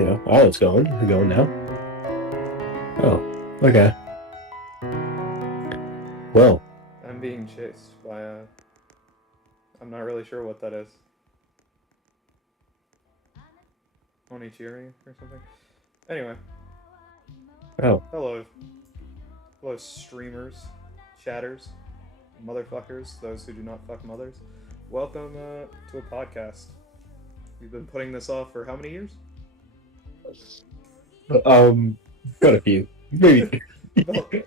Oh, it's going. We're going now. Oh, okay. Well, I'm being chased by a. I'm not really sure what that is. Onichiri or something. Anyway, oh, hello. Hello, streamers, chatters, motherfuckers, those who do not fuck mothers. Welcome to a podcast. We've been putting this off for how many years? um, got a few. Maybe.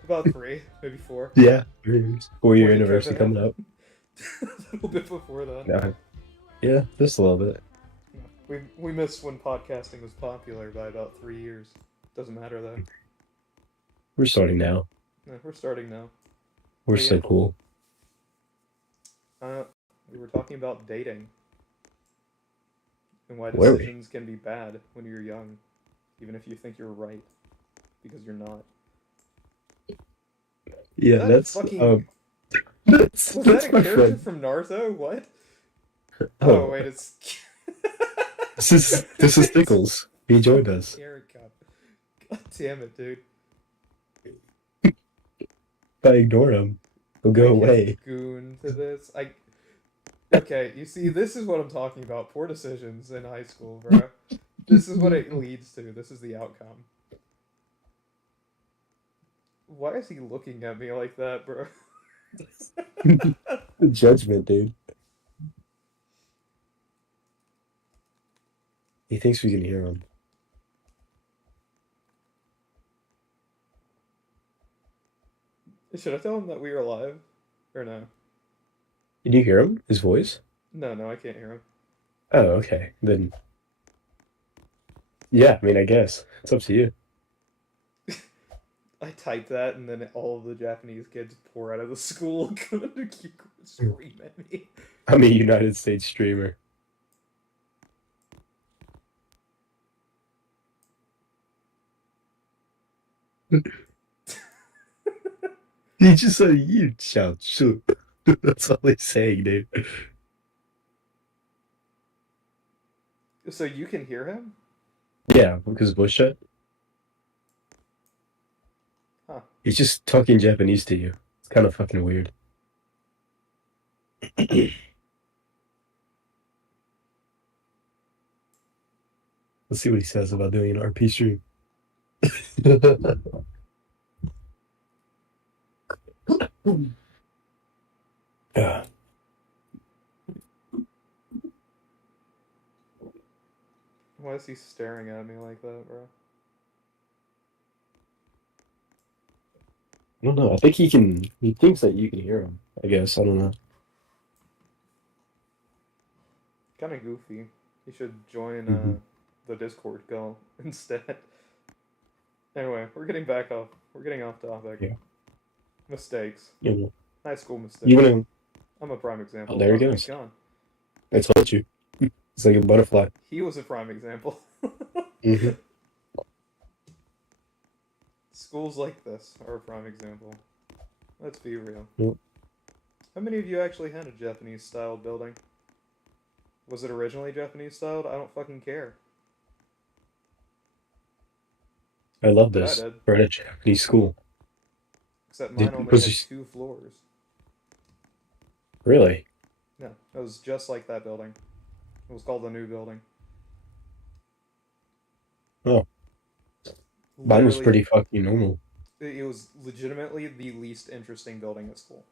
about three, maybe four. Yeah. 4 year Before the anniversary COVID coming up. happened. A little bit before that. Yeah, yeah, just a little bit. We missed when podcasting was popular by about 3 years. Doesn't matter though. We're starting now. No, we're starting now. We're But yeah, so cool. uh, we were talking about dating and why Were we? decisions can be bad when you're young, even if you think you're right, because you're not. Was Yeah, that that's fucking? Was that that's a my character friend. from Naruto? What? Oh Oh, wait, it's. this is It's Stickles. He joined us. Erica. God damn it, dude. If I ignore him, he'll go Bring his away. goon to this. I. Okay, you see, this is what I'm talking about. Poor decisions in high school, bro. This is what it leads to. This is the outcome. Why is he looking at me like that, bro? Judgment, dude. He thinks we can hear him. Should I tell him that we are live? Or no? Can you hear him? His voice? No, no, I can't hear him. Oh, okay. Then, yeah, I mean, I guess. It's up to you. I type that, and then all of the Japanese kids pour out of the school and come into Kiko and scream at me. I'm a United States streamer. He just said, you shall shoot. That's all he's saying, dude. So you can hear him? Yeah, because voice chat. Huh. He's just talking Japanese to you. It's kind of fucking weird. Let's see what he says about doing an RP stream. Yeah. Why is he staring at me like that, bro? I don't know. I think he can. He thinks that you can hear him. I guess. I don't know. Kind of goofy. He should join Mhm. the Discord call instead. Anyway, we're getting back off. We're getting off topic. Yeah. Mistakes. You know, High school you mistakes. wanna? I'm a prime Oh, example. there he Oh, he's goes. gone. I told you. It's like a butterfly. He was a prime example. Hmm. Schools like this are a prime example. Let's be real. Yep. How many of you actually had a Japanese styled building? Was it originally Japanese styled? I don't fucking care. I love But I this. did. We're at a Japanese school. Except mine only Was had this 2 floors. really? No, it was just like that building. It was called the new building. Oh, mine was Literally, pretty fucking normal. it was legitimately the least interesting building at school.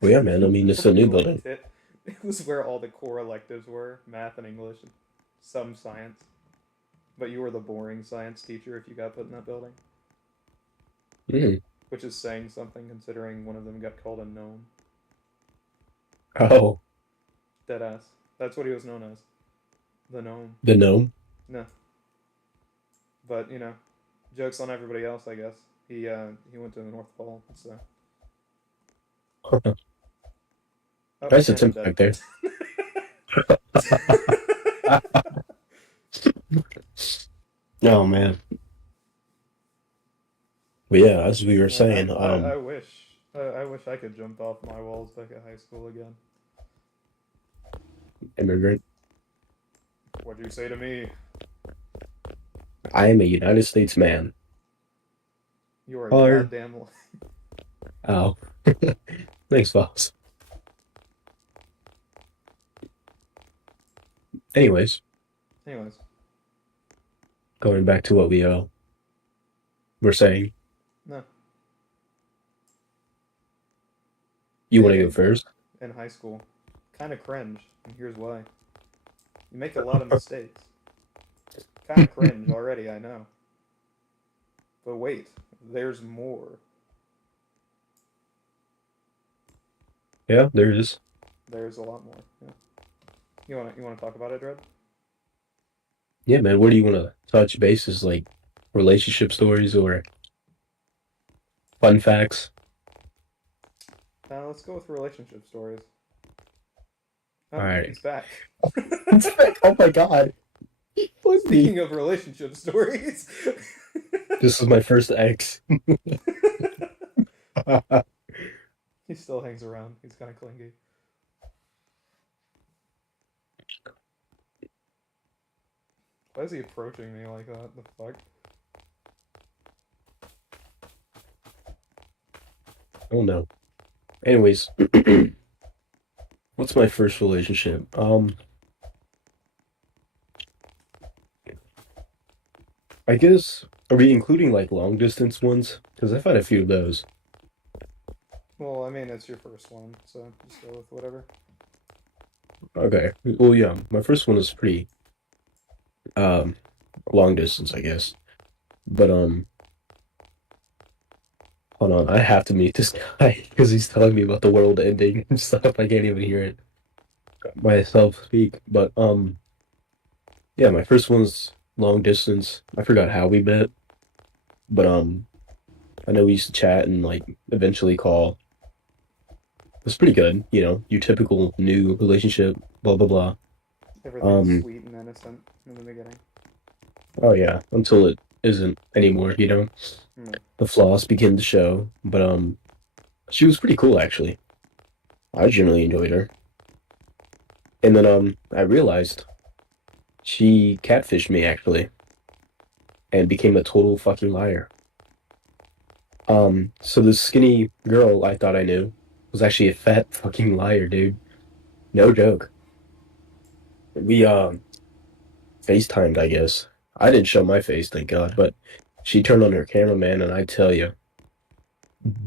Well, yeah, man. I mean, it's a new Nobody building. liked it. It was where all the core electives were: math and English, and some science. But you were the boring science teacher if you got put in that building, Mm. which is saying something considering one of them got called a gnome. Oh, Deadass. That's what he was known as. The gnome. the gnome. No. But, jokes on everybody else, I guess. He went to the North Pole, so. Oh, Nice and I'm attempt dead. back there. Oh man. But yeah, as we were Man, saying, I wish. I wish I could jump off my walls back at high school again. immigrant. What'd you say to me? I am a United States man. You are a Or, goddamn. oh, thanks, boss. Anyways, Anyways, going back to what we were saying, no. you want to go Dating first? in high school, kind of cringe, and here's why. You make a lot of mistakes. Kind of cringe already, I know. But wait, there's more. Yeah, there is. There's a lot more. Yeah. You wanna talk about it, Dread? Yeah, man. Where do you want to touch bases, like relationship stories or fun facts? Let's go with relationship stories. All Oh, right. he's back. Oh my God. What's the? Speaking of relationship stories, This is my first ex. he still hangs around. He's kind of clingy. Why is he approaching me like that? The fuck? Oh no. Anyways, what's my first relationship? I guess are we including like long distance ones? Because I've had a few of those. Well, I mean, it's your first one, so just go with whatever. Okay. Well, yeah, my first one was pretty um long distance, I guess. But hold on, I have to meet this guy because he's telling me about the world ending and stuff. I can't even hear it myself speak. But yeah, my first one's long distance. I forgot how we met, but I know we used to chat and like eventually call. It was pretty good, your typical new relationship, blah blah blah. Everything's Um, sweet and innocent in the beginning. oh yeah, until it isn't anymore. Hmm. The flaws begin to show. But she was pretty cool actually. I generally enjoyed her. And then I realized she catfished me actually and became a total fucking liar. So this skinny girl I thought I knew was actually a fat fucking liar, dude. No joke. We FaceTimed, I guess. I didn't show my face, thank God, but she turned on her cameraman and I tell you,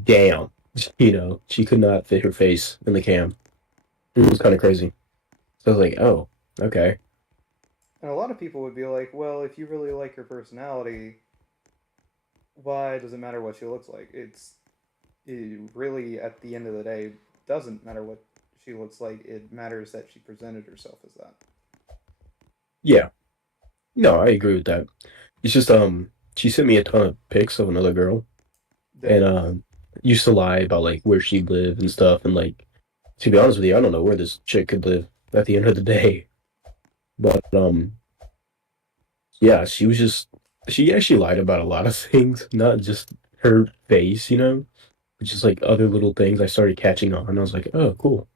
damn, she could not fit her face in the cam. It was kind of crazy. So I was like, oh, okay. And a lot of people would be like, well, if you really like her personality, why does it matter what she looks like? It really, at the end of the day, doesn't matter what she looks like. It matters that she presented herself as that. Yeah. No, I agree with that. It's just she sent me a ton of pics of another girl and Damn. used to lie about like where she lived and stuff and like to be honest with you, I don't know where this chick could live at the end of the day. But yeah, she actually lied about a lot of things, not just her face, but just like other little things I started catching on. I was like, oh, cool.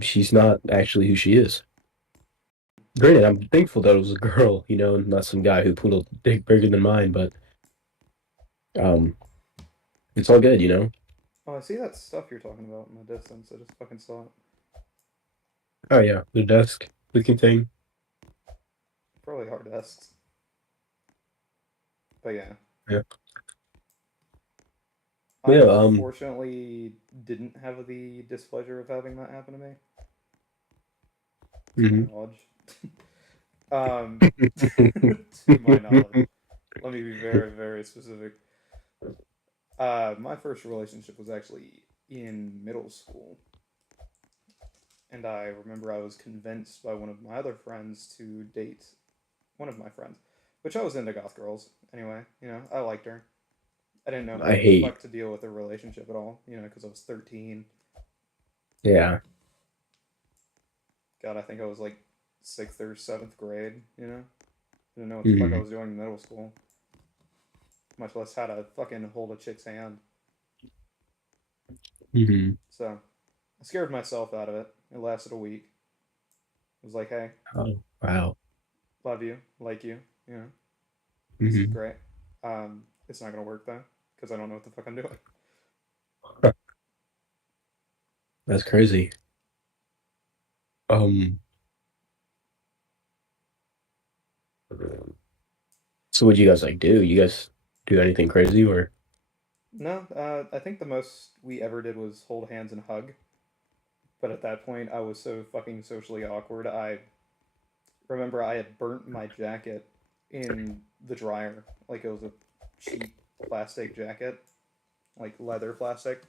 She's not actually who she is. Granted, I'm thankful that it was a girl, and not some guy who put a dick bigger than mine, but um, it's all good. Oh, I see that stuff you're talking about in the distance. I just fucking saw it. Oh yeah, the desk looking thing. Probably hard desks. But yeah. Yeah. I Yeah, unfortunately didn't have the displeasure of having that happen to me, to my mhm. knowledge. To my knowledge. Let me be very, very specific. My first relationship was actually in middle school, and I remember I was convinced by one of my other friends to date one of my friends, which I was into goth girls anyway. I liked her. I didn't know I how the hate. fuck to deal with a relationship at all. Because I was 13. Yeah. God, I think I was like sixth or seventh grade. Didn't know what the fuck I Mhm. was doing in middle school, much less how to fucking hold a chick's hand. Mhm. So I scared myself out of it. It lasted a week. It was like, hey, Oh, Wow. Love you, like you. You know, this is Hmm. great. It's not gonna work though because I don't know what the fuck I'm doing. That's crazy. Um, so what do you guys like do? You guys do anything crazy or? No, I think the most we ever did was hold hands and hug. But at that point, I was so fucking socially awkward. I remember I had burnt my jacket in the dryer. Like it was a cheap plastic jacket, like leather plastic.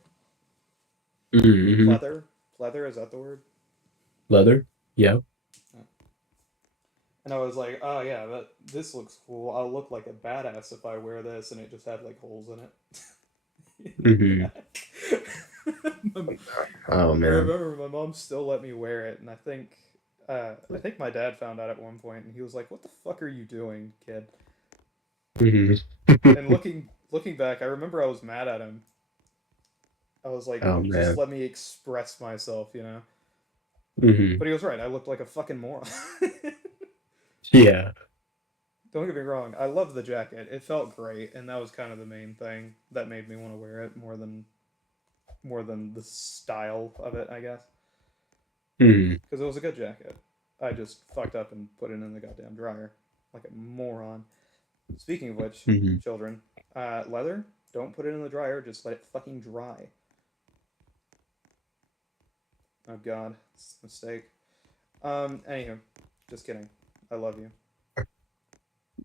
Mm-hmm. Pleather? Pleather, is that the word? Leather? Yeah. And I was like, oh yeah, this looks cool. I'll look like a badass if I wear this. And it just had like holes in it in the Hmm. back. Oh I man. remember my mom still let me wear it, and I think my dad found out at one point, and he was like, "What the fuck are you doing, kid?" Hmm. And looking back, I remember I was mad at him. I was like, Oh "Just man. let me express myself," you know. Hmm. But he was right. I looked like a fucking moron. Yeah. Don't get me wrong. I love the jacket. It felt great, and that was kind of the main thing that made me want to wear it more than the style of it, I guess. Hmm. Because it was a good jacket. I just fucked up and put it in the goddamn dryer like a moron. Speaking of which, Hmm. children, leather, don't put it in the dryer. Just let it fucking dry. Oh god, it's a mistake. Anywho, just kidding. I love you.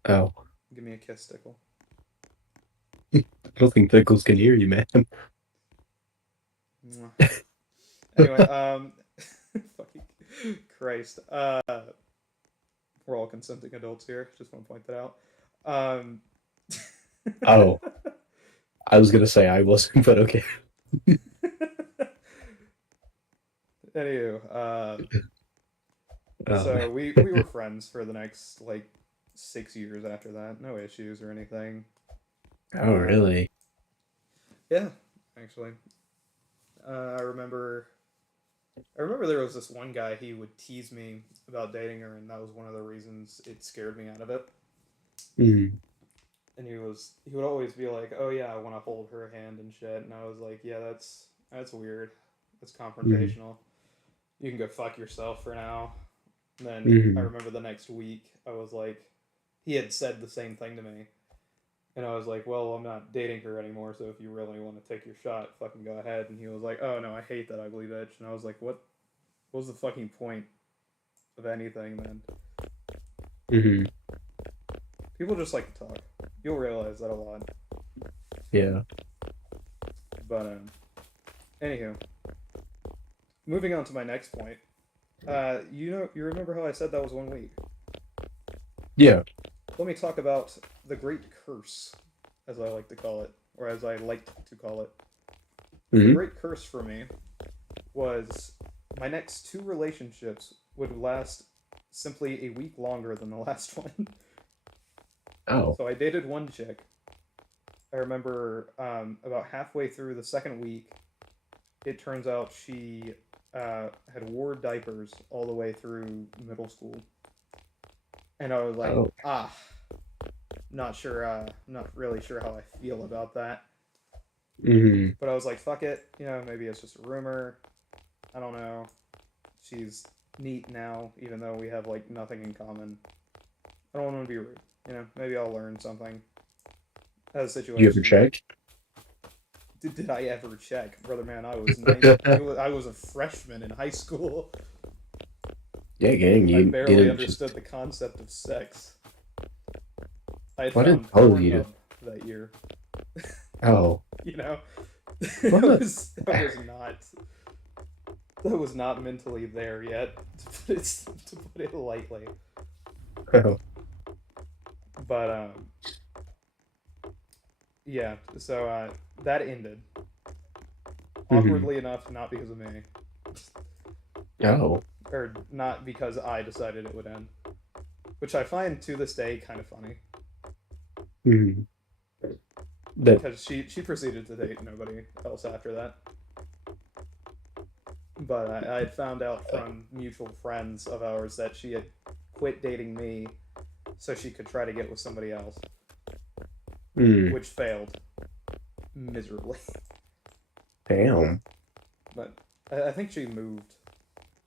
Oh. Give me a kiss, Tickle. I don't think Pickles can hear you, man. Mwah. Anyway, fucking Christ. We're all consenting adults here. Just want to point that out. Um, Oh, I was gonna say I wasn't, but okay. Anywho, Oh man. so we were friends for the next like 6 years after that. No issues or anything. Oh Um, really? yeah, actually, I remember. I remember there was this one guy. He would tease me about dating her, and that was one of the reasons it scared me out of it. Hmm. And he would always be like, "Oh yeah, I want to hold her hand and shit." And I was like, "Yeah, that's weird. That's Hmm. confrontational. You can go fuck yourself for now." And then I Hmm. remember the next week, I was like, he had said the same thing to me. And I was like, well, I'm not dating her anymore, so if you really want to take your shot, fucking go ahead. And he was like, oh no, I hate that ugly bitch. And I was like, what was the fucking point of anything then? Hmm. People just like to talk. You'll realize that a lot. Yeah. But, anywho, moving on to my next point. You remember how I said that was 1 week? Yeah. Let me talk about the Great Curse, as I like to call it, or as I liked to call it. The Hmm. Great Curse for me was my next two relationships would last simply a week longer than the last one. Oh. So I dated one chick. I remember about halfway through the second week, it turns out she had wore diapers all the way through middle school, and I was like, Oh. not sure, not really sure how I feel about that. Hmm. But I was like, fuck it, maybe it's just a rumor. I don't know. She's neat now, even though we have like nothing in common. I don't want to be rude. Maybe I'll learn something as a You ever situation. check? Did I ever check, brother? Man, I was nice. I was a freshman in high school. Yeah, gang. I You barely didn't understood just. the concept of sex. I had What did found tell you to? Pornhub that year. Oh. You know, What? that was not mentally there yet. To put it lightly. Oh. But yeah. So that ended Hmm. awkwardly enough, not because of me, Oh. or not because I decided it would end, which I find to this day kind of funny Hmm. That. because she proceeded to date nobody else after that. But I had found out from mutual friends of ours that she had quit dating me so she could try to get with somebody else, Mm. which failed miserably. Damn. But I think she moved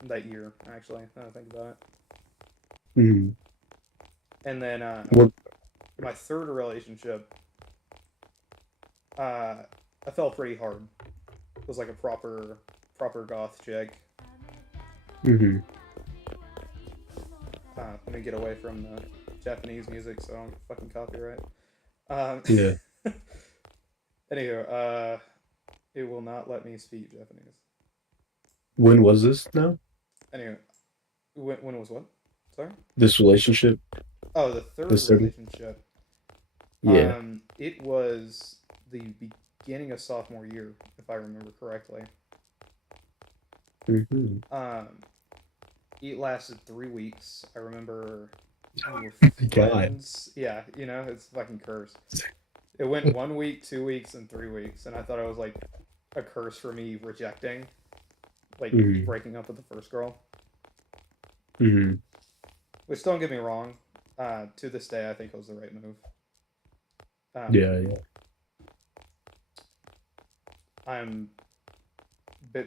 that year, actually, now I think about it. Mm. And then What? my third relationship, uh, I fell pretty hard. It was like a proper goth chick. Mm-hmm. Let me get away from the Japanese music so I don't get fucking copyright. Um, Yeah. anywho, it will not let me speak Japanese. When was this now? Anyway, when was what? Sorry. This relationship? Oh, the third This third? relationship. Yeah. It was the beginning of sophomore year, if I remember correctly. Mm-hmm. Um, it lasted 3 weeks. I remember we were God. friends. Yeah, it's fucking cursed. It went 1 week, 2 weeks, and 3 weeks, and I thought it was like a curse for me rejecting, like Mm-hmm. breaking up with the first girl. Mm-hmm. Which don't get me wrong, to this day I think it was the right move. Um, Yeah, yeah. I'm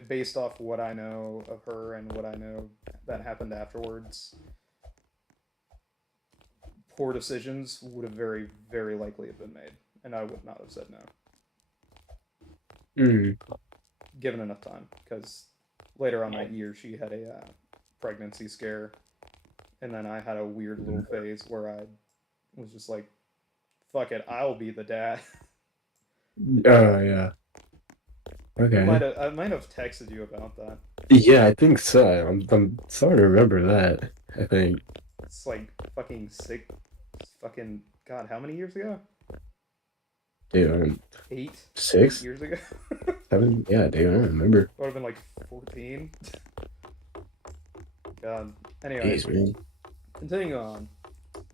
based off what I know of her and what I know that happened afterwards. Poor decisions would have very, very likely have been made, and I would not have said no, Mm-hmm. given enough time. Because later on that year, she had a pregnancy scare, and then I had a weird little phase where I was just like, "Fuck it, I'll be the dad." Oh, yeah. We might Okay. have, I might have texted you about that. Yeah, I think so. I'm starting to remember that, I think. It's like fucking sick. Fucking God, how many years ago? Dude, 8 six, years ago. 7? Yeah, dude, I don't remember. Would have been like 14. God. Anyway, Jeez, man. continuing on.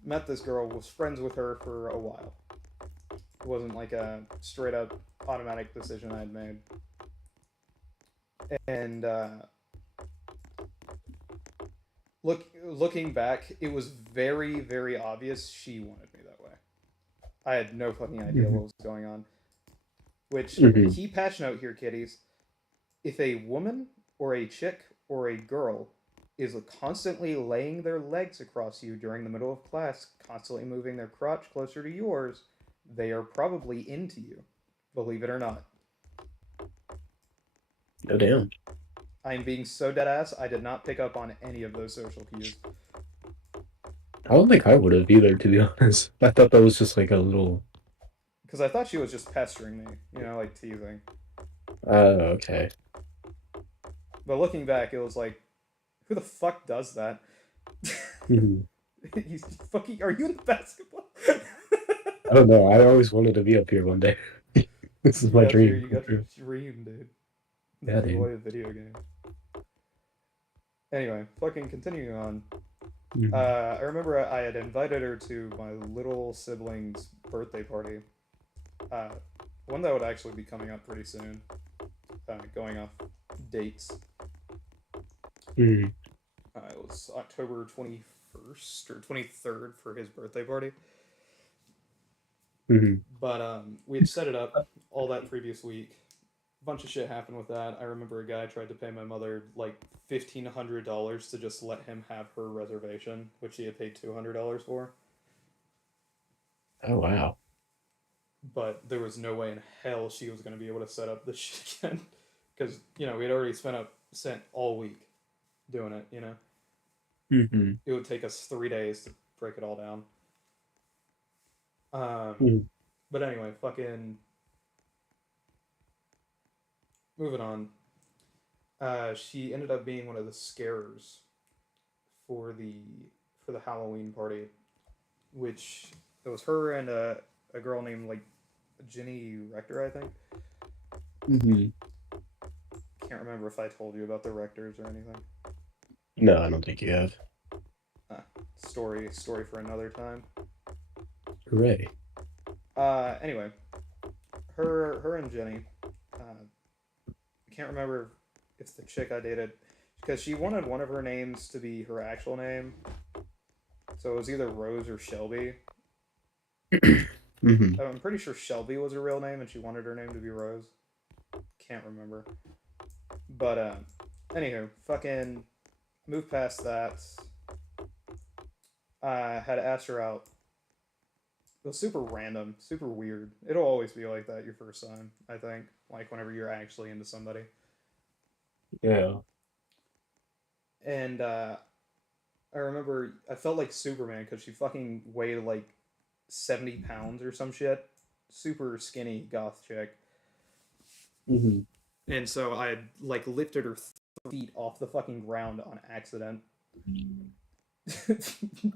Met this girl, was friends with her for a while. It wasn't like a straight up automatic decision I had made. And looking back, it was very, very obvious she wanted me that way. I had no fucking idea Mm-hmm. what was going on. Which, Mm-hmm. key patch note here, kiddies. If a woman or a chick or a girl is constantly laying their legs across you during the middle of class, constantly moving their crotch closer to yours, they are probably into you. Believe it or not. Oh, damn. I'm being so dead ass, I did not pick up on any of those social cues. I don't think I would have either, to be honest. I thought that was just like a little. Because I thought she was just pestering me, like teasing. Okay. But looking back, it was like, who the fuck does that? Mhm. He's fucking. Are you in basketball? I don't know. I always wanted to be up here one day. This is you my got your dream. you got your dream, dude. Yeah, This is dude. why a video game. Anyway, fucking continuing on. Mhm. I remember I had invited her to my little sibling's birthday party. Uh, one that would actually be coming up pretty soon. Going off dates. Mhm. It was October 21st or 23rd for his birthday party. Mhm. But we had set it up all that previous week. A bunch of shit happened with that. I remember a guy tried to pay my mother like $1,500 to just let him have her reservation, which she had paid $200 for. Oh, wow. But there was no way in hell she was going to be able to set up this shit again, because we had already spent all week doing it. Mhm. It would take us 3 days to break it all down. Um, Mhm. but anyway, fucking moving on. She ended up being one of the scarers for the Halloween party, which it was her and a girl named like Jenny Rector, I think. Mhm. Can't remember if I told you about the Rectors or anything. No, I don't think you have. Uh, story for another time. Hooray. Anyway, her and Jenny. I can't remember if the chick I dated, because she wanted one of her names to be her actual name, So it was either Rose or Shelby. Hmm. I'm pretty sure Shelby was her real name, and she wanted her name to be Rose. Can't remember. But anywho, fucking move past that. I had asked her out. It was super random, super weird. It'll always be like that your first time, I think. Like whenever you're actually into somebody. Yeah. And I remember I felt like Superman because she fucking weighed like 70 pounds or some shit. Super skinny goth chick. Hmm. And so I had like lifted her feet off the fucking ground on accident,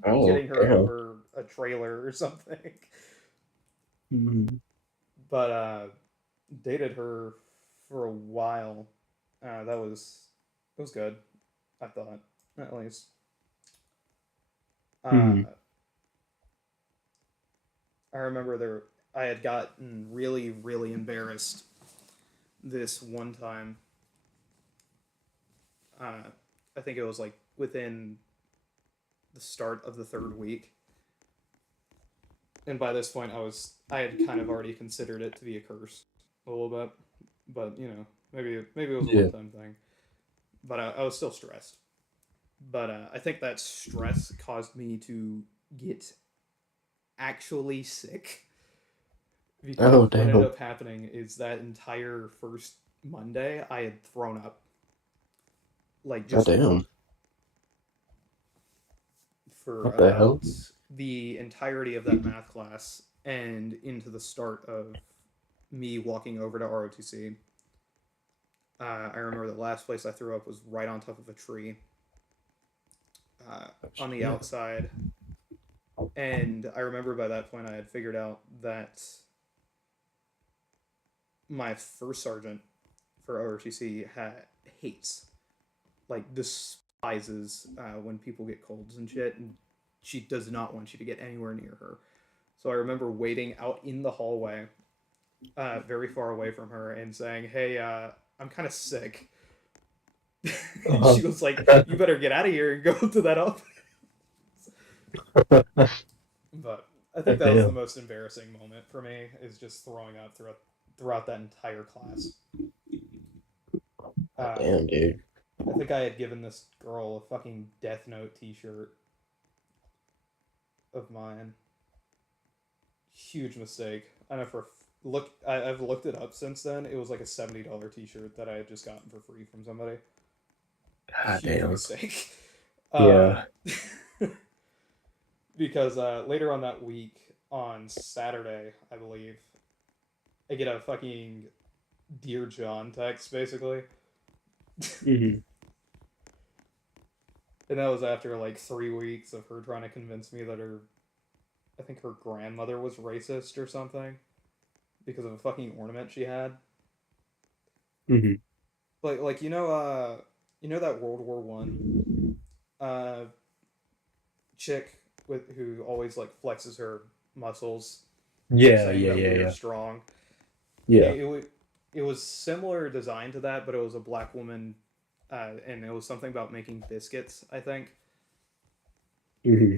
Oh, getting her damn. over a trailer or something. Hmm. But dated her for a while. That was it was good. I thought at least. Uh, Hmm. I remember there. I had gotten really, really embarrassed this one time. Uh, I think it was like within the start of the third week, and by this point, I had kind of already considered it to be a curse a little bit, but maybe it was a one Yeah. time thing. But I was still stressed. But I think that stress caused me to get actually sick because Oh, what ended damn. up happening is that entire first Monday I had thrown up, like Oh, just damn. for What the hell? about the entirety of that math class and into the start of me walking over to ROTC. I remember the last place I threw up was right on top of a tree uh, Oh, on the shit. outside. And I remember by that point I had figured out that my first sergeant for ORTC hates, like despises when people get colds and shit, and she does not want you to get anywhere near her. So I remember waiting out in the hallway, very far away from her, and saying, "Hey, I'm kind of sick." And Uh-huh. she was like, "You better get out of here and go to that office." But I think God that was the damn. most embarrassing moment for me, is just throwing up throughout that entire class. God Uh, damn, dude. I think I had given this girl a fucking Death Note T-shirt of mine. Huge mistake. I know for look. I've looked it up since then. It was like a $70 T-shirt that I had just gotten for free from somebody. God Huge damn. mistake. Yeah. Um, because later on that week, on Saturday, I believe, I get a fucking Dear John text basically, Hmm. and that was after like 3 weeks of her trying to convince me that I think her grandmother was racist or something because of a fucking ornament she had. Hmm. Like you know that World War I uh chick with who always like flexes her muscles, Yeah, saying yeah, that yeah, we are yeah. strong. Yeah. It was similar design to that, but it was a black woman, and it was something about making biscuits, I think. Hmm.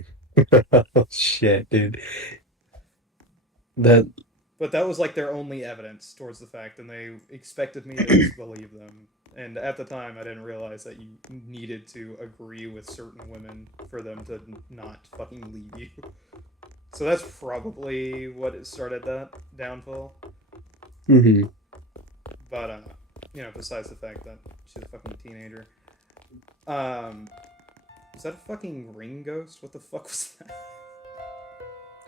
Oh, shit, dude. That, But that was like their only evidence towards the fact, and they expected me to just believe them. And at the time, I didn't realize that you needed to agree with certain women for them to not fucking leave you. So that's probably what it started that downfall. hmm. But besides the fact that she's a fucking teenager. Um, is that a fucking ring ghost? What the fuck was that?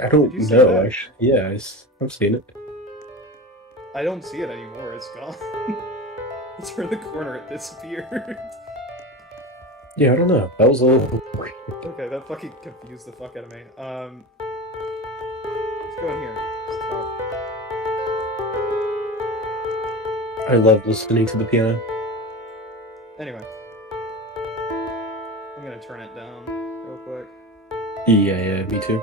I Did don't you see know, that? actually. Yeah, I've seen it. I don't see it anymore. It's gone. It's around the corner. It disappeared. Yeah, I don't know. That was a little weird. Okay, that fucking confused the fuck out of me. Let's go in here. Let's talk. I love listening to the piano. Anyway, I'm gonna turn it down real quick. Yeah, yeah, me too.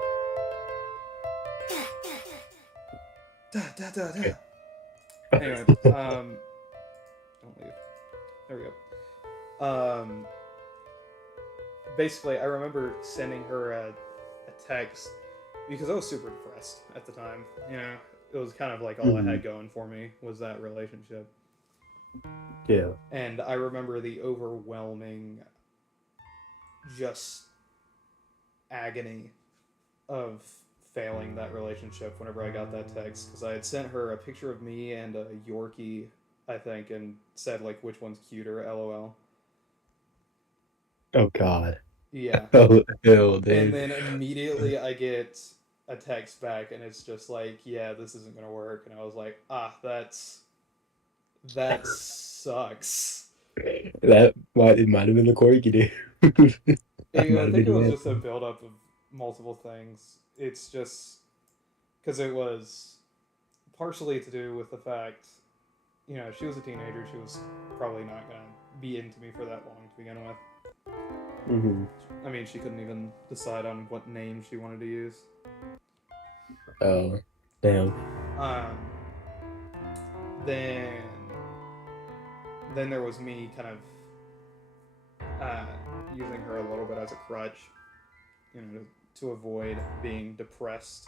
Da da da da. Okay. Anyway, don't leave. There we go. Basically, I remember sending her text because I was super depressed at the time. You know, it was kind of like all I Hmm. had going for me was that relationship. Yeah. And I remember the overwhelming just agony of failing that relationship whenever I got that text because I had sent her a picture of me and a Yorkie, I think, and said like which one's cuter, lol. Oh God. Yeah. Oh hell, And dude. then immediately I get a text back and it's just like, yeah, this isn't gonna work. And I was like, that sucks. It might have been the corky, dude. That might I have think been it was it. just a buildup of multiple things. It's just because it was partially to do with the fact, you know, she was a teenager. She was probably not gonna be into me for that long to begin with. Hmm. I mean, she couldn't even decide on what name she wanted to use. Oh, damn. Um, then then there was me kind of uh, using her a little bit as a crutch, you know, to avoid being depressed.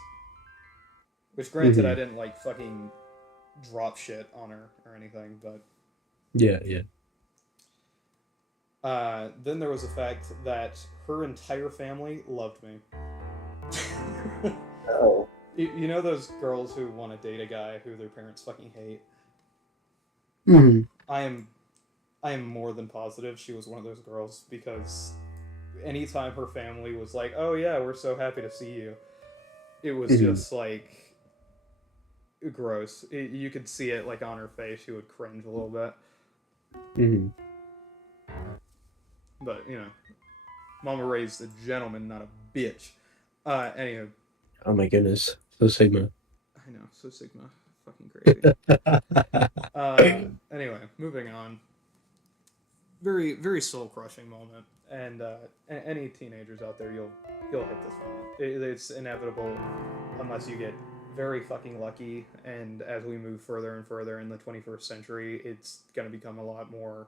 Which, granted, I Hmm. didn't like fucking drop shit on her or anything, but Yeah, yeah. then there was the fact that her entire family loved me. Oh. You know those girls who want to date a guy who their parents fucking hate? Hmm. I am I am more than positive she was one of those girls because anytime her family was like, "Oh yeah, we're so happy to see you," it was Hmm. just like gross. You could see it like on her face. She would cringe a little bit. Hmm. But you know, Mama raised a gentleman, not a bitch. Anywho, Oh my goodness. So Sigma. I know, so Sigma, fucking crazy. Anyway, moving on. Very very soul crushing moment, and any teenagers out there, you'll hit this moment. It's inevitable unless you get very fucking lucky. And as we move further and further in the 21st century, it's going to become a lot more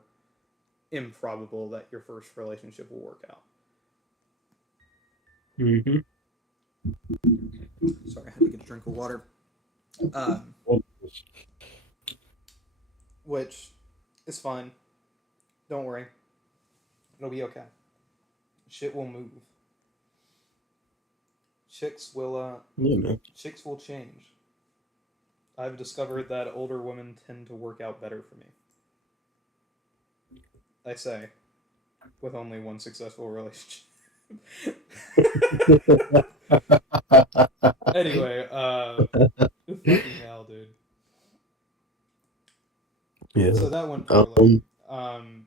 improbable that your first relationship will work out. Hmm. Sorry, I had to get a drink of water. Um, which is fine. Don't worry, it'll be okay. Shit will move. Chicks will Yeah, man. chicks will change. I've discovered that older women tend to work out better for me. I say, with only one successful relationship. Anyway, fucking hell, dude. Yeah. So that went poorly. Um. Um,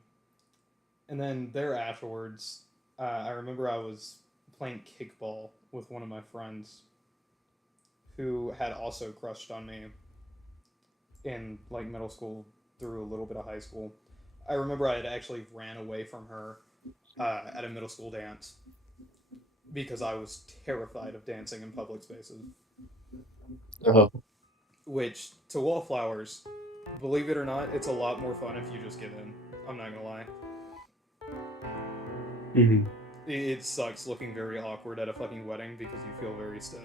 and then there afterwards, I remember I was playing kickball with one of my friends who had also crushed on me in like middle school through a little bit of high school. I remember I had actually ran away from her at a middle school dance because I was terrified of dancing in public spaces. Oh. Which, to wallflowers, believe it or not, it's a lot more fun if you just get in. I'm not gonna lie. Hmm. It sucks looking very awkward at a fucking wedding because you feel very stiff.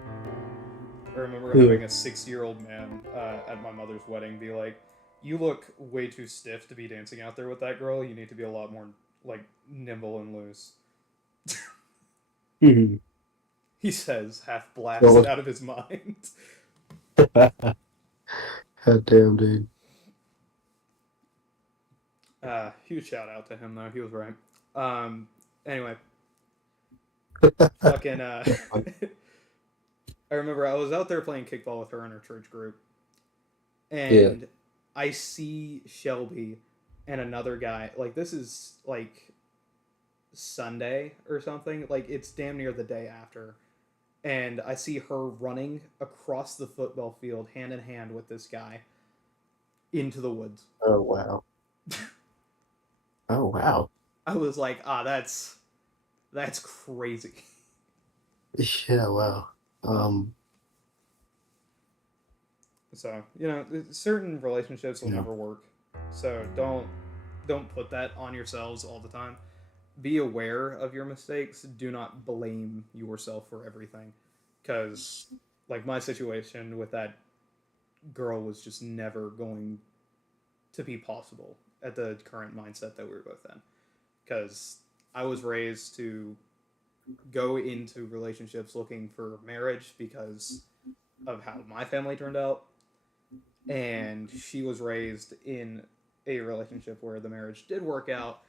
I remember Yeah. having a 6-year-old man at my mother's wedding be like, "You look way too stiff to be dancing out there with that girl. You need to be a lot more like nimble and loose." Hmm. He says, half blasted Well, out of his mind. God damn, dude. Huge shout out to him though. He was right. Anyway, fucking. I remember I was out there playing kickball with her in her church group, Yeah. and I see Shelby and another guy. Like this is like Sunday or something. Like it's damn near the day after, and I see her running across the football field hand in hand with this guy into the woods. Oh wow. Oh wow. I was like, that's crazy. Yeah. Wow. So certain relationships will Yeah. never work. So don't put that on yourselves all the time. be aware of your mistakes. Do not blame yourself for everything, because like my situation with that girl was just never going to be possible at the current mindset that we were both in. Because I was raised to go into relationships looking for marriage because of how my family turned out, and she was raised in a relationship where the marriage did work out,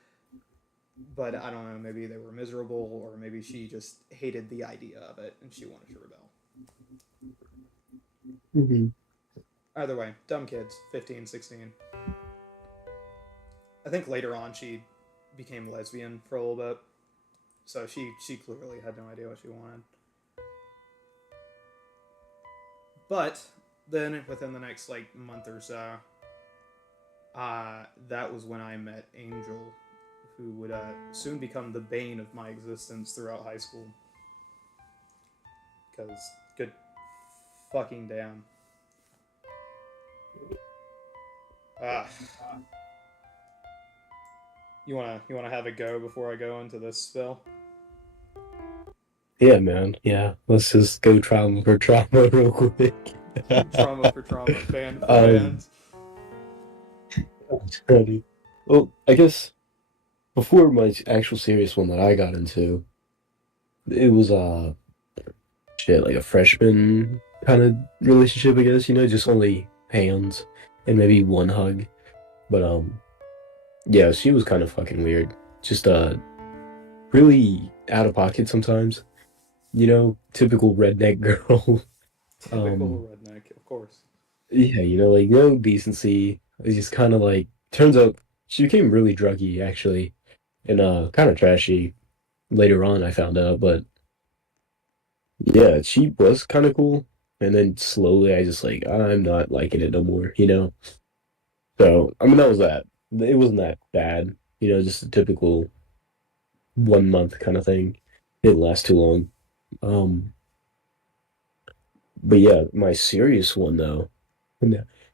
but I don't know, maybe they were miserable, or maybe she just hated the idea of it and she wanted to rebel. Hmm. Either way, dumb kids, 15, 16. I think later on she became lesbian for a little bit, so she clearly had no idea what she wanted. But then within the next like month or so, that was when I met Angel, who would soon become the bane of my existence throughout high school. Because good fucking damn. Ah, you wanna have a go before I go into this spill? Yeah, man. Yeah, let's just go trauma for trauma real quick. Trauma for trauma, band for um, band. Ready. Well, I guess before my actual serious one that I got into, it was shit like a freshman kind of relationship, I guess. Just only hands and maybe one hug. But yeah, she was kind of fucking weird. Just really out of pocket sometimes. Typical redneck girl. Typical um, redneck, of course. yeah, like no decency. It's just kind of like turns out she became really druggy actually, and kind of trashy later on. I found out, but yeah, she was kind of cool. And then slowly, I just like I'm not liking it no more. So I mean, that was that. It wasn't that bad. Just a typical 1 month kind of thing. Didn't last too long. Um, but yeah, my serious one though.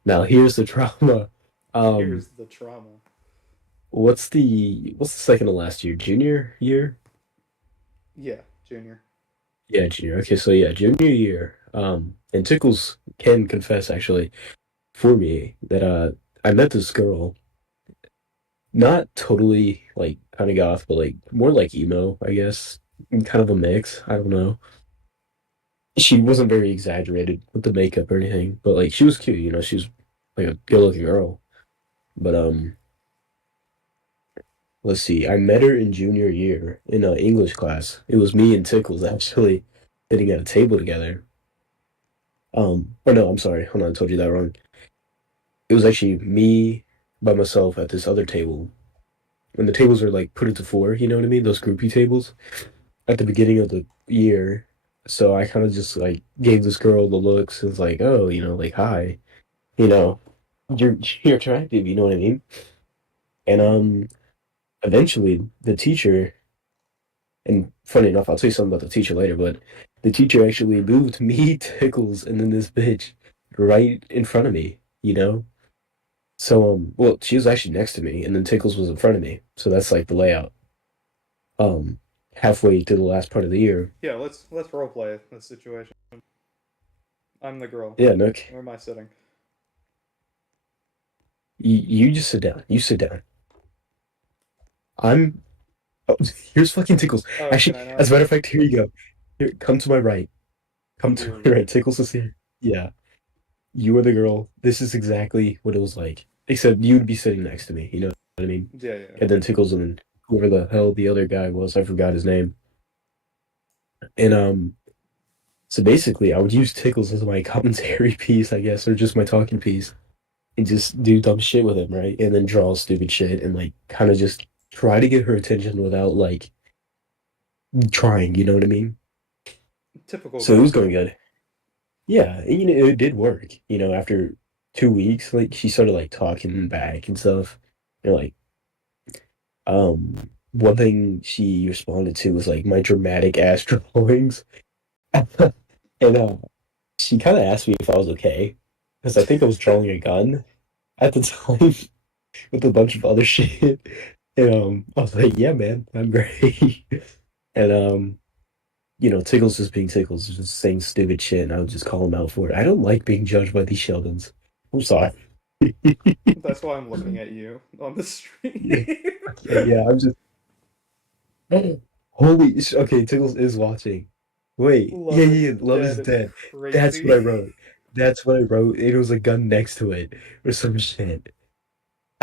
Now here's the trauma. Um, Here's the trauma. what's the second to last year? Junior year? Yeah, Junior. Yeah, junior. Okay, so yeah, junior year. And Tickles can confess actually for me that I met this girl, not totally like kind of goth, but like more like emo, I guess. Kind of a mix. I don't know. She wasn't very exaggerated with the makeup or anything, but like she was cute. She was like a good-looking girl. But let's see. I met her in junior year in English class. It was me and Tickles actually sitting at a table together. Oh no, I'm sorry. Hold on, I told you that wrong. It was actually me by myself at this other table. When the tables are like put into four, you know what I mean? Those groupie tables at the beginning of the year. So I kind of just like gave this girl the looks and was like, oh, like hi, you know, you're attractive, you know what I mean? And eventually the teacher, and funny enough, I'll tell you something about the teacher later, but the teacher actually moved me, Tickles, and then this bitch right in front of me. So well, she was actually next to me, and then Tickles was in front of me. So that's like the layout. Um, Halfway to the last part of the year. Yeah, let's roleplay this situation. I'm the girl. Yeah, no, Where am I sitting? you just sit down. You sit down. I'm. Oh, here's fucking Tickles. Oh, can Actually, I as not? a matter of fact, here you go. Here, come to my right. Come to Dear my right. Lord. Tickles is here. Yeah, you are the girl. This is exactly what it was like. Except you'd be sitting next to me. You know what I mean? Yeah, yeah. And then Tickles and then whoever the hell the other guy was, I forgot his name. And so basically, I would use Tickles as my commentary piece, I guess, or just my talking piece, and just do dumb shit with him, right? And then draw stupid shit and like kind of just try to get her attention without like trying, you know what I mean? Typical So it was goth going girl. good. Yeah, and, it did work. After 2 weeks, like she started like talking back and stuff. And like, one thing she responded to was like my dramatic ass drawings. And she kind of asked me if I was okay, because I think I was drawing a gun at the time with a bunch of other shit. And I was like, yeah, man, I'm great. And Tickles just being Tickles, just saying stupid shit, and I would just call him out for it. I don't like being judged by these Sheldons. I'm sorry. That's why I'm looking at you on the stream. Yeah. Okay, yeah, I'm just okay, Tickles is watching. Wait, Love is Love is dead. dead. That's what I Crazy. wrote. That's what I wrote. It was a gun next to it or some shit.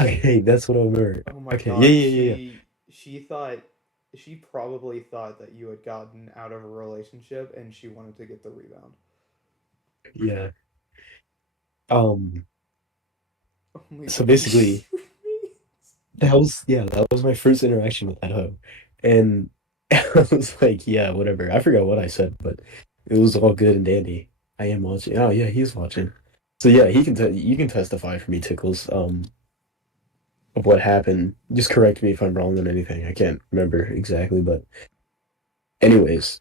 Okay, that's what I wrote. Oh my Okay, god, yeah. she thought she probably thought that you had gotten out of a relationship and she wanted to get the rebound. Yeah. Um, Only so these. basically that was my first interaction with that hoe. And I was like, yeah, whatever. I forgot what I said, but it was all good and dandy. I am watching. Oh yeah, he's watching. So yeah, he can you can testify for me, Tickles, of what happened. Just correct me if I'm wrong on anything. I can't remember exactly, but anyways,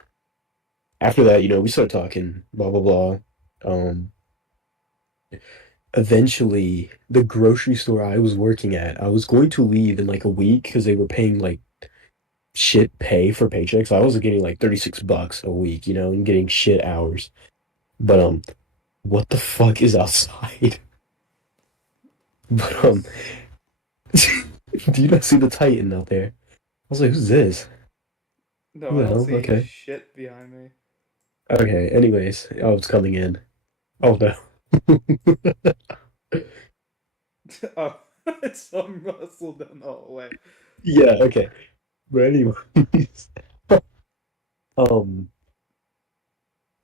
after that, we started talking, blah blah blah. Um, Eventually, the grocery store I was working at, I was going to leave in like a week because they were paying like shit pay for paychecks. I was getting like $36 a week, and getting shit hours. But what the fuck is outside? But This. do you not see the Titan out there? I was like, who's this? No, Who I the don't hell? see Okay. shit behind me. Okay, anyways, oh, it's coming in. Oh no. Oh, it's some muscle down the hallway. Yeah, okay. But anyways, um,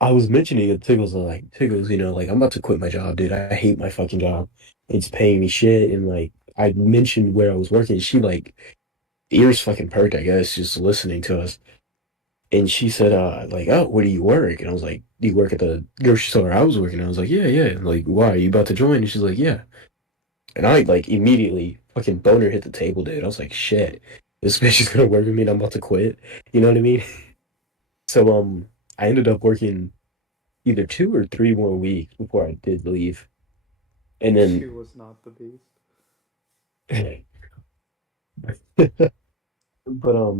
I was mentioning it to Tiggles, like, Tiggles, like, I'm about to quit my job, dude. I hate my fucking job. It's paying me shit. And, like, I mentioned where I was working. She, like, ears fucking perked, I guess, just listening to us. And she said, like, oh, where do you work? And I was like, do you work at the grocery store I was working? I was like, yeah. And, like, why? Are you about to join? And she's like, yeah. And I, like, immediately fucking boner hit the table, dude. I was like, shit, this bitch is gonna work with me and I'm about to quit. You know what I mean? So, I ended up working either 2 or 3 more weeks before I did leave. And She then, was not the beast. but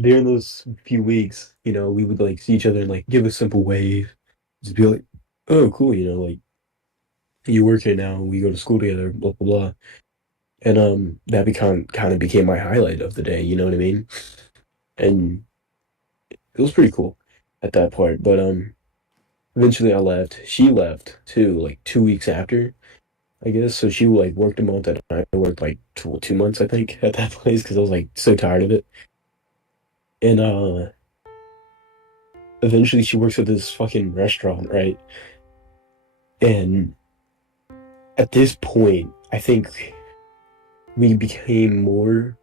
during those few weeks, we would like see each other and like give a simple wave, just be like, "Oh, cool," like you work here now. We go to school together, blah blah blah. And that become kind of became my highlight of the day. You know what I mean? And it was pretty cool at that part. But eventually I left. She left too, like 2 weeks after. I guess. So she like worked a month and I worked like 2 months, I think, at that place because I was like so tired of it. And eventually she works at this fucking restaurant, right? And at this point, I think we became more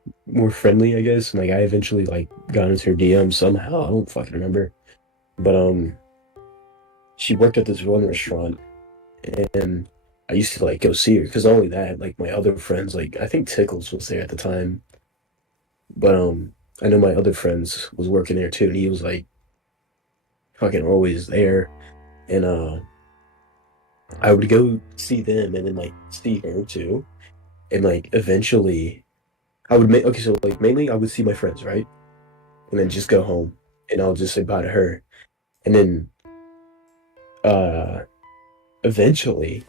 friendly, I guess. And like I eventually like got into her DM somehow. I don't fucking remember. But she worked at this one restaurant and I used to like go see her because not only that, like my other friends, like I think Tickles was there at the time. But I know my other friends was working there too, and he was like fucking always there. And I would go see them and then like see her too. And like eventually I would make okay, so like mainly I would see my friends, right? And then just Mm-hmm. go home and I'll just say bye to her. And then uh eventually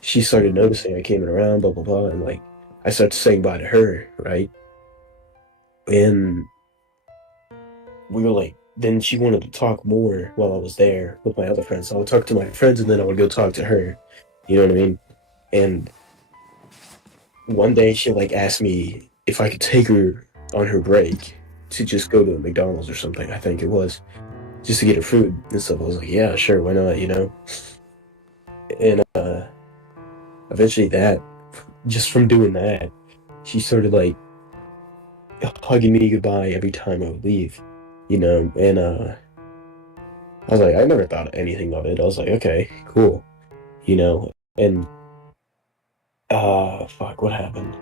she started noticing I came in around, blah blah blah, and like I started saying bye to her, right? And we were like then she wanted to talk more while I was there with my other friends. So I would talk to my friends and then I would go talk to her. You know what I mean? And one day she like asked me if I could take her on her break to just go to a McDonald's or something, I think it was, just to get her food and stuff. I was like, yeah, sure, why not? And eventually that just from doing that, she started like hugging me goodbye every time I would leave. And I was like, I never thought anything of it. I was like, okay, cool, you know, and fuck, what happened?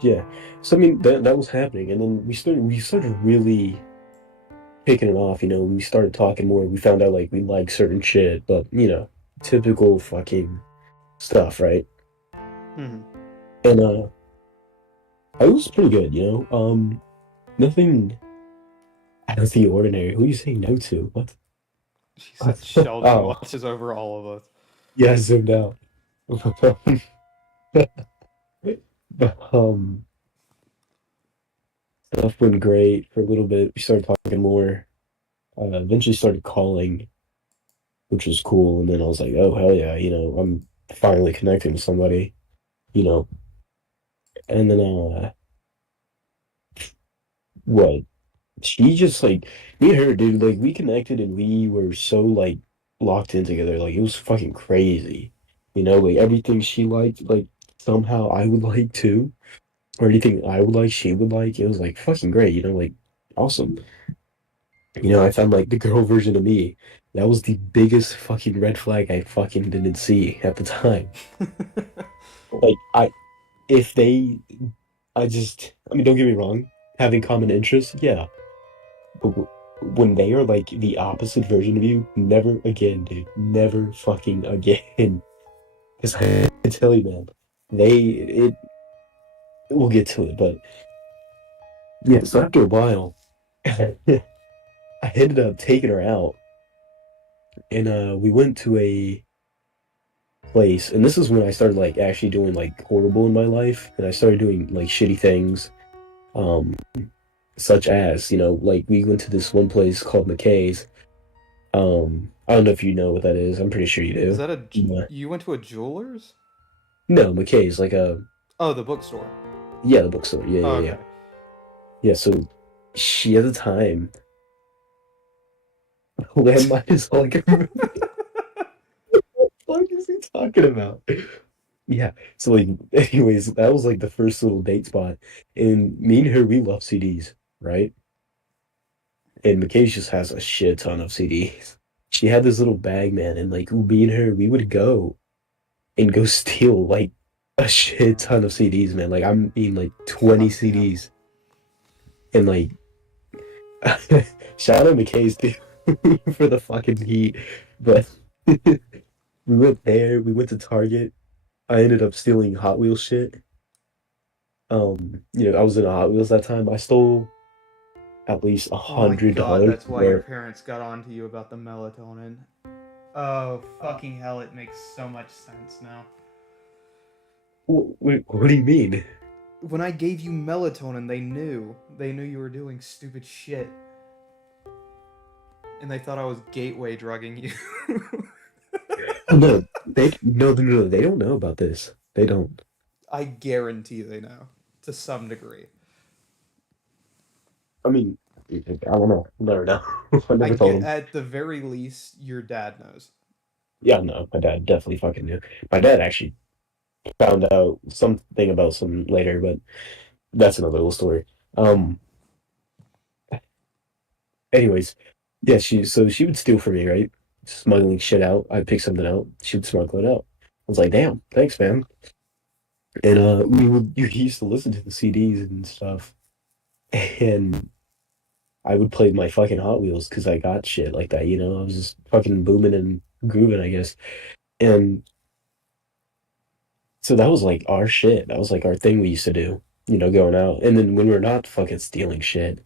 Yeah. So I mean that was happening and then we started really picking it off, we started talking more. We found out like we like certain shit, but typical fucking stuff, right? Hmm. And I was pretty good, nothing out of the ordinary. Who are you saying no to? What? She said Sheldon Oh, watches over all of us. yeah, I zoomed out. But stuff went great for a little bit. We started talking more. Eventually started calling, which was cool. And then I was like, oh hell yeah, I'm finally connecting with somebody, you know. And then what? She just like me and her, dude, like we connected and we were so like locked in together. Like it was fucking crazy. Like everything she liked, like somehow I would like too. Or anything I would like, she would like. It was like fucking great, like awesome. I found like the girl version of me. That was the biggest fucking red flag I fucking didn't see at the time. Like if they, I mean, don't get me wrong, having common interests, yeah. But when they are like the opposite version of you, never again, dude. Never fucking again. Because I tell you, man, we'll get to it, but yeah. So after a while, I ended up taking her out, and we went to a place, and this is when I started like actually doing like horrible in my life, and I started doing like shitty things, um, such as like we went to this one place called McKay's. I don't know if you know what that is. I'm pretty sure you Is do. that a? Yeah. You went to a jeweler's? No, McKay's like a Oh, the bookstore. yeah, the bookstore. Yeah, Oh, yeah, yeah. okay. Yeah, so she at the time landmine is all I can remember. What the fuck is he talking about? Yeah. So like anyways, that was like the first little date spot. And me and her, we love CDs, right? And McKay's just has a shit ton of CDs. She had this little bag, man, and like me and her, we would go and go steal like a shit ton of CDs, man. Like I'm mean like 20 God damn. CDs. And like shout out McKay's too for the fucking heat. But we went there, we went to Target. I ended up stealing Hot Wheels shit. I was in a Hot Wheels that time. I stole at least a Oh my hundred god, dollars that's why your worth. parents got on to you about the melatonin. Oh, fucking hell, it makes so much sense now. What do you mean? When I gave you melatonin, they knew. They knew you were doing stupid shit. And they thought I was gateway drugging you. Oh, no, no, they don't know about this. They don't. I guarantee they know. To some degree. I mean, I don't know. Never know. I I never told get them. at the very least, your dad knows. Yeah, no, my dad definitely fucking knew. My dad actually found out something about some later, but that's another little story. Um, anyways, yeah, she would steal from me, right? Smuggling shit out. I'd pick something out. She would smuggle it out. I was like, damn, thanks, man. And you used to listen to the CDs and stuff, and I would play my fucking Hot Wheels because I got shit like that. I was just fucking booming and grooving, I guess. And so that was like our shit. That was like our thing we used to do, going out. And then when we're not fucking stealing shit,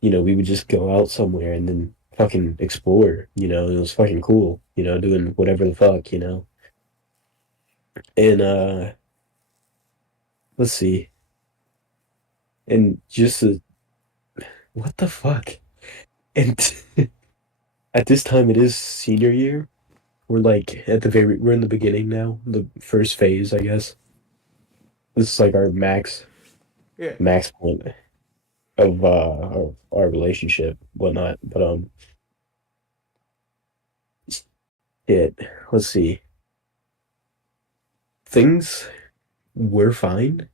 we would just go out somewhere and then fucking explore. It was fucking cool, doing whatever the fuck. And let's see. And just what the fuck? And at this time it is senior year. We're in the beginning now, the first phase, I guess. This is like our Yeah. max point of our relationship, whatnot. But it let's see. Things were fine.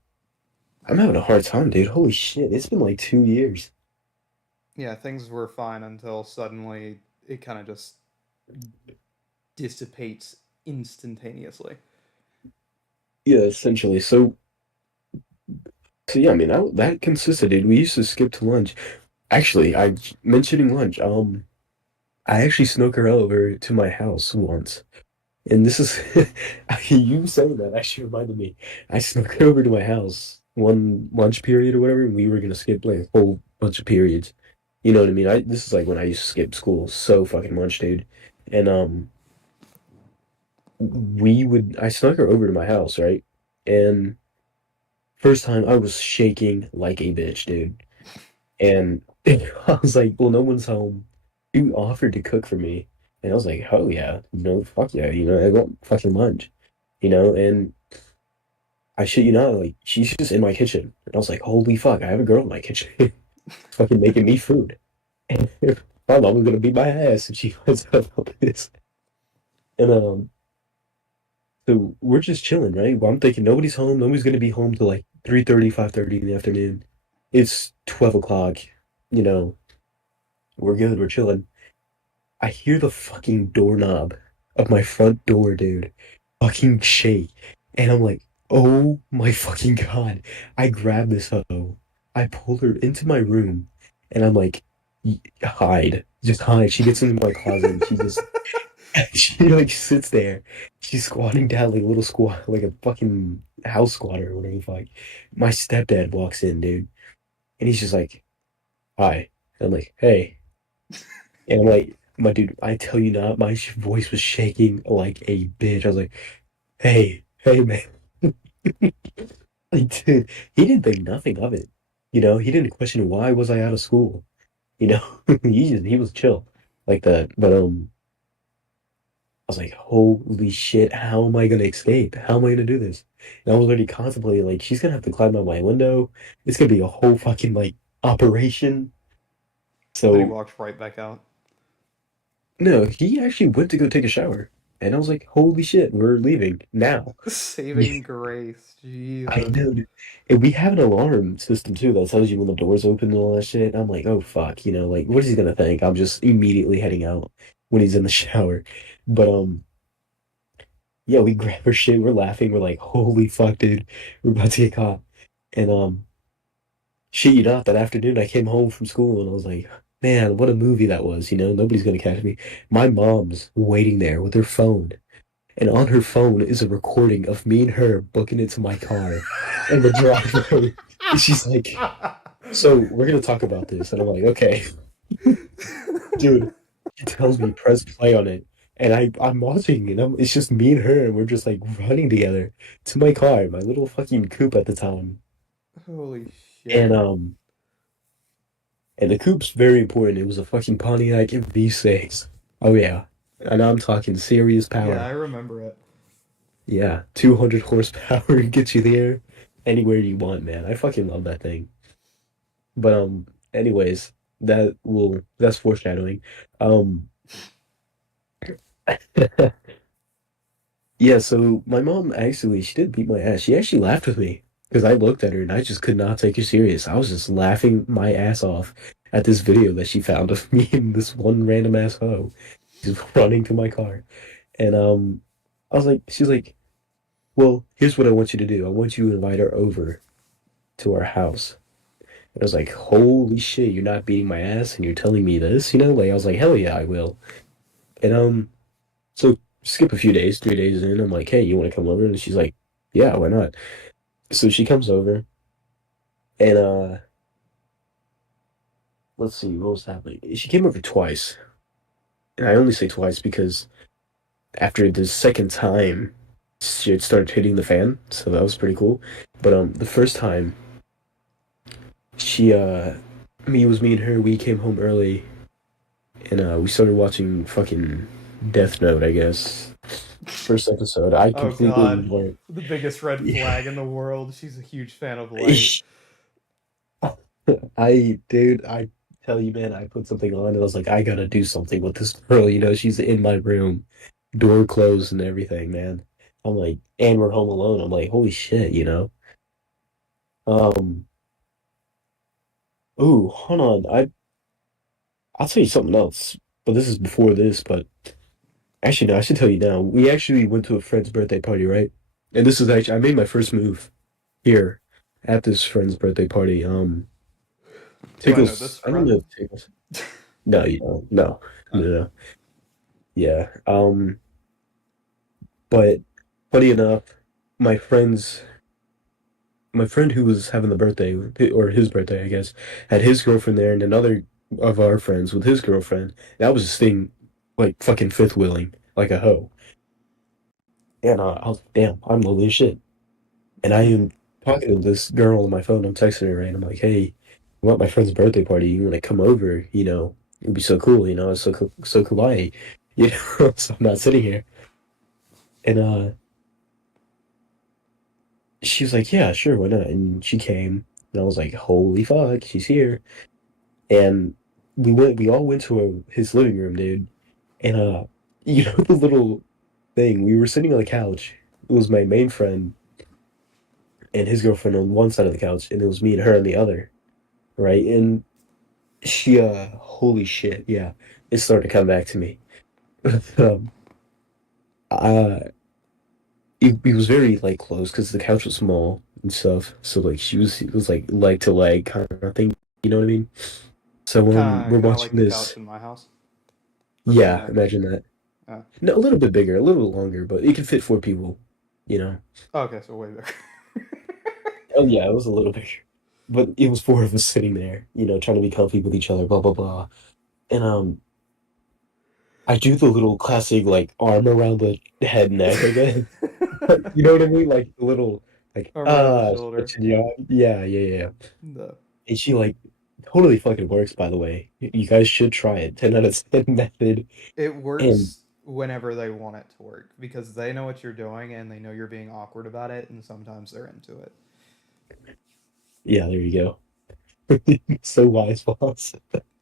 I'm having a hard time, dude. Holy shit, it's been like 2 years. Yeah, things were fine until suddenly it kind of just dissipates instantaneously. Yeah, essentially. So yeah, I mean that consisted, dude. We used to skip to lunch. Actually, I mentioning lunch. I actually snuck her over to my house once. And this is you saying that actually reminded me. I snuck over to my house one lunch period or whatever, and we were gonna skip like a whole bunch of periods. You know what I mean? This is like when I used to skip school so fucking much, dude. And I snuck her over to my house, right? And first time I was shaking like a bitch, dude. And I was like, well, no one's home. Dude offered to cook for me. And I was like, oh yeah, fuck yeah, I want fucking lunch, and I shit you not, like, she's just in my kitchen. And I was like, holy fuck, I have a girl in my kitchen fucking making me food. And my mom was gonna beat my ass if she finds out about this. And so we're just chilling, right? Well, I'm thinking nobody's home, nobody's gonna be home till like 3:30, 5:30 in the afternoon. It's 12 o'clock, you know, we're good, we're chilling. I hear the fucking doorknob of my front door, dude, fucking shake. And I'm like, oh my fucking God. I grab this hoe. I pull her into my room and I'm like, hide. Just hide. She gets into my closet and she like sits there. She's squatting down like a little squat, like a fucking house squatter or whatever the fuck. My stepdad walks in, dude, and he's just like, hi. And I'm like, hey. And I'm like, my dude, I tell you not, my voice was shaking like a bitch. I was like, hey, man. Like, dude, he didn't think nothing of it. He didn't question why was I out of school. You know, he was chill like that. But I was like, holy shit, how am I gonna escape? How am I gonna do this? And I was already contemplating like she's gonna have to climb out my window. It's gonna be a whole fucking like operation. Then he So walked right back out. no, he actually went to go take a shower. And I was like, holy shit, we're leaving now. Saving grace. I Jesus. know, dude. And we have an alarm system too that tells you when the door's open and all that shit. I'm like, oh fuck, like what is he gonna think? I'm just immediately heading out when he's in the shower. But yeah, we grab our shit, we're laughing, we're like, holy fuck, dude, we're about to get caught. And shit you not, that afternoon I came home from school and I was like, man, what a movie that was, nobody's gonna catch me. My mom's waiting there with her phone. And on her phone is a recording of me and her booking into my car in the driveway. And she's like, so we're gonna talk about this. And I'm like, okay, dude. She tells me press play on it. And I'm watching and it's just me and her and we're just like running together to my car, my little fucking coupe at the time. Holy And shit. the coupe's very important. It was a fucking Pontiac V6. Oh yeah. And I'm talking serious Yeah, I power. remember it. Yeah, 200 horsepower gets you there anywhere you want, man. I fucking love that thing. But anyways, that's foreshadowing. Um yeah, so my mom actually she did beat my ass. She actually laughed with me because I looked at her and I just could not take her serious. I was just laughing my ass off at this video that she found of me and this one random ass hoe just running to my car. And I was like, she's like, well, here's what I want you to do. I want you to invite her over to our house. And I was like, holy shit, you're not beating my ass and you're telling me this, Like I was like, hell yeah, I will. And so skip a few days, 3 days in, I'm like, hey, you want to come over? And she's like, yeah, why not? So she comes over and let's see, what was happening? She came over twice. And I only say twice because after the second time, shit started hitting the fan, so that was pretty cool. But the first time, she me and her, we came home early and we started watching fucking Death Note, I guess. First episode, I Oh completely god. ignored. The biggest red Yeah. flag in the world. She's a huge fan of light. Dude, I tell you, man, I put something on and I was like, I gotta do something with this girl. She's in my room, door closed and everything, man. I'm like, and we're home alone. I'm like, holy shit. Um, ooh, hold on. I'll tell you something else, but this is before this. But actually, no, I should tell you now. We actually went to a friend's birthday party, right? And this is actually I made my first move here at this friend's birthday party. Do I know this Tickles. I don't know friend? if Tickles. No, you don't. No, no, Okay. no. Yeah. But funny enough, my friends my friend who was having the birthday, or his birthday, I guess, had his girlfriend there and another of our friends with his girlfriend. That was his thing, like fucking fifth wheeling, like a hoe. And I was like, damn, I'm lonely as shit. And I am talking to this girl on my phone. I'm texting her, right? And I'm like, hey, I want my friend's birthday party. You want to come over? It'd be so cool. It's so kawaii. So I'm not sitting here. And she was like, yeah, sure, why not? And she came, and I was like, holy fuck, she's here. And we all went to his living room, dude. And the little thing, we were sitting on the couch. It was my main friend and his girlfriend on one side of the couch, and it was me and her on the other, right? And she, holy shit, yeah, it started to come back to me. Um, uh, it was very like close because the couch was small and stuff. So like it was like leg to leg kind of thing. You know what I mean? So Kind we're of like watching the couch this. in my house, or maybe Yeah, not. imagine that. Uh, No, a little bit bigger, a little longer, but it could fit four people. You know? okay, so way bigger. Oh yeah, it was a little bigger, but it was four of us sitting there, trying to be comfy with each other. Blah blah blah. And I do the little classic like arm around the head neck, I guess. You know what I mean? Like the little like Arm around the shoulder. stretching you out. Yeah, yeah, yeah. No. And she like totally fucking works, by the way. You guys should try it. 10 out of 10 method. It And works whenever they want it to work because they know what you're doing and they know you're being awkward about it, and sometimes they're into it. yeah, there you go. So wise, boss.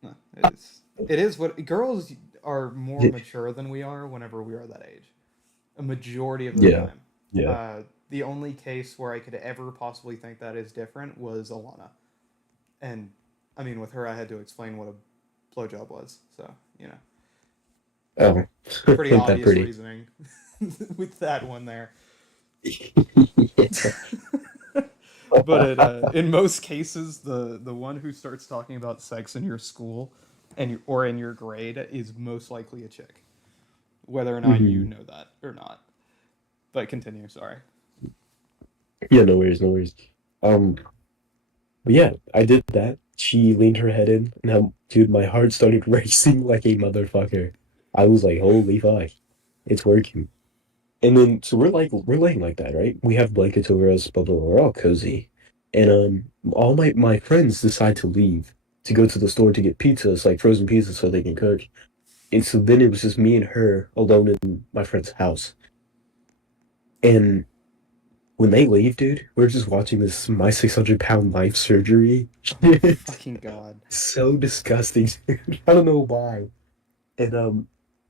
No, it is. It is what girls are more mature than we are whenever we are that age. A majority of the Yeah, time. yeah. The only case where I could ever possibly think that is different was Alana, and I mean with her I had to explain what a blowjob was, so Oh, pretty ain't that obvious pretty? reasoning with that one there. Yeah. But in most cases, the one who starts talking about sex in your school or in your grade is most likely a chick, whether or not you Mhm. know that or not. But continue. Sorry. Yeah, no worries, no worries. Um, but yeah, I did that. She leaned her head in, and dude, my heart started racing like a motherfucker. I was like, holy fuck, it's working. And then so we're laying like that, right? We have blankets over us, blah blah blah. We're all cozy. And all my friends decide to leave to go to the store to get pizzas, like frozen pizzas so they can cook. And so then it was just me and her alone in my friend's house. And when they leave, dude, we're just watching this my 600-pound life surgery. Oh It's fucking god. so disgusting, dude. I don't know why. And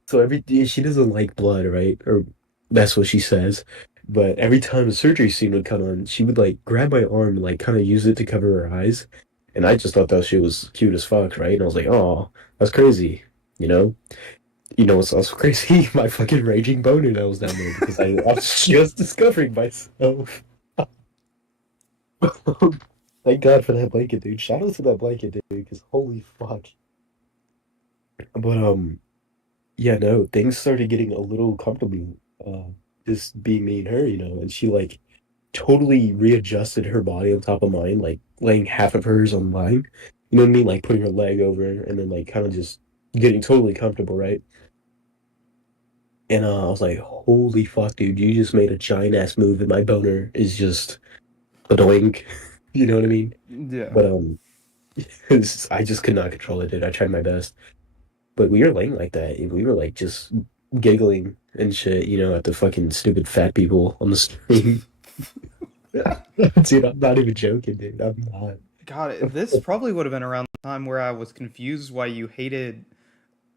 so every she doesn't like blood, right? Or that's what she says. But every time a surgery scene would come on, she would like grab my arm and like kind of use it to cover her eyes. And I just thought that shit was cute as fuck, right? And I was like, oh, that's crazy, you know? You know what's also crazy? My fucking raging boner that was down there because I was just discovering myself. Thank God for that blanket, dude. Shout out to that blanket, dude, because holy fuck. But yeah, no, things started getting a little comfortable, uh, just being me and her, and she like totally readjusted her body on top of mine, like laying half of hers on mine. You know what I mean? Like putting her leg over and then like kind of just getting totally comfortable, right? And I was like, holy fuck, dude, you just made a giant ass move and my boner is just annoying. You know what I mean? Yeah. But I just could not control it, dude. I tried my best. But we were laying like that. And we were like just giggling and shit, at the fucking stupid fat people on the stream. Dude, I'm not even joking, dude. I'm not. God, this probably would have been around the time where I was confused why you hated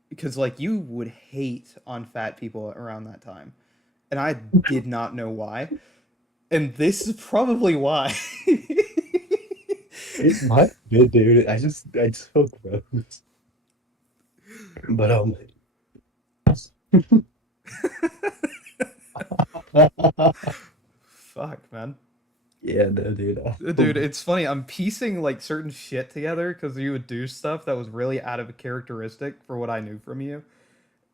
because like you would hate on fat people around that time, and I did not know why. And this is probably why. It might be good, dude. I just feel gross. But Fuck, man. yeah, no, dude. Dude, it's funny. I'm piecing like certain shit together because you would do stuff that was really out of characteristic for what I knew from you.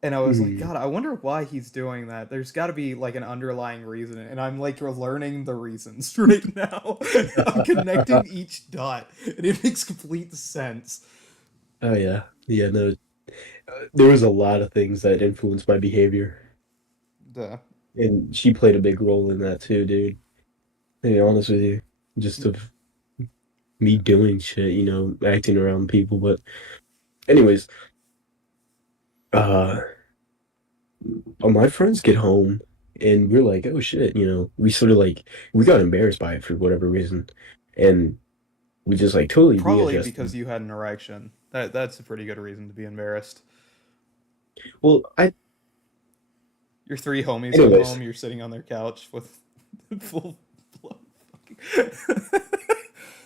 And I was like, Mm. God, I wonder why he's doing that. There's got to be like an underlying reason, and I'm like learning the reasons right now. I'm connecting each dot, and it makes complete sense. Oh yeah, yeah. No, there was a lot of things that influenced my behavior, Duh. and she played a big role in that too, dude. To be honest with you, just of me doing shit, acting around people. But anyways, uh, my friends get home, and we're like, oh shit, we sort of like we got embarrassed by it for whatever reason, and we just like totally Probably because readjusted. you had an erection. That's a pretty good reason to be embarrassed. Well, Your three homies come anyways, home. You're sitting on their couch with full blood. Fucking.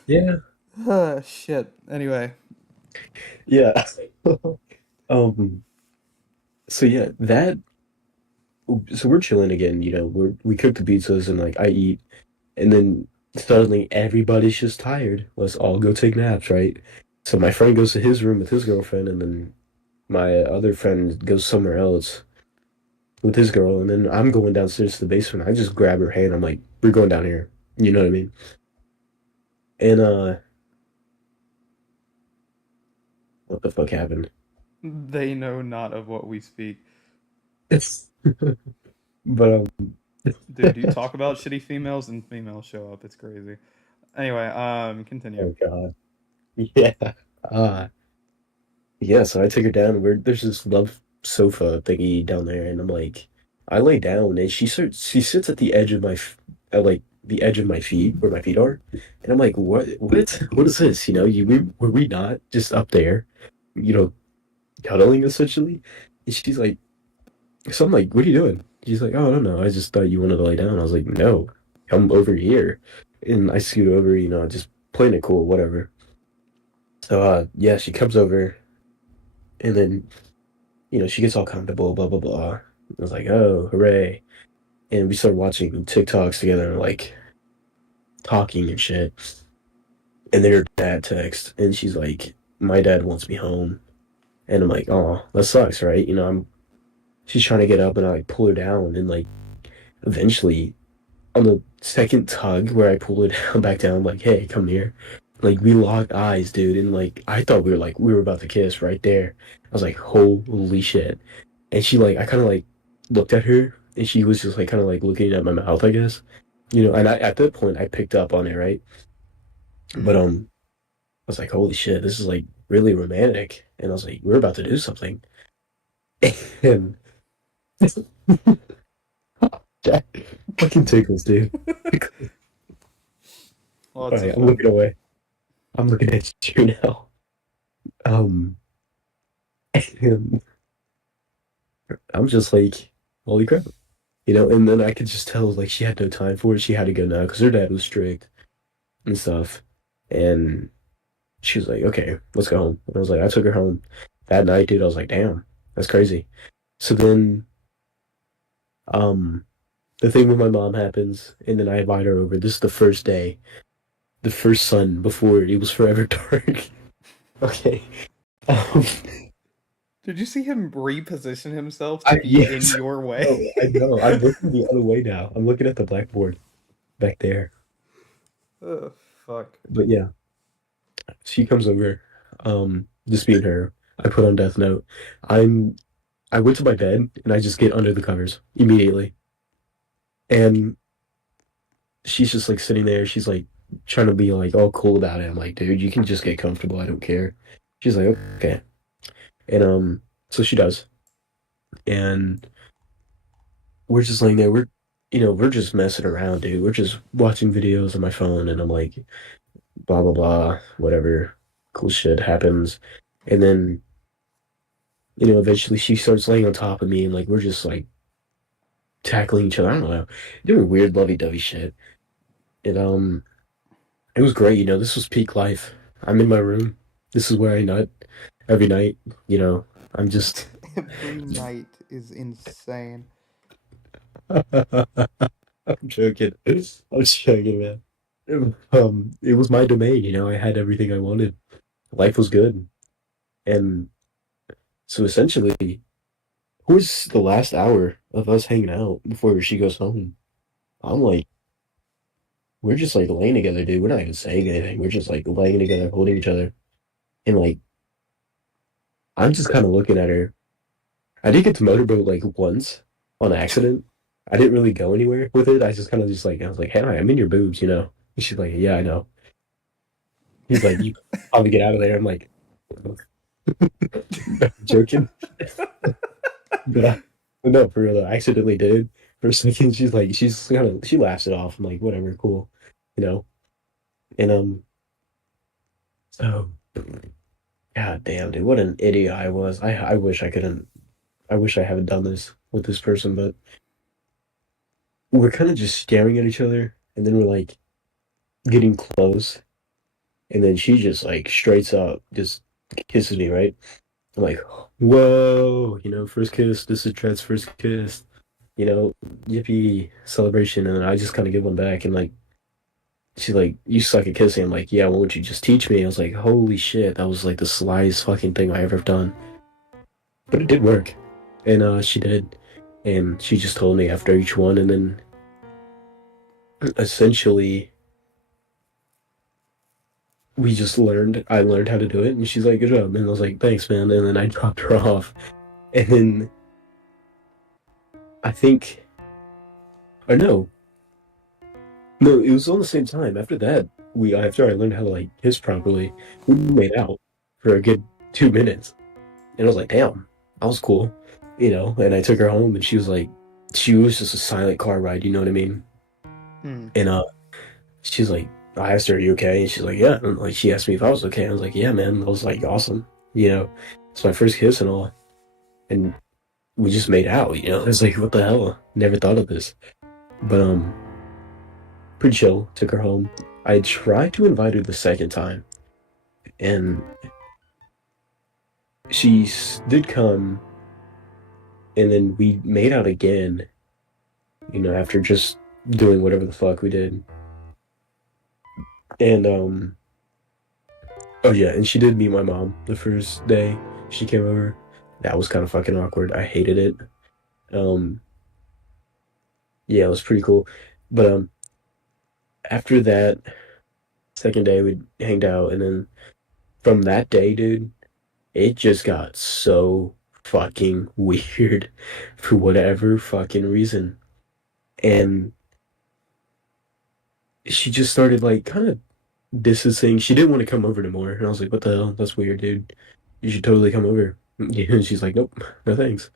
yeah, Shit. Anyway, yeah. Um, so yeah, so we're chilling again, we cook the pizzas and like I eat, and then suddenly everybody's just tired. Let's all go take naps, right? So my friend goes to his room with his girlfriend, and then my other friend goes somewhere else with his girl, and then I'm going downstairs to the basement. I just grab her hand. I'm like, "We're going down here." You know what I mean? And what the fuck happened? they know not of what we speak. It's but Dude, you talk about shitty females and females show up. It's crazy. Anyway, continue. oh god, yeah. Uh yeah, so I take her down. There's this love sofa thingy down there, and I'm like, I lay down, and she sits at the edge of at like the edge of my feet, where my feet are, and I'm like, what is this? Were we not just up there, you know, cuddling essentially? And she's like, so I'm like, what are you doing? She's like, oh, I don't know. I just thought you wanted to lay down. I was like, no, come over here, and I scoot over, just playing it cool, whatever. So yeah, she comes over, and then she gets all comfortable, blah, blah, blah. I was like, oh, hooray. And we started watching TikToks together and like talking and shit. And then her dad texts and she's like, my dad wants me home. And I'm like, oh, that sucks, right? She's trying to get up and I like pull her down. And like eventually on the second tug where I pull her down back down, I'm like, hey, come here. Like we locked eyes, dude. And like I thought we were about to kiss right there. I was like, holy shit. And she like I kind of like looked at her and she was just like kind of like looking at my mouth, I guess. And at that point I picked up on it, right? But Mm. I was like, holy shit, this is like really romantic. And I was like, we're about to do something. And that fucking tickles, dude. All Lots of right, I'm fun. looking away. I'm looking at you now. Um, and I'm just like, holy crap. And then I could just tell like she had no time for it. She had to go now because her dad was strict and stuff. And she was like, okay, let's go home. And I was like, I took her home that night, dude. I was like, damn, that's crazy. So then, um, the thing with my mom happens, and then I invite her over. This is the first day, the first sun before it was forever dark. Okay. Um, Did you see him reposition himself to be in yes, your way? no, I know. I'm looking the other way now. I'm looking at the blackboard back there. Oh, fuck. But yeah, she comes over. Just being her. I put on Death Note. I'm. I went to my bed and I just get under the covers immediately. And she's just like sitting there. She's like trying to be like all cool about it. I'm like, dude, you can just get comfortable. I don't care. She's like, okay. And so she does. And we're just laying there. We're just messing around, dude. We're just watching videos on my phone, and I'm like, blah blah blah, whatever. Cool shit happens. And then, eventually she starts laying on top of me, and like we're just like tackling each other. I don't know, doing weird lovey-dovey shit. And it was great. This was peak life. I'm in my room. This is where I nut every night. You know, I'm just. Every night is insane. I'm joking. I'm joking, man. It was my domain. I had everything I wanted. Life was good, and so essentially, was the last hour of us hanging out before she goes home. I'm like, we're just like laying together, dude. We're not even saying anything. We're just like laying together, holding each other. And like, I'm just kind of looking at her. I did get to motorboat like once on accident. I didn't really go anywhere with it. I just kind of just like, I was like, hey, I'm in your boobs, you know? And she's like, yeah, I know. He's like, you probably get out of there. I'm like, joking. But but no, for real though, I accidentally did. For a second, she's like, she laughs it off. I'm like, whatever, cool, you know. And so god damn, dude, what an idiot I was. I wish I couldn't. I wish I haven't done this with this person, but we're kind of just staring at each other, and then we're like getting close, and then she just like straights up, just kisses me, right? I'm like, whoa, first kiss. This is Tread's first kiss. Yippee celebration, and then I just kind of give one back, and like she's like, you suck at kissing. I'm like, yeah, won't you just teach me? I was like, holy shit, that was like the slyest fucking thing I ever done. But it did work. And she did. And she just told me after each one, and then essentially I learned how to do it, and she's like, good job. And I was like, thanks, man. And then I dropped her off. And then I think, or no, it was on the same time. After that, after I learned how to like kiss properly, we made out for a good 2 minutes. And I was like, damn, that was cool. And I took her home and she was just a silent car ride, you know what I mean? Hmm. And she's like, I asked her, are you okay? And she's like, yeah. And like she asked me if I was okay. I was like, yeah, man. I was like, awesome. It's my first kiss and all. And we just made out, It's like, what the hell? Never thought of this. But pretty chill. Took her home. I tried to invite her the second time, and did come, and then we made out again, after just doing whatever the fuck we did. And oh yeah, and she did meet my mom the first day she came over. That was kind of fucking awkward. I hated it. Um, yeah, it was pretty cool. But after that second day, we hanged out, and then from that day, dude, it just got so fucking weird for whatever fucking reason. And she just started like kind of distancing. She didn't want to come over anymore. And I was like, what the hell? That's weird, dude. You should totally come over. Yeah, and she's like, nope, no thanks.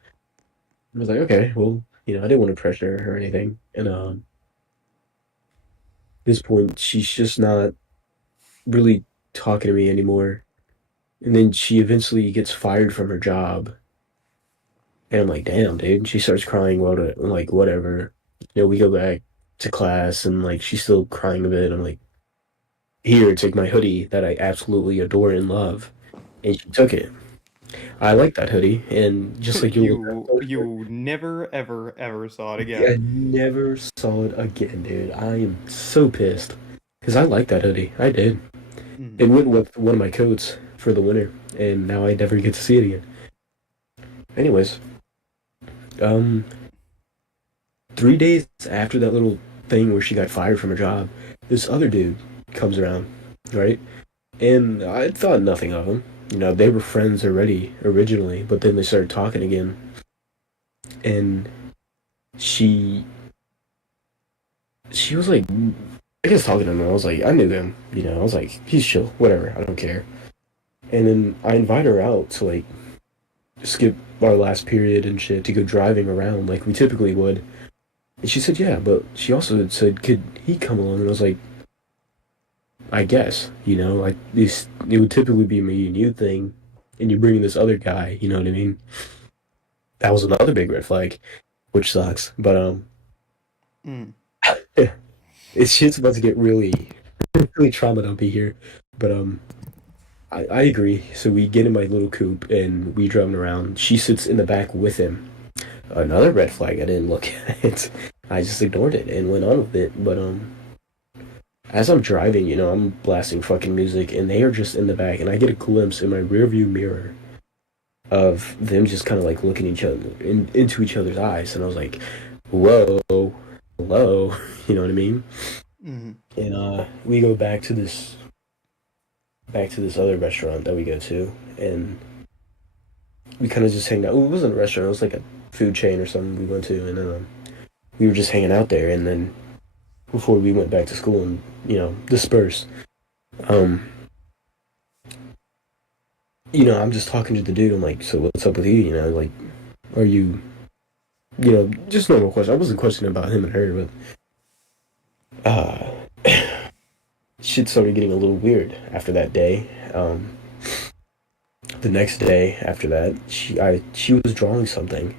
I was like, okay, well, I didn't want to pressure her or anything. And at this point, she's just not really talking to me anymore. And then she eventually gets fired from her job. And I'm like, damn, dude. She starts crying. Well, I'm like, whatever. We go back to class and like she's still crying a bit. I'm like, here, take my hoodie that I absolutely adore and love. And she took it. I like that hoodie. And just like your You never ever ever saw it again. I never saw it again, dude. I am so pissed. Because I like that hoodie. I did. Hmm. It went with one of my coats for the winter. And now I never get to see it again. Anyways, um, 3 days after that little thing where she got fired from her job, this other dude comes around, right? And I thought nothing of him. They were friends already originally, but then they started talking again. And she she was like, I guess talking to him. I was like, I knew him. I was like, he's chill, whatever. I don't care. And then I invite her out to like skip our last period and shit to go driving around like we typically would. And she said, yeah, but she also had said, could he come along? And I was like, I guess, like this, it would typically be a me and you thing, and you're bringing this other guy, you know what I mean? That was another big red flag, which sucks. But Hmm. it's shit's about to get really, really trauma dumpy here. But I agree. So we get in my little coupe and we driving around. She sits in the back with him. Another red flag I didn't look at. I just ignored it and went on with it. But as I'm driving, I'm blasting fucking music, and they are just in the back, and I get a glimpse in my rearview mirror of them just kind of like looking each other into each other's eyes, and I was like, whoa, hello, you know what I mean? Mm. And we go back to this other restaurant that we go to, and we kind of just hang out. It wasn't a restaurant; it was like a food chain or something we went to, and we were just hanging out there. And then before we went back to school and dispersed, um, I'm just talking to the dude. I'm like, so what's up with you? Like, are you, just normal question. I wasn't questioning about him and her, but shit started getting a little weird after that day. The next day after that, she was drawing something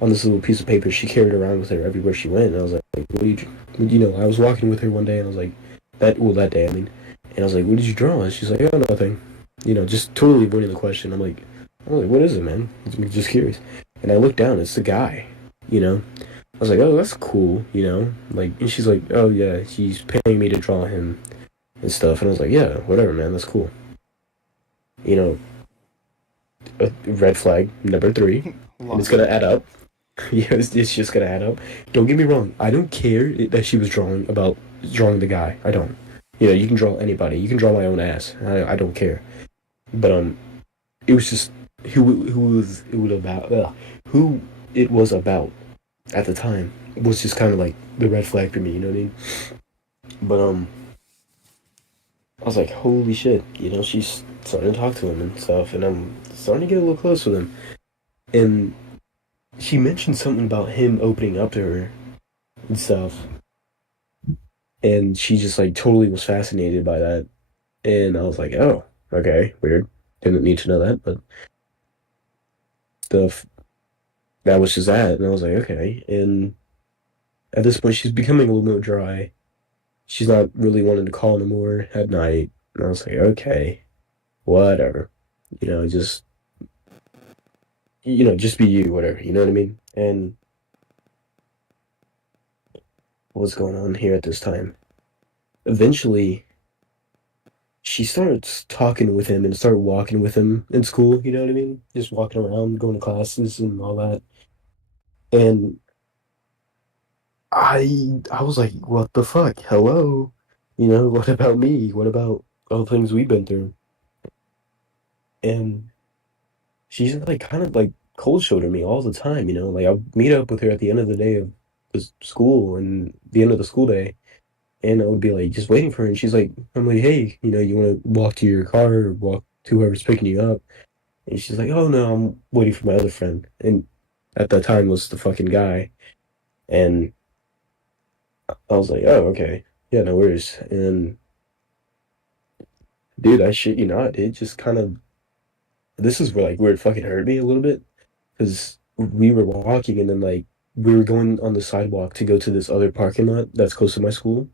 on this little piece of paper she carried around with her everywhere she went. And I was like, what do I was walking with her one day and I was like, that day, I mean, and I was like, what did you draw? And she's like, oh, nothing. Just totally avoiding the question. I'm like, what is it, man? I'm just curious. And I looked down, it's the guy, you know? I was like, oh, that's cool, Like, and she's like, oh, yeah, she's paying me to draw him and stuff. And I was like, yeah, whatever, man, that's cool. You know, red flag number three, and it's Lock gonna it. add up. Yeah, it's just gonna add up. Don't get me wrong. I don't care that she was drawing the guy. I don't. You can draw anybody. You can draw my own ass. I don't care. But it was just who it was about at the time was just kind of like the red flag for me. You know what I mean? But I was like, holy shit. She's starting to talk to him and stuff, and I'm starting to get a little close with him. And she mentioned something about him opening up to her and stuff, and she just like totally was fascinated by that. And I was like, oh, okay, weird. Didn't need to know that, but the that was just that, and I was like, okay. And at this point, she's becoming a little more dry. She's not really wanting to call anymore at night, and I was like, okay, whatever. Just just be you, whatever. You know what I mean? And what's going on here at this time? Eventually, she starts talking with him and started walking with him in school, you know what I mean? Just walking around, going to classes and all that. And I was like, what the fuck? Hello? What about me? What about all the things we've been through? And she's like kind of like cold shoulder me all the time, like I'll meet up with her at the end of the day of the school and the end of the school day, and I would be like just waiting for her, and she's like, I'm like, hey, you want to walk to your car or walk to whoever's picking you up? And she's like, oh no, I'm waiting for my other friend. And at that time was the fucking guy. And I was like, oh, okay. Yeah, no worries. And dude, I shit you not, it just kind of, this is where it fucking hurt me a little bit. Because we were walking and then like, we were going on the sidewalk to go to this other parking lot that's close to my school.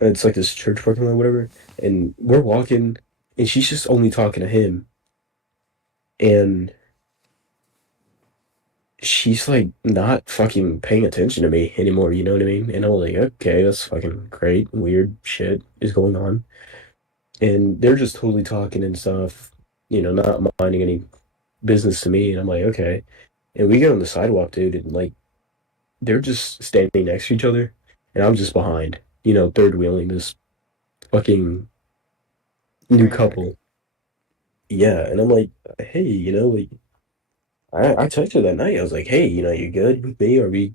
And it's like this church parking lot, whatever. And we're walking and she's just only talking to him. And she's like not fucking paying attention to me anymore, you know what I mean? And I'm like, okay, that's fucking great. Weird shit is going on. And they're just totally talking and stuff, not minding any business to me. And I'm like, okay. And we get on the sidewalk, dude, and like they're just standing next to each other. And I'm just behind, third wheeling this fucking new Train wreck. couple. Yeah. And I'm like, hey, like I texted her that night. I was like, hey, you good with me? Are we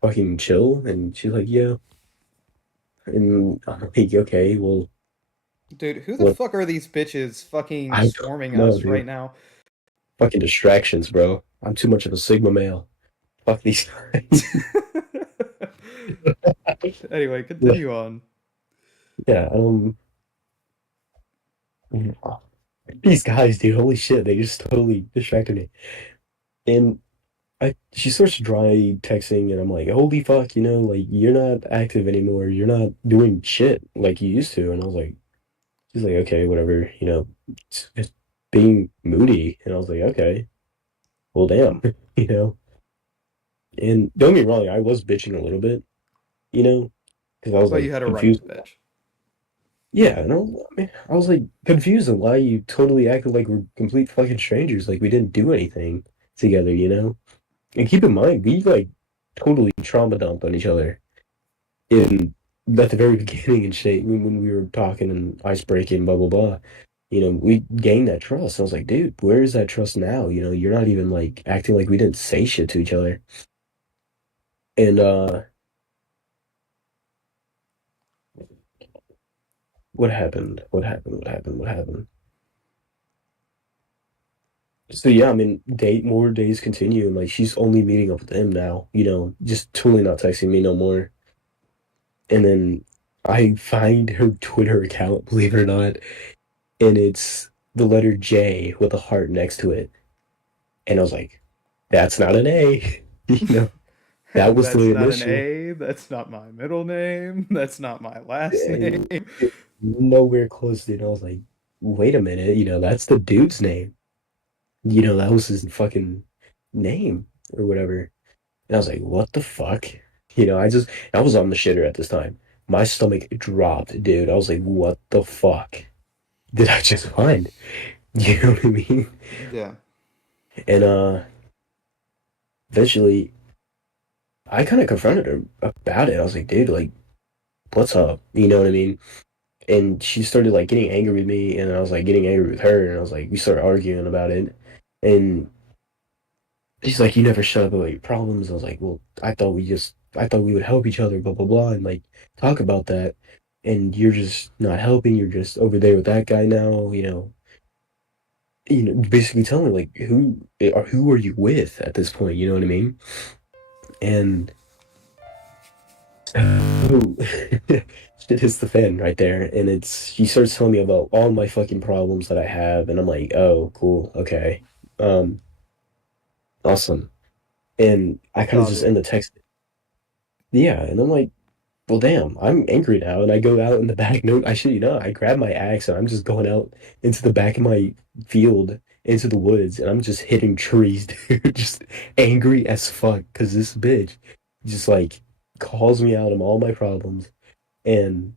fucking chill? And she's like, yeah. And I'm like, okay, well, Dude, who the what? fuck are these bitches fucking I don't swarming know, us right dude. now? Fucking distractions, bro. I'm too much of a Sigma male. Fuck these guys. Anyway, continue on. Yeah, these guys, dude, holy shit, they just totally distracted me. And she starts dry texting, and I'm like, holy fuck, like you're not active anymore. You're not doing shit like you used to. And I was like, she's like, okay, whatever, it's being moody. And I was like, okay, well, damn, you know. And don't get me wrong, I was bitching a little bit, you know, because I was But you like had a right confused. to bitch. Yeah, and I was like confused on why you totally acted like we're complete fucking strangers, like we didn't do anything together, you know? And keep in mind, we like totally trauma dumped on each other in at the very beginning and shit when we were talking and ice breaking, blah blah blah. You know, we gained that trust. I was like, dude, where is that trust now? You know, you're not even like acting like we didn't say shit to each other. And what happened? What happened? What happened? What happened? So yeah, I mean, date more days continue, and like she's only meeting up with him now. You know, just totally not texting me no more. And then I find her Twitter account, believe it or not, and it's the letter J with a heart next to it. And I was like, that's not an A. You know, that was That's the not an initial. A. That's not my middle name. That's not my last name. And it, nowhere close to it. I was like, wait a minute, you know, that's the dude's name. You know, that was his fucking name or whatever. And I was like, what the fuck? You know, I was on the shitter at this time. My stomach dropped, dude. I was like, what the fuck did I just find? You know what I mean? Yeah. And eventually I kind of confronted her about it. I was like, dude, like, what's up? You know what I mean? And she started like getting angry with me, and I was like getting angry with her, and I was like, we started arguing about it. And she's like, you never shut up about your problems. I was like, well, I thought we would help each other, blah, blah, blah, and like talk about that. And you're just not helping. You're just over there with that guy now, basically telling me like, who are you with at this point? You know what I mean? And oh, shit hits the fan right there. And she starts telling me about all my fucking problems that I have. And I'm like, oh, cool. Okay. Um, awesome. And I kind of Got just it. end the text. Yeah. And I'm like, well, damn, I'm angry now. And I go out in the back. No, I shit you not. I grab my axe and I'm just going out into the back of my field, into the woods. And I'm just hitting trees, dude. Just angry as fuck. Because this bitch just like calls me out on all my problems and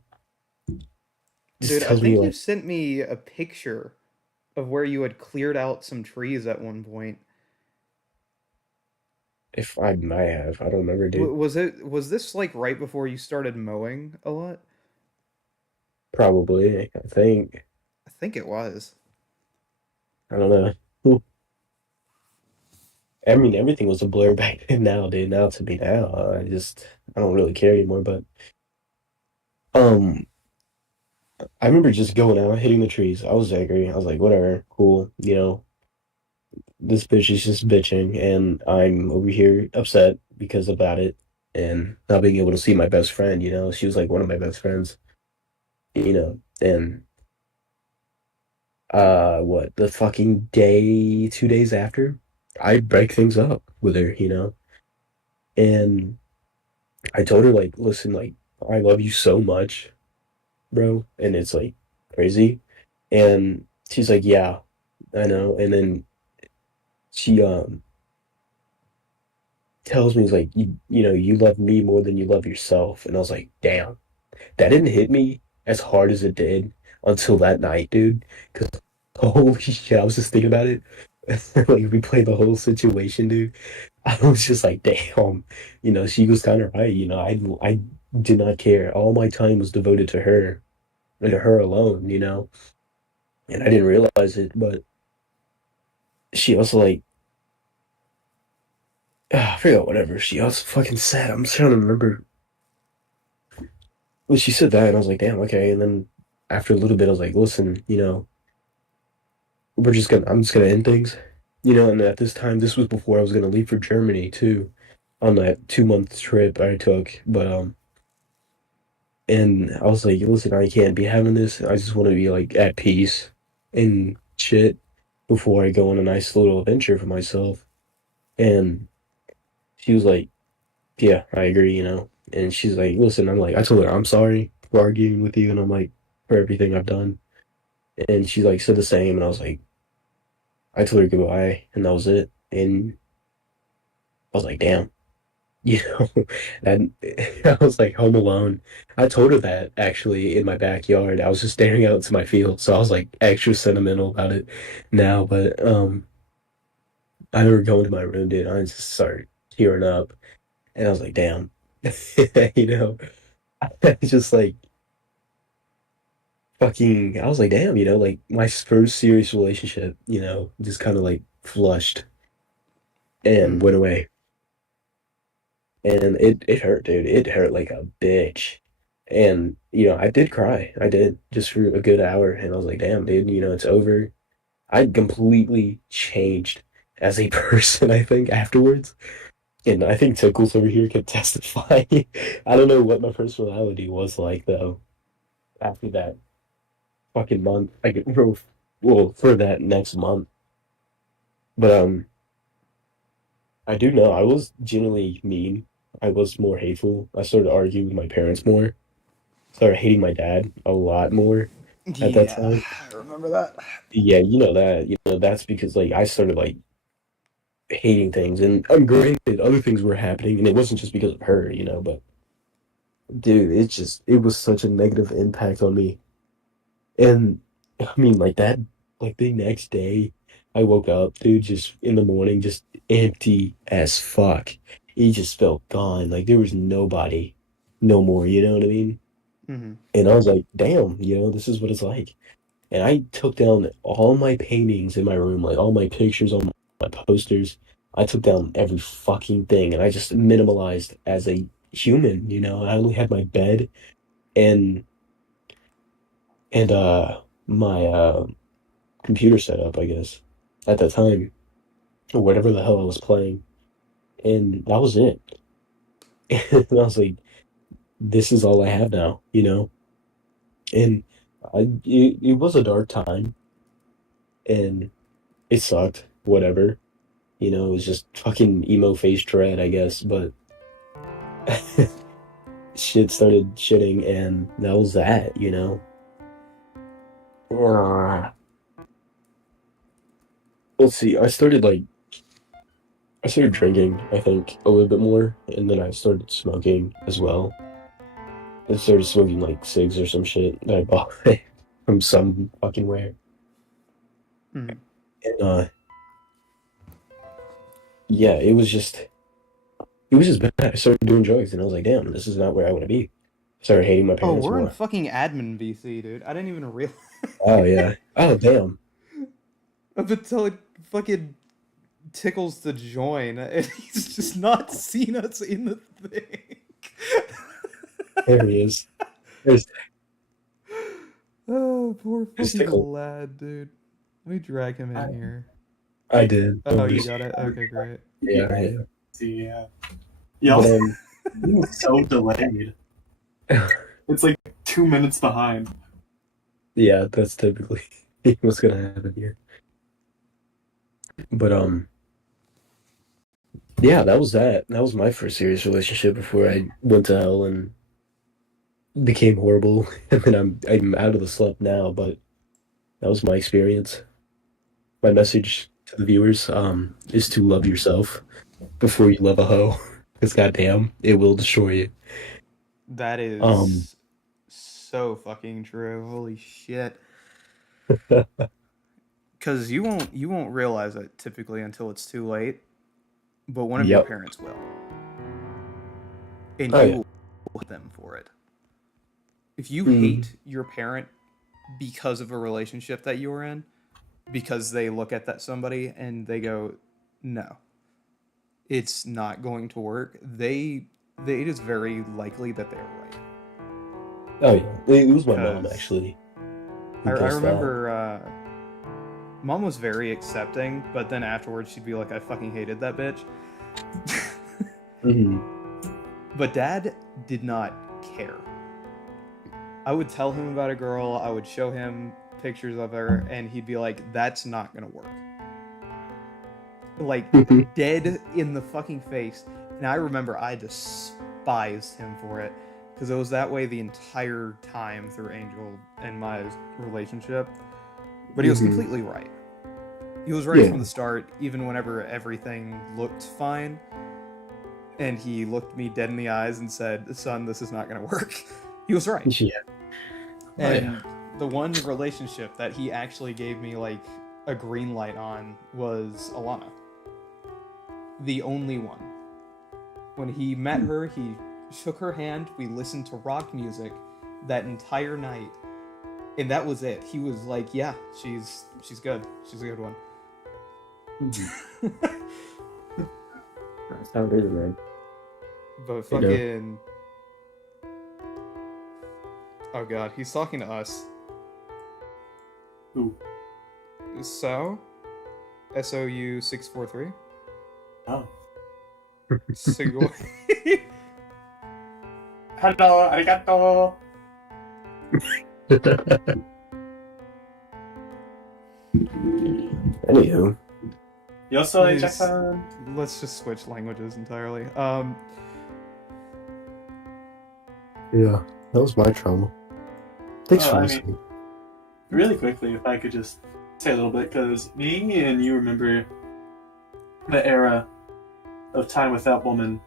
just Dude, I tells me think you like, sent me a picture of where you had cleared out some trees at one point. if I might have, I don't remember, dude. Was this like right before you started mowing a lot? Probably, I think. I think it was. I don't know. I mean, everything was a blur back then. Now, dude. Now to me now, I don't really care anymore. But um, I remember just going out, hitting the trees. I was angry. I was like, whatever, cool. You know, this bitch is just bitching, and I'm over here upset because about it, and not being able to see my best friend. You know, she was like one of my best friends. You know, and what the fucking day, 2 days after, I break things up with her. You know, and I told her like, listen, like, I love you so much, bro, and it's like crazy. And she's like, yeah, I know. And then she tells me, it's like, you know, you love me more than you love yourself. And I was like, damn, that didn't hit me as hard as it did until that night, dude. Because holy shit, I was just thinking about it. Like we played the whole situation, dude. I was just like, damn, you know, she was kind of right. You know, I did not care. All my time was devoted to her and to her alone, you know. And I didn't realize it, but she also like, I forgot whatever she also fucking said. I'm trying to remember. Well, she said that, and I was like, damn, okay. And then after a little bit, I was like, listen, you know, I'm just gonna end things, you know. And at this time, this was before I was gonna leave for Germany too, on that 2 month trip I took. But and I was like, listen, I can't be having this. I just want to be like at peace and shit before I go on a nice little adventure for myself. And she was like, yeah, I agree, you know. And she's like, listen, I told her, I'm sorry for arguing with you. And I'm like, for everything I've done. And she like said the same. And I was like, I told her goodbye. And that was it. And I was like, damn. you know, and I was like home alone. I told her that actually in my backyard. I was just staring out into my field, so I was like extra sentimental about it now. But I remember going to my room, dude. I just started tearing up, and I was like, damn, you know, it's just like fucking. I was like, damn, like my first serious relationship, just kind of like flushed and Mm. went away. And it hurt, dude. It hurt like a bitch. And, I did cry. I did just for a good hour. And I was like, damn, dude, it's over. I completely changed as a person, I think, afterwards. And I think Tickles over here could testify. I don't know what my personality was like, though, after that fucking month. Well, for that next month. But, I do know I was genuinely mean. I was more hateful. I started arguing with my parents more. Started hating my dad a lot more at that Yeah, time. I remember that. Yeah, you know that. That's because like I started like hating things, and I'm granted other things were happening, and it wasn't just because of her, but dude, it was such a negative impact on me. And I mean like that like the next day I woke up, dude, just in the morning, just empty as fuck. It just felt gone. Like there was nobody no more, you know what I mean? Hmm. And I was like, damn, this is what it's like. And I took down all my paintings in my room, like all my pictures, all my posters. I took down every fucking thing and I just minimalized as a human, I only had my bed and and my computer setup, I guess, at the time, or whatever the hell I was playing. And that was it. And I was like, this is all I have now, And it was a dark time and it sucked, whatever. It was just fucking emo face dread, I guess. But shit started shitting, and that was that. Uh, let's see. I started drinking, I think, a little bit more, and then I started smoking as well. I started smoking like cigs or some shit that I bought from some fucking where. Hmm. And yeah, it was just bad. I started doing drugs, and I was like, damn, this is not where I want to be. I started hating my Oh, parents we're in more. fucking admin VC, dude. I didn't even realize. Oh yeah. Oh damn. Up until it fucking tickles to join, and he's just not seen us in the thing. There he is. There's Oh, poor there's fucking Tickle. lad, dude. Let me drag him in I, here. I did. Oh, I'm you just got it? Okay, great. yeah, yeah. Yeah. But Y'all so delayed. It's like 2 minutes behind. yeah, that's typically what's gonna happen here. But yeah, that was that. That was my first serious relationship before I went to hell and became horrible. And then I'm out of the slump now, but that was my experience. My message to the viewers is to love yourself before you love a hoe. Because goddamn, it will destroy you. That Um is so fucking true. Holy shit. Because you won't realize it typically until it's too late, but one of your yep. parents will, and Oh you yeah. will hate them for it. If you Mm, hate your parent because of a relationship that you were in, because they look at that somebody and they go, no, it's not going to work. They it is very likely that they're right. oh yeah. It was my mom Because actually who I guessed that. remember mom was very accepting, but then afterwards she'd be like, I fucking hated that bitch. Hmm. But dad did not care. I would tell him about a girl, I would show him pictures of her, and he'd be like, that's not gonna work. Like, dead in the fucking face. And I remember I despised him for it, because it was that way the entire time through Angel and my relationship. But he was Hmm. completely right. He was right Yeah. from the start, even whenever everything looked fine. and he looked me dead in the eyes and said, "Son, this is not going to work." He was right. Yeah. And the one relationship that he actually gave me like a green light on was Alana. The only one. When he met her, he shook her hand, we listened to rock music that entire night, and that was it. He was like, yeah, she's good. She's a good one. That's how it is, man. But fucking... Oh god, he's talking to us. Ooh. So? SOU 643? Oh. Single. Hello, arigato. Anywho. Yo soy Please. Jackson. Let's just switch languages entirely. Yeah, that was my trauma. Thanks for I listening. mean, really quickly, if I could just say a little bit, because me and you remember the era of time with that woman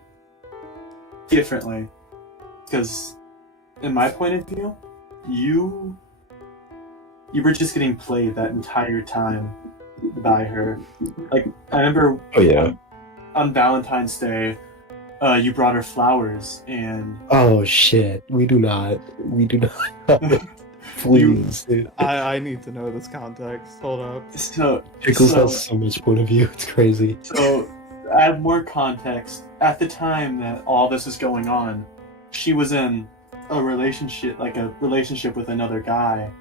differently. Because, in my point of view, you were just getting played that entire time by her. Like, I remember Oh yeah. on Valentine's Day, you brought her flowers, and Oh shit. We do not. Please, dude. I need to know this context. Hold up. so Pickles so- has so much point of view. It's crazy. So, add more context. At the time that all this is going on, she was in a relationship with another guy,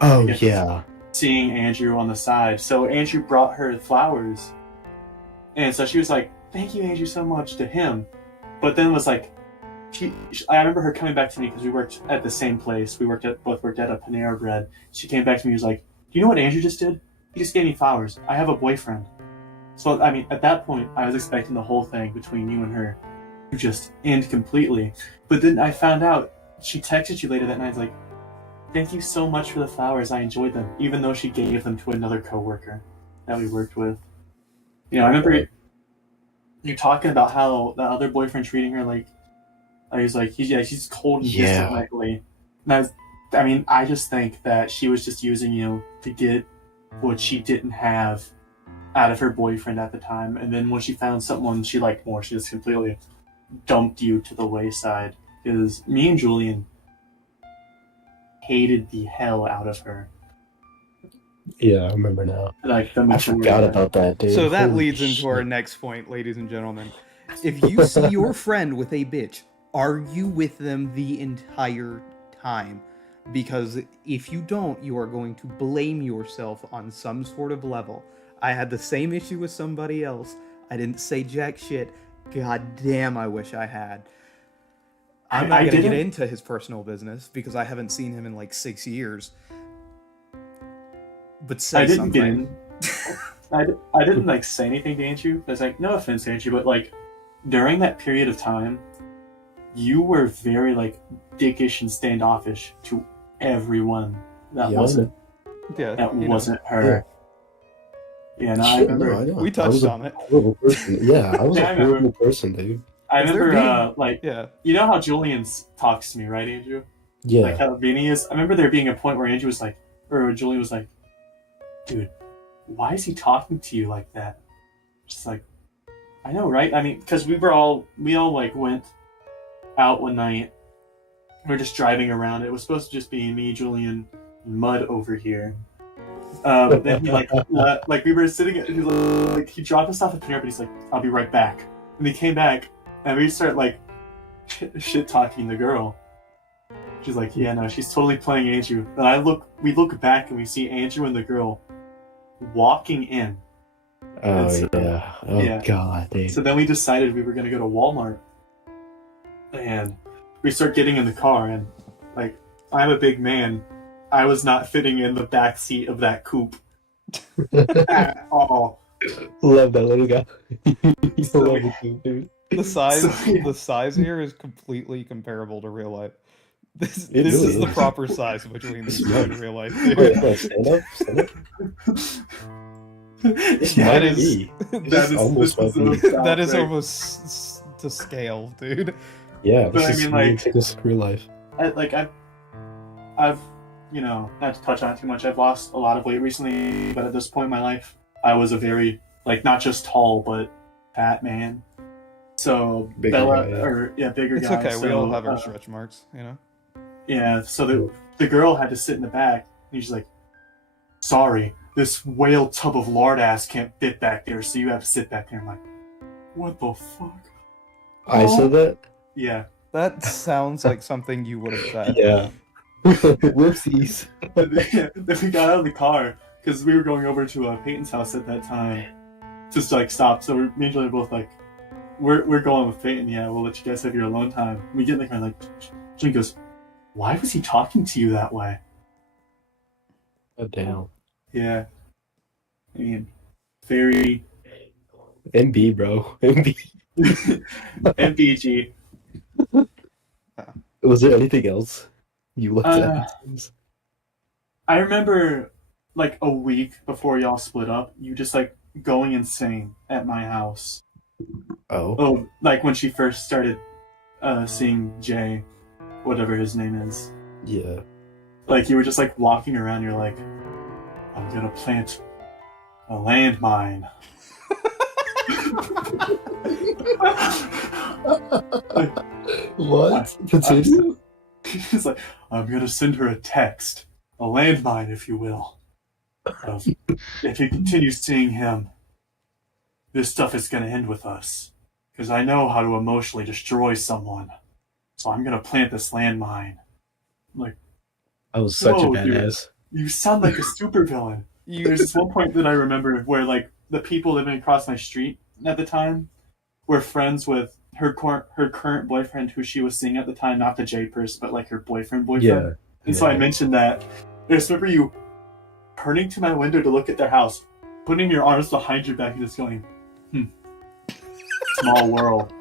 Oh Yes. yeah. seeing Andrew on the side. So Andrew brought her flowers, and so she was like, "Thank you, Andrew, so much," to him. But then was like, I remember her coming back to me because we worked at the same place. We both worked at a Panera Bread. She came back to me and was like, "Do you know what Andrew just did? He just gave me flowers. I have a boyfriend." So, I mean, at that point, I was expecting the whole thing between you and her to just end completely. But then I found out, she texted you later that night, was like, "Thank you so much for the flowers. I enjoyed them," even though she gave them to another coworker that we worked with. You know, I remember you talking about how the other boyfriend treating her like, I was like, she's cold and Yeah. distant lately. And I just think that she was just using you to get what she didn't have out of her boyfriend at the time, and then when she found someone she liked more, she just completely dumped you to the wayside. Because me and Julian hated the hell out of her. Yeah, I remember now. Like, the I maturity. forgot about that, dude. So that Holy leads into shit. our next point, ladies and gentlemen. If you see your friend with a bitch, are you with them the entire time? Because if you don't, you are going to blame yourself on some sort of level. I had the same issue with somebody else. I didn't say jack shit. God damn, I wish I had. I'm not I going to get didn't- into his personal business because I haven't seen him in like 6 years. But say I didn't get something. in. I didn't like say anything to Andrew. I was like, no offense, Andrew, but like during that period of time, you were very like dickish and standoffish to everyone that Yeah, wasn't Yeah, that you know. wasn't her. Yeah, no, I Shit, remember. no, I know. We I touched was a on it. horrible person. Yeah, I was Yeah, a I remember. horrible person, dude. I Is there remember, being- like, Yeah. you know how Julian talks to me, right, Andrew? Yeah. Like how Vinny is. I remember there being a point where Andrew was like, or Julian was like, "Dude, why is he talking to you like that?" Just like, I know, right? I mean, because we all like went out one night. We were just driving around. It was supposed to just be me, Julian, and Mud over here. But then he like we were sitting. He was like he dropped us off at Panera, but he's like, "I'll be right back." And he came back, and we start like shit talking the girl. She's like, "Yeah, no, she's totally playing Andrew." And we look back and we see Andrew and the girl walking in. Oh, so- yeah. Oh, yeah. God, dude. So then we decided we were gonna go to Walmart, and we start getting in the car. And like, I'm a big man, I was not fitting in the back seat of that coupe at all. Love that little guy. I So- love it too, dude. The size, So, yeah. the size here is completely comparable to real life. This It this really is the is. proper size between these two in real life. Wait, Dude. hold on, stand up. Stand up. This Yeah, might is- be. that This is almost this might is be. about That is right. almost to scale, dude. Yeah, But this I is mean, like, ridiculous real life. I've, not to touch on it too much. I've lost a lot of weight recently, but at this point in my life, I was a very not just tall but fat man. So Bigger Bella, guy, yeah. bigger It's guy. okay. So, We all have our stretch marks, you know. Yeah, so the girl had to sit in the back, and she's like, "Sorry, this whale tub of lard ass can't fit back there, so you have to sit back there." I'm like, "What the fuck?" I said that? Yeah. That sounds like something you would have said. Yeah. Whoopsies. Then we got out of the car because we were going over to Peyton's house at that time to stop. So me and Julie were both like, "We're going with Peyton. Yeah, we'll let you guys have your alone time." We get in the car, like, Julie goes, "Why was he talking to you that way?" Oh, damn. Yeah, I mean, very MB, bro. MB. MBG. Was there anything else you looked Uh, at? I remember like a week before y'all split up, you just like going insane at my house. Oh. Oh, like when she first started seeing Jay, whatever his name is. Yeah. Like you were just like walking around, you're like, "I'm gonna plant a landmine." What? Continue? He's like, "I'm gonna send her a text, a landmine, if you will. Of, if you continue seeing him, this stuff is gonna end with us. Because I know how to emotionally destroy someone. So I'm gonna plant this landmine." I'm like, I was such a "Whoa, dude, badass. you sound like a supervillain." There's this one point that I remember where like the people living across my street at the time were friends with her current boyfriend, who she was seeing at the time, not the J person, but like her boyfriend. Yeah. And so I mentioned that. I just remember you turning to my window to look at their house, putting your arms behind your back and just going, "Small world."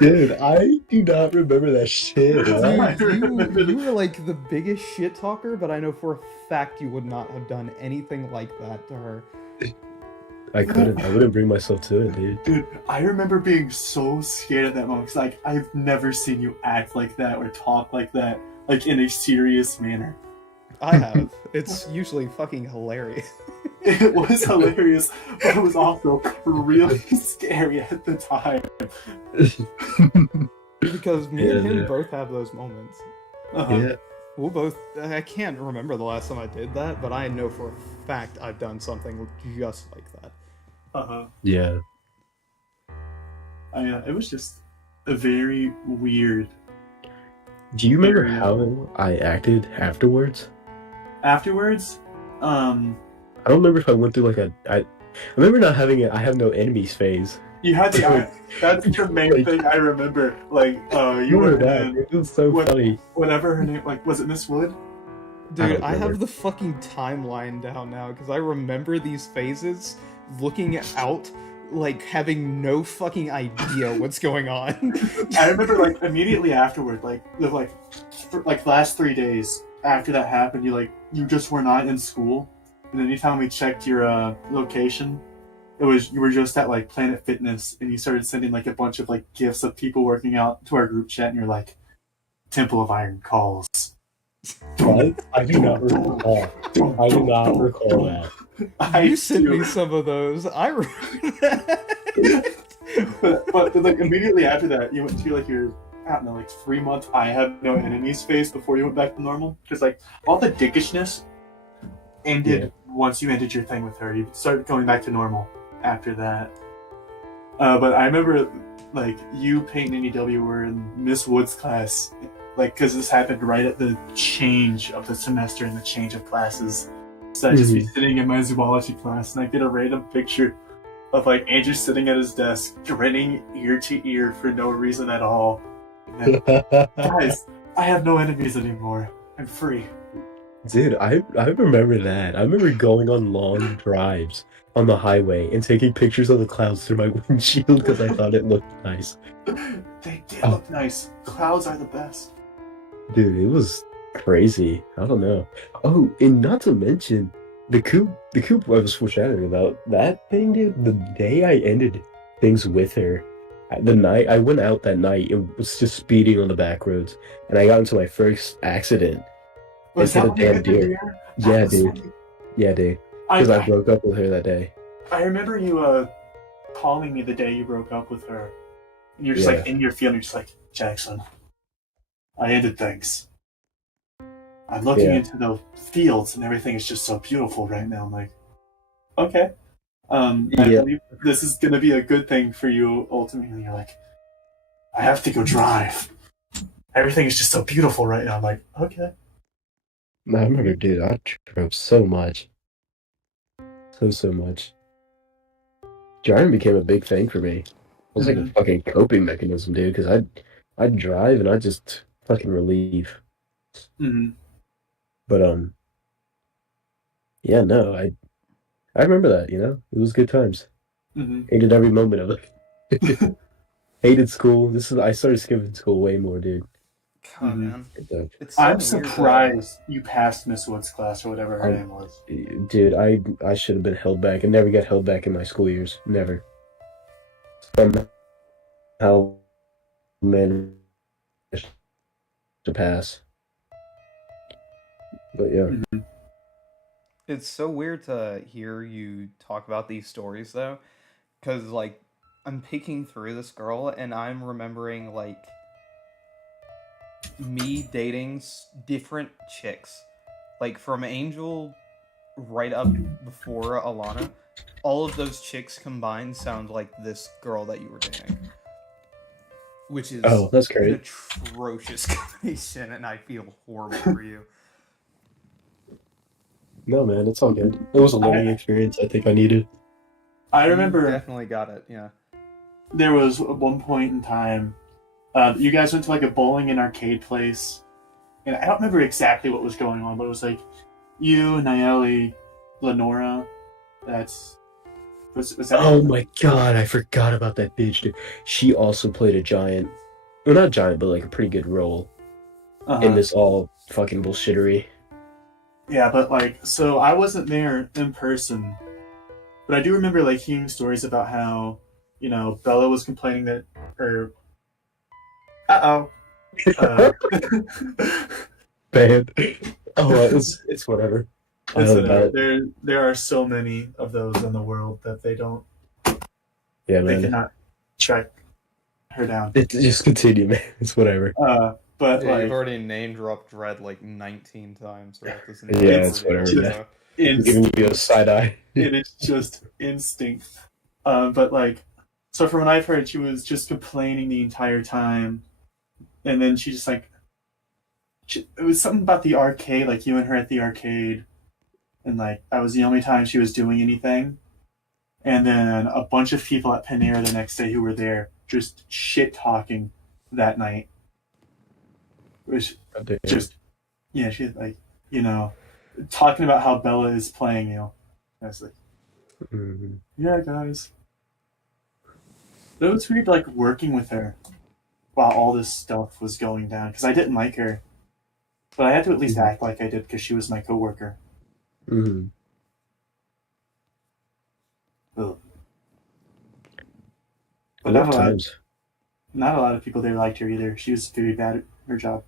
Dude, I do not remember that shit. What? Dude, you were like the biggest shit talker, but I know for a fact you would not have done anything like that to her. I couldn't. I wouldn't bring myself to it, dude. Dude, I remember being so scared at that moment because like I've never seen you act like that or talk like that, like in a serious manner. I have. It's usually fucking hilarious. It was hilarious, but it was also really scary at the time. Because me and him Yeah. both have those moments. Yeah. We'll both. I can't remember the last time I did that, but I know for a fact I've done something just like that. Yeah. It was just a very weird. Do you remember how I acted afterwards? Afterwards, I don't remember if I went through like I remember not having a I have no enemies phase. you had the. That's the main thing I remember. Like, you were that. in. It was so funny. Whatever her name, like, was it Miss Wood? Dude, don't I have remember. the fucking timeline down now because I remember these phases looking out, like having no fucking idea what's going on. I remember like immediately afterward, like the last 3 days after that happened, you just were not in school, and anytime we checked your location, you were just at like Planet Fitness, and you started sending like a bunch of like gifs of people working out to our group chat, and you're like, "Temple of Iron calls." What? I do not recall. I do not recall that. You sent me some of those. I remember that. but like immediately after that, you went to like your, I don't know, like 3 month I have no enemies phase before you went back to normal. Because like all the dickishness ended once you ended your thing with her. You started going back to normal after that. But I remember like you, Peyton, and EW were in Miss Wood's class, like because this happened right at the change of the semester and the change of classes. So I'd just be sitting in my zoology class, and I get a random picture of like Andrew sitting at his desk, grinning ear to ear for no reason at all. And then, "Guys, I have no enemies anymore. I'm free." Dude, I remember that. I remember going on long drives on the highway and taking pictures of the clouds through my windshield because I thought it looked nice. They did look nice. Clouds are the best. Dude, it was crazy. I don't know. Oh, and not to mention, the coop I was foreshadowing about that thing, dude. The day I ended things with her, the night I went out that night and was just speeding on the back roads, and I got into my first accident and Was hit that a when you damn hit the deer. deer? That Yeah, was so. dude. Yeah, dude. I Because I I, broke up with her that day. I remember you calling me the day you broke up with her, and you're just Yeah, like in your feeling, you're just like Jackson. I ended things. I'm looking yeah, into the fields, and everything is just so beautiful right now. I'm like, okay. I yeah. believe this is gonna be a good thing for you ultimately. You're like, I have to go drive. Everything is just so beautiful right now. I'm like, okay. I remember, dude. I drove so much, so much. Driving became a big thing for me. It was like a Mm-hmm. fucking coping mechanism, dude. Because I'd drive and I just fucking relieve. Mm-hmm. But yeah, no, I remember that. It was good times. Mm-hmm. Hated every moment of it. Hated school. I started skipping school way more, dude. God, Mm-hmm. man, So, it's so I'm weird to. surprised you passed Miss Wood's class or whatever her um, name was. dude, I should have been held back. I never got held back in my school years. Never. Somehow managed to pass. But yeah. Mm-hmm. It's so weird to hear you talk about these stories though, because like I'm picking through this girl and I'm remembering like me dating different chicks, like from Angel right up before Alana. All of those chicks combined sound like this girl that you were dating, which is Oh, that's an great. atrocious combination, and I feel horrible for you. No, man, it's all good. It was a learning I experience I think I needed. I You remember definitely got it, yeah. there was one point in time you guys went to like a bowling and arcade place, and I don't remember exactly what was going on, but it was like you, Nayeli, Lenora. That's was that it? Oh my god, I forgot about that bitch, dude. She also played a giant, well, not giant, but like a pretty good role Uh in huh. this all fucking bullshittery. Yeah, but like, so I wasn't there in person, but I do remember like hearing stories about how, Bella was complaining that her. Uh oh. Bad. Oh, well, it's whatever. It's whatever. About There are so many of those in the world that yeah, they man. cannot track her down. It just continue, man. It's whatever. But Yeah, you've like already name dropped Dread like 19 times throughout this entire Yeah, it's it's whatever, ordeal, just man. so. I'm giving instinct. you a side eye. It is just instinct. But like, so from what I've heard, she was just complaining the entire time, and then she just like, it was something about the arcade, like you and her at the arcade, and like that was the only time she was doing anything. And then a bunch of people at Panera the next day who were there just shit talking that night. It was God damn. just, yeah, she like, you know, talking about how Bella is playing you. I was like, Mhm. yeah, guys. But it was weird, like working with her while all this stuff was going down because I didn't like her, but I had to at least Mhm. act like I did because she was my coworker. Mhm. Ugh. But Rough times. not a lot of people there liked her either. She was very bad at her job.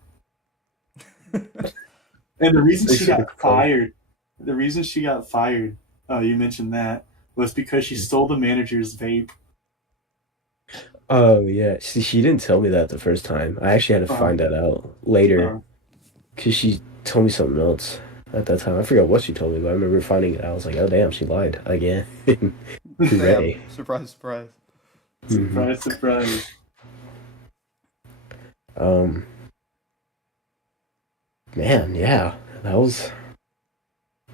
And They should have complained. the reason she got fired, you mentioned that, was because she stole the manager's vape. Oh yeah, see, she didn't tell me that the first time. I actually had to Uh, find that out later uh, because she told me something else at that time. I forgot what she told me, but I remember finding it. I was like, oh damn, she lied again. Damn, Hooray. surprise, surprise. hmm surprise, surprise. Um, man, yeah,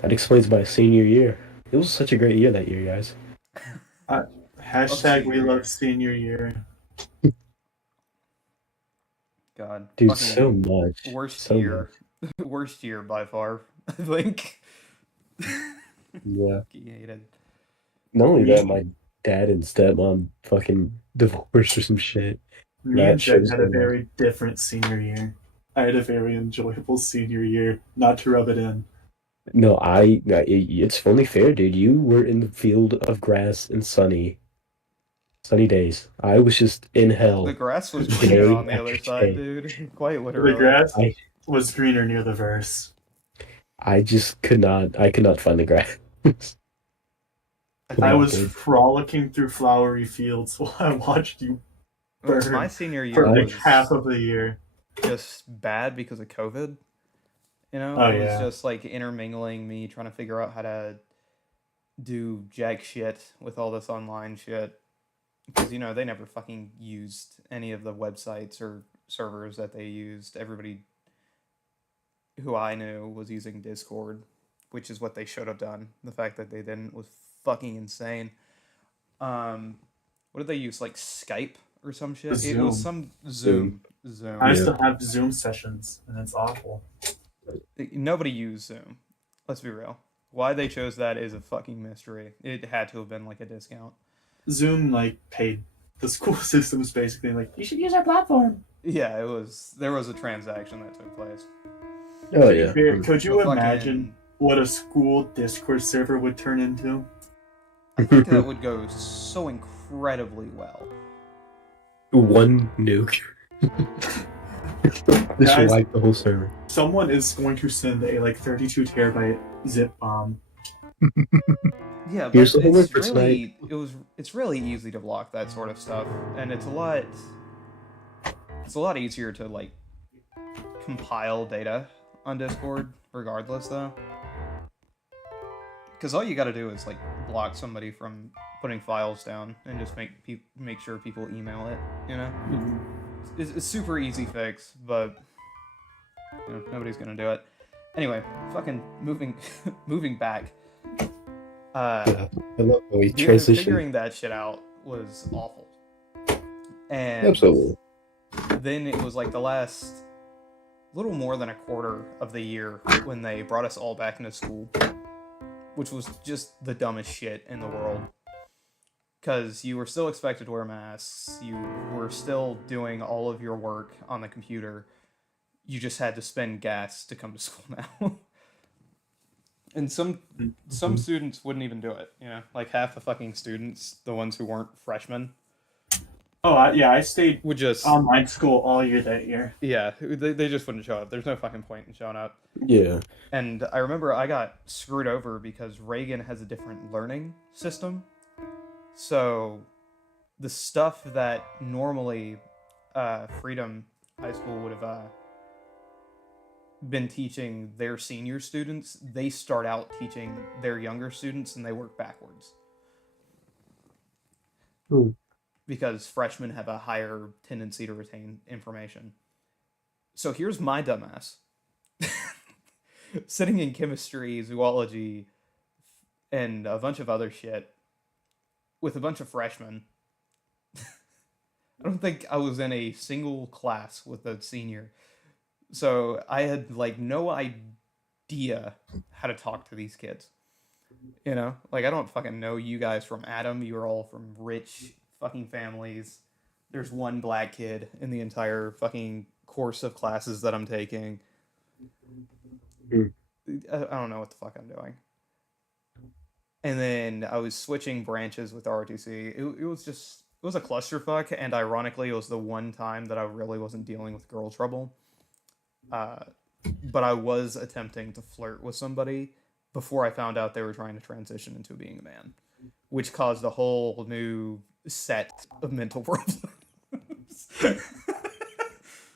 that explains my senior year. It was such a great year that year, guys. Uh, Love hashtag we senior love year. senior year. God, Dude, fucking so much, worst so much. year. Worst year by far, I think. Yeah. Fucking hated. Not only that, Me, my dad and stepmom fucking divorced or some shit. me That and shit Jed was had a going on. very different senior year. I had a very enjoyable senior year. Not to rub it in, No, it's only fair, dude. You were in the field of grass and sunny days. I was just in The hell, grass was greener day on the other after side, day. dude. Quite The literally. grass I was greener near the verse. I just could not find the grass. I Could I think not, was dude. frolicking through flowery fields while I watched you my burn senior for year I like half was of the year. just bad because of COVID. You know, Oh it was yeah. just like intermingling me trying to figure out how to do jack shit with all this online shit. Because, they never fucking used any of the websites or servers that they used. Everybody who I knew was using Discord, which is what they should have done. The fact that they didn't was fucking insane. Um, what did they use? Like Skype or some shit? It was Zoom. some Zoom. I Zoom. Yeah. still have Zoom sessions, and it's awful. Nobody used Zoom. Let's be real. Why they chose that is a fucking mystery. It had to have been like a discount. Zoom like paid the school systems basically like you should use our platform. Yeah, it was. There was a transaction that took place. Oh To be yeah. fair, could But you imagine fucking, what a school Discord server would turn into? I think that would go so incredibly well. One nuke. Just Guys, wipe the whole server. someone is going to send a like 32 terabyte zip bomb. Yeah, Here's but the homework for tonight. it's really easy to block that sort of stuff, and it's a lot easier to like compile data on Discord, regardless though, because all you got to do is like block somebody from putting files down and just make sure people email it. You know, it's a super easy fix, but nobody's gonna do it. Anyway, fucking moving back. Yeah. I love how we transition. Figuring that shit out was awful. And Absolutely. then it was like the last little more than a quarter of the year when they brought us all back into school, which was just the dumbest shit in the world. Because you were still expected to wear masks, you were still doing all of your work on the computer, you just had to spend gas to come to school now. And some students wouldn't even do it, like half the fucking students, the ones who weren't freshmen, Oh yeah, I stayed would just online school all year that year. yeah, they just wouldn't show up. There's no fucking point in showing up. Yeah. And I remember I got screwed over because Reagan has a different learning system. So the stuff that normally Freedom High School would have been teaching their senior students, they start out teaching their younger students and they work backwards. Ooh. Because freshmen have a higher tendency to retain information. So here's my dumbass sitting in chemistry, zoology, and a bunch of other shit with a bunch of freshmen. I don't think I was in a single class with a senior. So I had like no idea how to talk to these kids. Like I don't fucking know you guys from Adam. You're all from rich fucking families. There's one black kid in the entire fucking course of classes that I'm taking. Mm. I don't know what the fuck I'm doing. And then I was switching branches with ROTC. It was a clusterfuck, and ironically, it was the one time that I really wasn't dealing with girl trouble. But I was attempting to flirt with somebody before I found out they were trying to transition into being a man, which caused a whole new set of mental problems.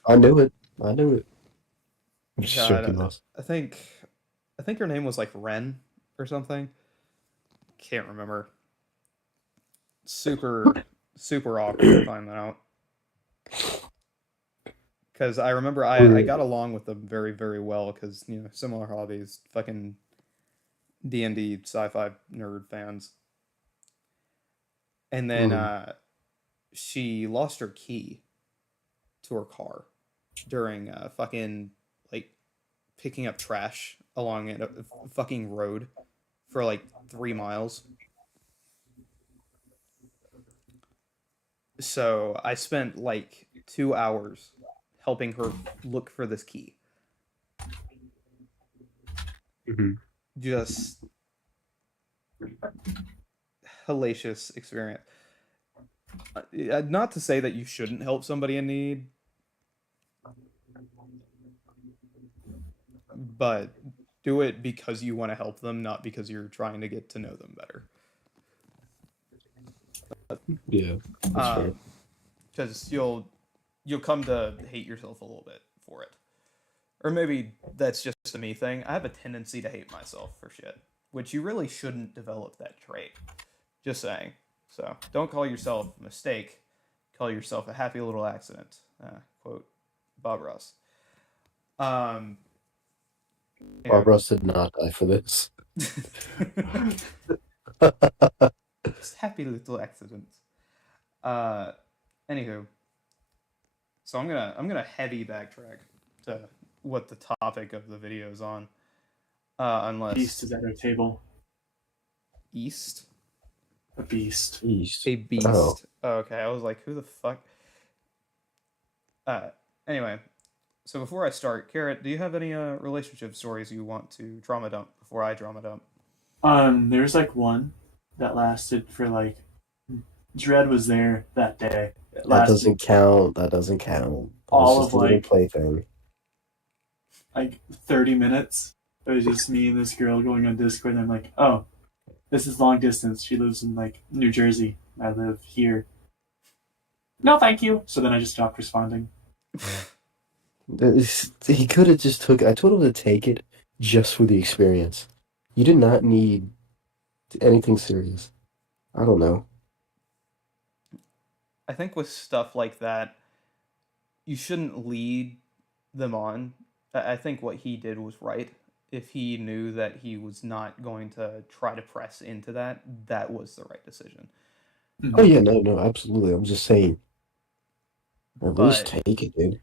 I knew it. I knew it. I'm just God, joking, boss. I think her name was like Ren or something. Can't remember. Super awkward to find that out. Because I remember I got along with them very, very well because, similar hobbies, fucking D&D sci-fi nerd fans. And then she lost her key to her car during fucking, like, picking up trash along a fucking road for, like, 3 miles. So I spent, like, 2 hours helping her look for this key. Mm-hmm. just hellacious experience. Not to say that you shouldn't help somebody in need, but do it because you want to help them, not because you're trying to get to know them better. Yeah, that's fair. Because you'll come to hate yourself a little bit for it, or maybe that's just a me thing. I have a tendency to hate myself for shit, which you really shouldn't develop that trait. Just saying. So don't call yourself a mistake. Call yourself a happy little accident. Quote Bob Ross. Um, you Bob know, Ross did not die for this. just happy little accidents. Uh, Anywho, so I'm gonna heavy backtrack to what the topic of the video is on. Beast Unless is at our table. East, A beast. East. a Oh, beast. Oh, okay, I was like, who the fuck? Uh, anyway, so before I start, Carrot, do you have any relationship stories you want to drama dump before I drama dump? There's like one that lasted for like Dread was there that day. It that lasted doesn't count. That doesn't count. That was all just of a little like plaything. 30 minutes. It was just me and this girl going on Discord, and I'm like, oh, this is long distance. She lives in like New Jersey. I live here. No, thank you. So then I just stopped responding. He could have just took. I told him to take it just for the experience. You did not need anything serious. I don't know. I think with stuff like that, you shouldn't lead them on. I think what he did was right. If he knew that he was not going to try to press into that, that was the right decision. Oh Mhm. yeah, no, absolutely. I'm just saying, at least But take it, dude.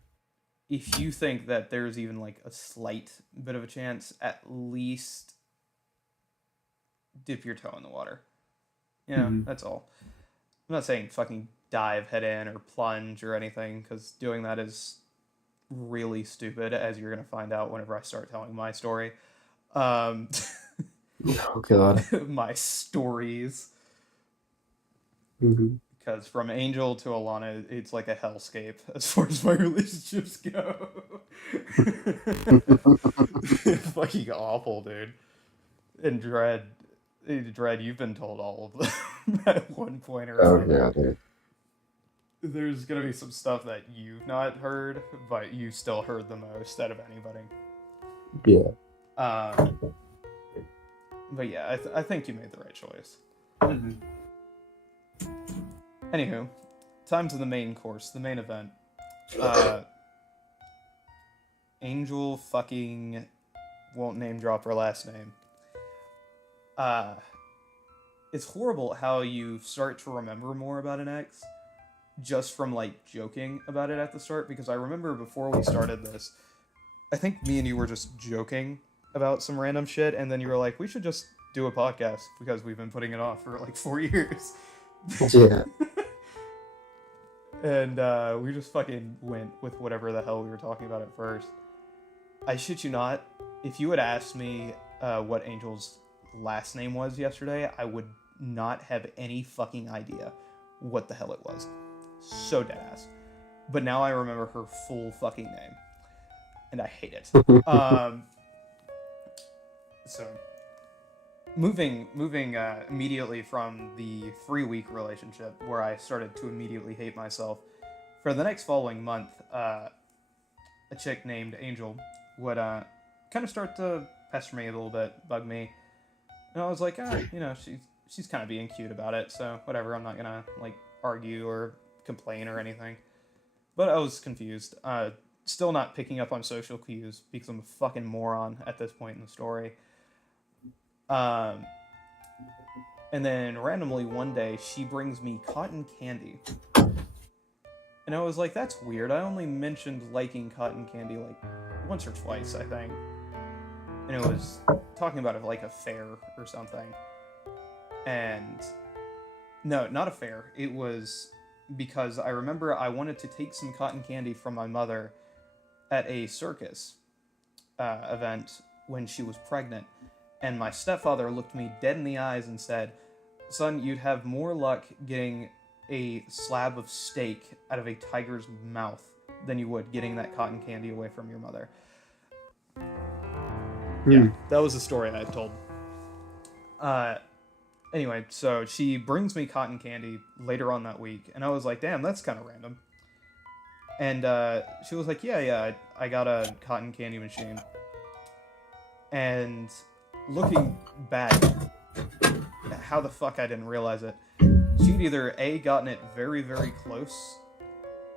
if you think that there's even like a slight bit of a chance, at least dip your toe in the water. Yeah, Mhm. that's all. I'm not saying fucking dive head in or plunge or anything, because doing that is really stupid, as you're gonna find out whenever I start telling my story. Um, Oh God. my stories, hmm because from Angel to Alana, it's like a hellscape as far as my relationships go. Fucking awful, dude. And Dread, you've been told all of them at one point or Oh another. yeah, dude. There's gonna be some stuff that you've not heard, but you still heard the most out of anybody. Yeah. Um, but yeah, I think you made the right choice. Mhm. Anywho, time to the main course, the main event. Uh, Angel fucking won't name drop her last name. Uh, it's horrible how you start to remember more about an ex just from like joking about it at the start, because I remember before we started this, I think me and you were just joking about some random shit, and then you were like, we should just do a podcast because we've been putting it off for like 4 years. Yeah. And we just fucking went with whatever the hell we were talking about at first. I shit you not, if you had asked me what Angel's last name was yesterday, I would not have any fucking idea what the hell it was. So deadass. But now I remember her full fucking name, and I hate it. So moving immediately from the 3 week relationship where I started to immediately hate myself. For the next following month, a chick named Angel would kind of start to pester me a little bit, bug me, and I was like, she's kind of being cute about it, so whatever. I'm not gonna like argue or complain or anything. But I was confused. Still not picking up on social cues because I'm a fucking moron at this point in the story. Um, and then randomly one day she brings me cotton candy. And I was like, that's weird. I only mentioned liking cotton candy like once or twice, I think. And it was talking about it like a fair or something. And no, not a fair. It was because I remember I wanted to take some cotton candy from my mother at a circus event when she was pregnant. And my stepfather looked me dead in the eyes and said, "Son, you'd have more luck getting a slab of steak out of a tiger's mouth than you would getting that cotton candy away from your mother." Yeah, that was the story I had told. Anyway, so she brings me cotton candy later on that week, and I was like, damn, that's kind of random. And she was like, yeah, I got a cotton candy machine. And looking back, how the fuck I didn't realize it, she'd either A, gotten it very, very close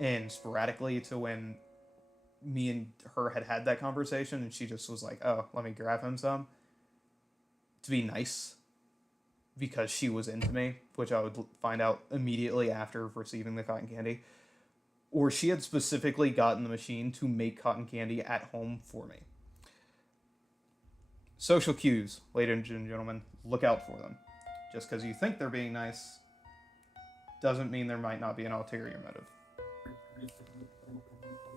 and sporadically to when me and her had that conversation, and she just was like, oh, let me grab him some, to be nice, because she was into me, which I would find out immediately after receiving the cotton candy. Or she had specifically gotten the machine to make cotton candy at home for me. Social cues, ladies and gentlemen, look out for them. Just because you think they're being nice doesn't mean there might not be an ulterior motive.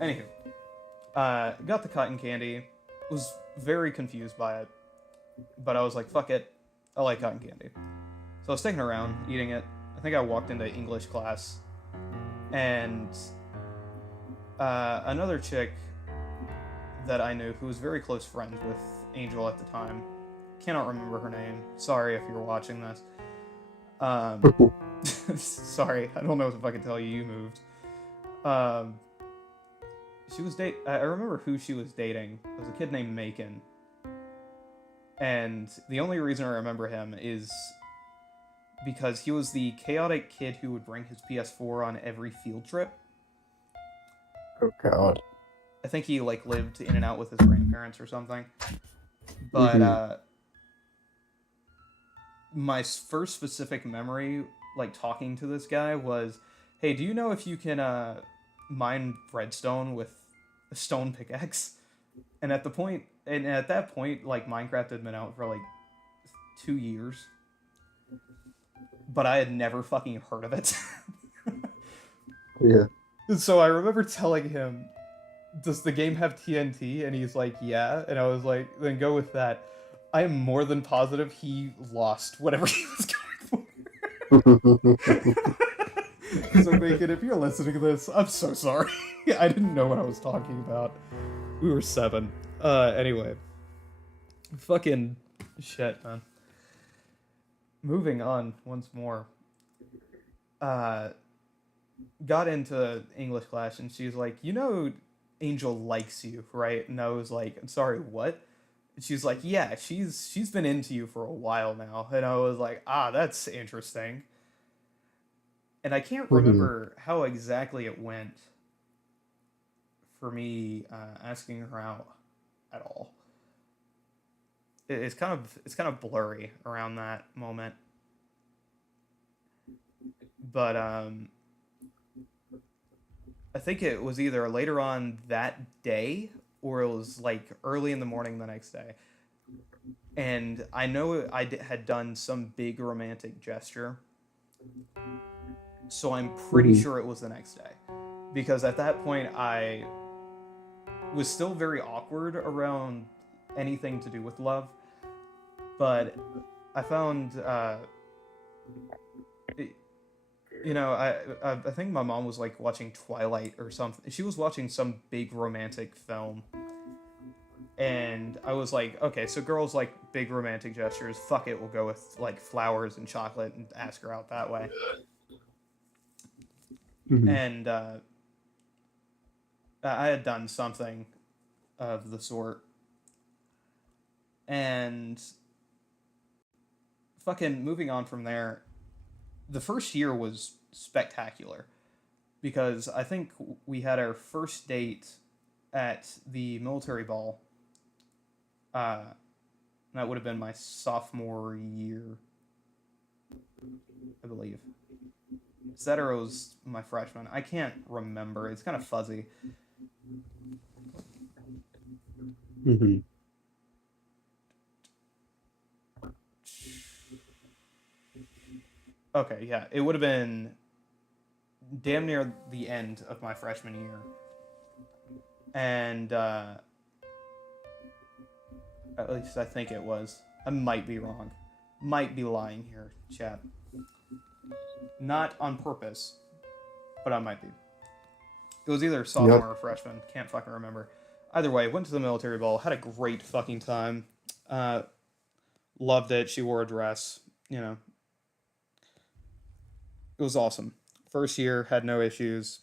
Anywho, got the cotton candy, was very confused by it, but I was like, fuck it, I like cotton candy. So I was taking it around, eating it. I think I walked into English class, and another chick that I knew who was very close friends with Angel at the time, cannot remember her name, sorry if you're watching this. Sorry, I don't know if I can tell you moved. She was I remember who she was dating. It was a kid named Macon. And the only reason I remember him is because he was the chaotic kid who would bring his PS4 on every field trip. Oh god. I think he like lived in and out with his grandparents or something. But my first specific memory, like talking to this guy, was, "Hey, do you know if you can mine redstone with a stone pickaxe?" And at that point, like Minecraft had been out for like 2 years, but I had never fucking heard of it. Yeah. So I remember telling him, "Does the game have TNT?" And he's like, "Yeah." And I was like, "Then go with that." I am more than positive he lost whatever he was going for. So Bacon, if you're listening to this, I'm so sorry. I didn't know what I was talking about. We were 7. Anyway. Fucking shit, man. Moving on once more. Got into English class, and she's like, "You know Angel likes you, right?" And I was like, "I'm sorry, what?" And she's like, "Yeah, she's been into you for a while now." And I was like, "Ah, that's interesting." And I can't remember how exactly it went for me asking her out at all. It's kind of blurry around that moment. But I think it was either later on that day or it was like early in the morning the next day. And I know had done some big romantic gesture. So I'm pretty sure it was the next day. Because at that point I was still very awkward around anything to do with love. But I found, I think my mom was like watching Twilight or something. She was watching some big romantic film. And I was like, okay, so girls like big romantic gestures. Fuck it, we'll go with like flowers and chocolate and ask her out that way. And I had done something of the sort. And fucking moving on from there, the first year was spectacular because I think we had our first date at the military ball. That would have been my sophomore year, I believe. Is that or it was my freshman? I can't remember. It's kind of fuzzy. Okay, yeah. It would have been damn near the end of my freshman year. And at least I think it was. I might be wrong. Might be lying here, chat. Not on purpose, but I might be. It was either sophomore or freshman. Can't fucking remember. Either way, went to the military ball. Had a great fucking time. Loved it. She wore a dress. You know, it was awesome. First year, had no issues.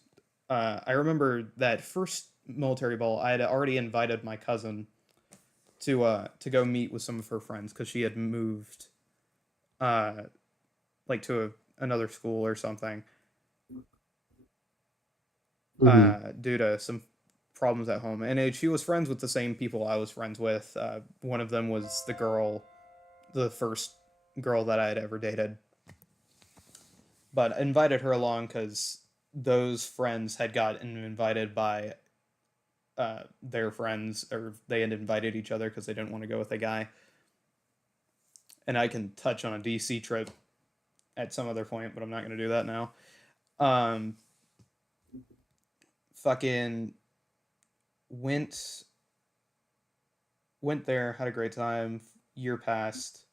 I remember that first military ball, I had already invited my cousin to go meet with some of her friends because she had moved like to another school or something due to some problems at home. And she was friends with the same people I was friends with. One of them was the first girl that I had ever dated. But I invited her along because those friends had gotten invited by their friends, or they had invited each other because they didn't want to go with a guy. And I can touch on a DC trip at some other point, but I'm not going to do that now. Fucking went there, had a great time. Year passed.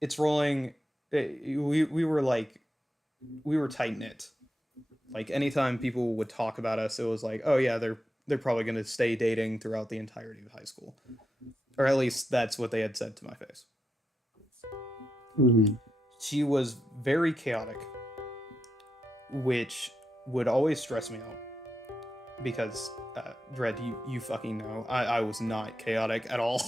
It's rolling. We were tight knit. Like anytime people would talk about us, it was like, oh yeah, they're probably going to stay dating throughout the entirety of high school, or at least that's what they had said to my face. Mm-hmm. She was very chaotic, which would always stress me out because Dredd, you fucking know I was not chaotic at all.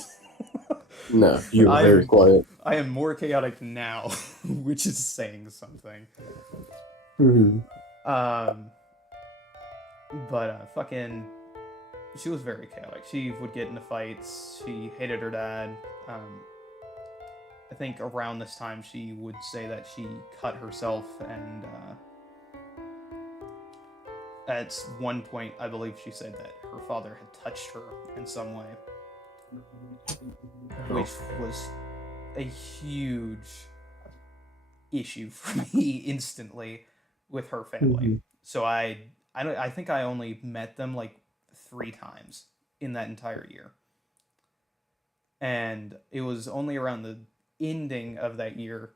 No, you were very quiet. I am more chaotic now, which is saying something. Mm-hmm. But fucking, she was very chaotic. She would get into fights. She hated her dad. I think around this time she would say that she cut herself, and at one point I believe she said that her father had touched her in some way, which was a huge issue for me instantly with her family. Mm-hmm. So I think I only met them like 3 times in that entire year. And it was only around the ending of that year,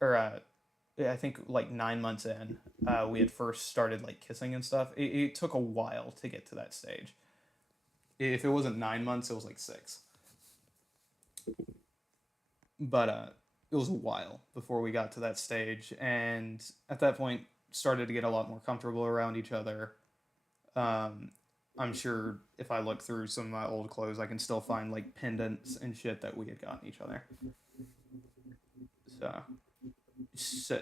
or I think like 9 months in, we had first started like kissing and stuff. It took a while to get to that stage. If it wasn't 9 months, it was like 6. But it was a while before we got to that stage, and at that point started to get a lot more comfortable around each other. I'm sure if I look through some of my old clothes, I can still find like pendants and shit that we had gotten each other. So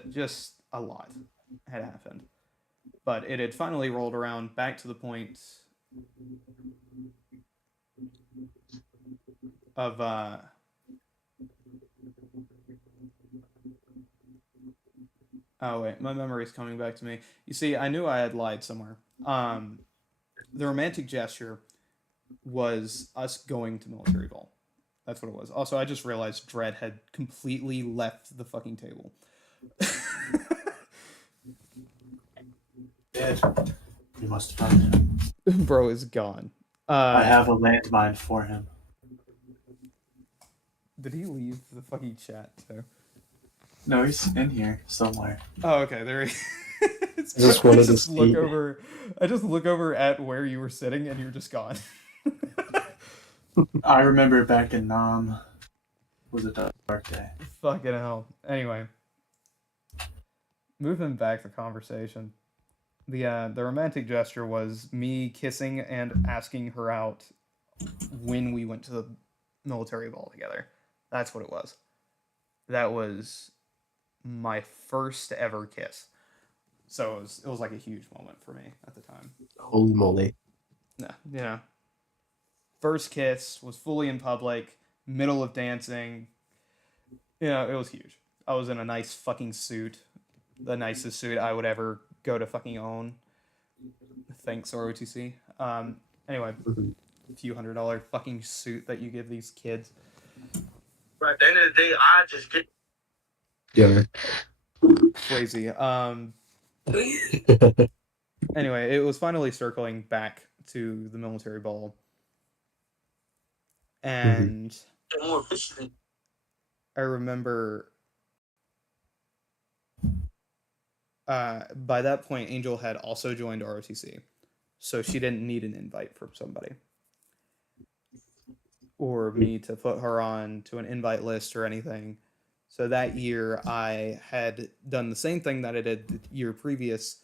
just a lot had happened, but it had finally rolled around back to the point of oh wait, my memory's coming back to me. You see, I knew I had lied somewhere. The romantic gesture was us going to military ball. That's what it was. Also, I just realized Dredd had completely left the fucking table. Dead. We must find him. Bro is gone. I have a landmine for him. Did he leave the fucking chat too? No, he's in here somewhere. Oh, okay, there he is. Just wanted to see. I just look over at where you were sitting and you're just gone. I remember back in Nam. It was a dark day. Fucking hell. Anyway. Moving back the conversation. The romantic gesture was me kissing and asking her out when we went to the military ball together. That's what it was. That was my first ever kiss. So it was like a huge moment for me at the time. Holy moly. No, yeah. First kiss, was fully in public, middle of dancing. You know, it was huge. I was in a nice fucking suit. The nicest suit I would ever go to fucking own. Thanks, ROTC. Anyway, a few $100 fucking suit that you give these kids. But at the end of the day, I just get... Yeah. Crazy. Anyway, it was finally circling back to the military ball. And more efficiently. I remember by that point, Angel had also joined ROTC, so she didn't need an invite from somebody or me to put her on to an invite list or anything. So that year, I had done the same thing that I did the year previous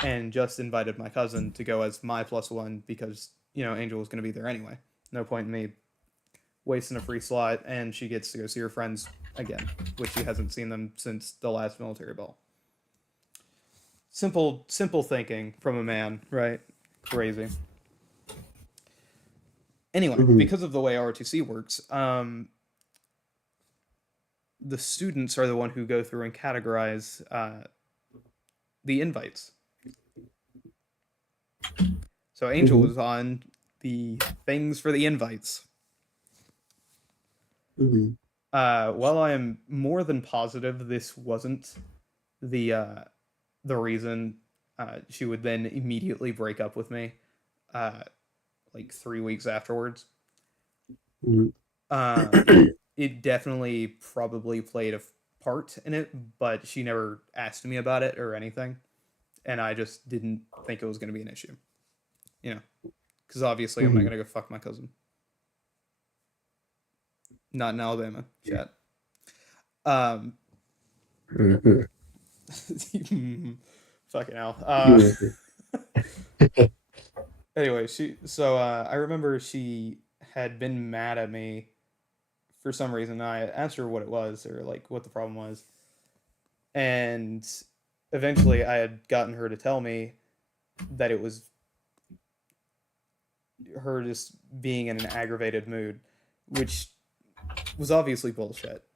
and just invited my cousin to go as my plus one because, Angel was going to be there anyway. No point in me wasting a free slot, and she gets to go see her friends again, which she hasn't seen them since the last military ball. Simple thinking from a man, right? Crazy. Anyway, Mhm. because of the way ROTC works, the students are the one who go through and categorize the invites. So Angel Mhm. was on the things for the invites. Mhm. Well, I am more than positive this wasn't the uh, the reason she would then immediately break up with me, uh, like 3 weeks afterwards. Mhm. Um, it definitely probably played a part in it, but she never asked me about it or anything, and I just didn't think it was going to be an issue. You know, because obviously I'm not Mhm. going to go fuck my cousin. Not in Alabama, chat. Um, Mhm. fucking hell. Mhm. Anyway, I remember she had been mad at me for some reason. I asked her what it was or like what the problem was, and eventually I had gotten her to tell me that it was her just being in an aggravated mood, which was obviously bullshit.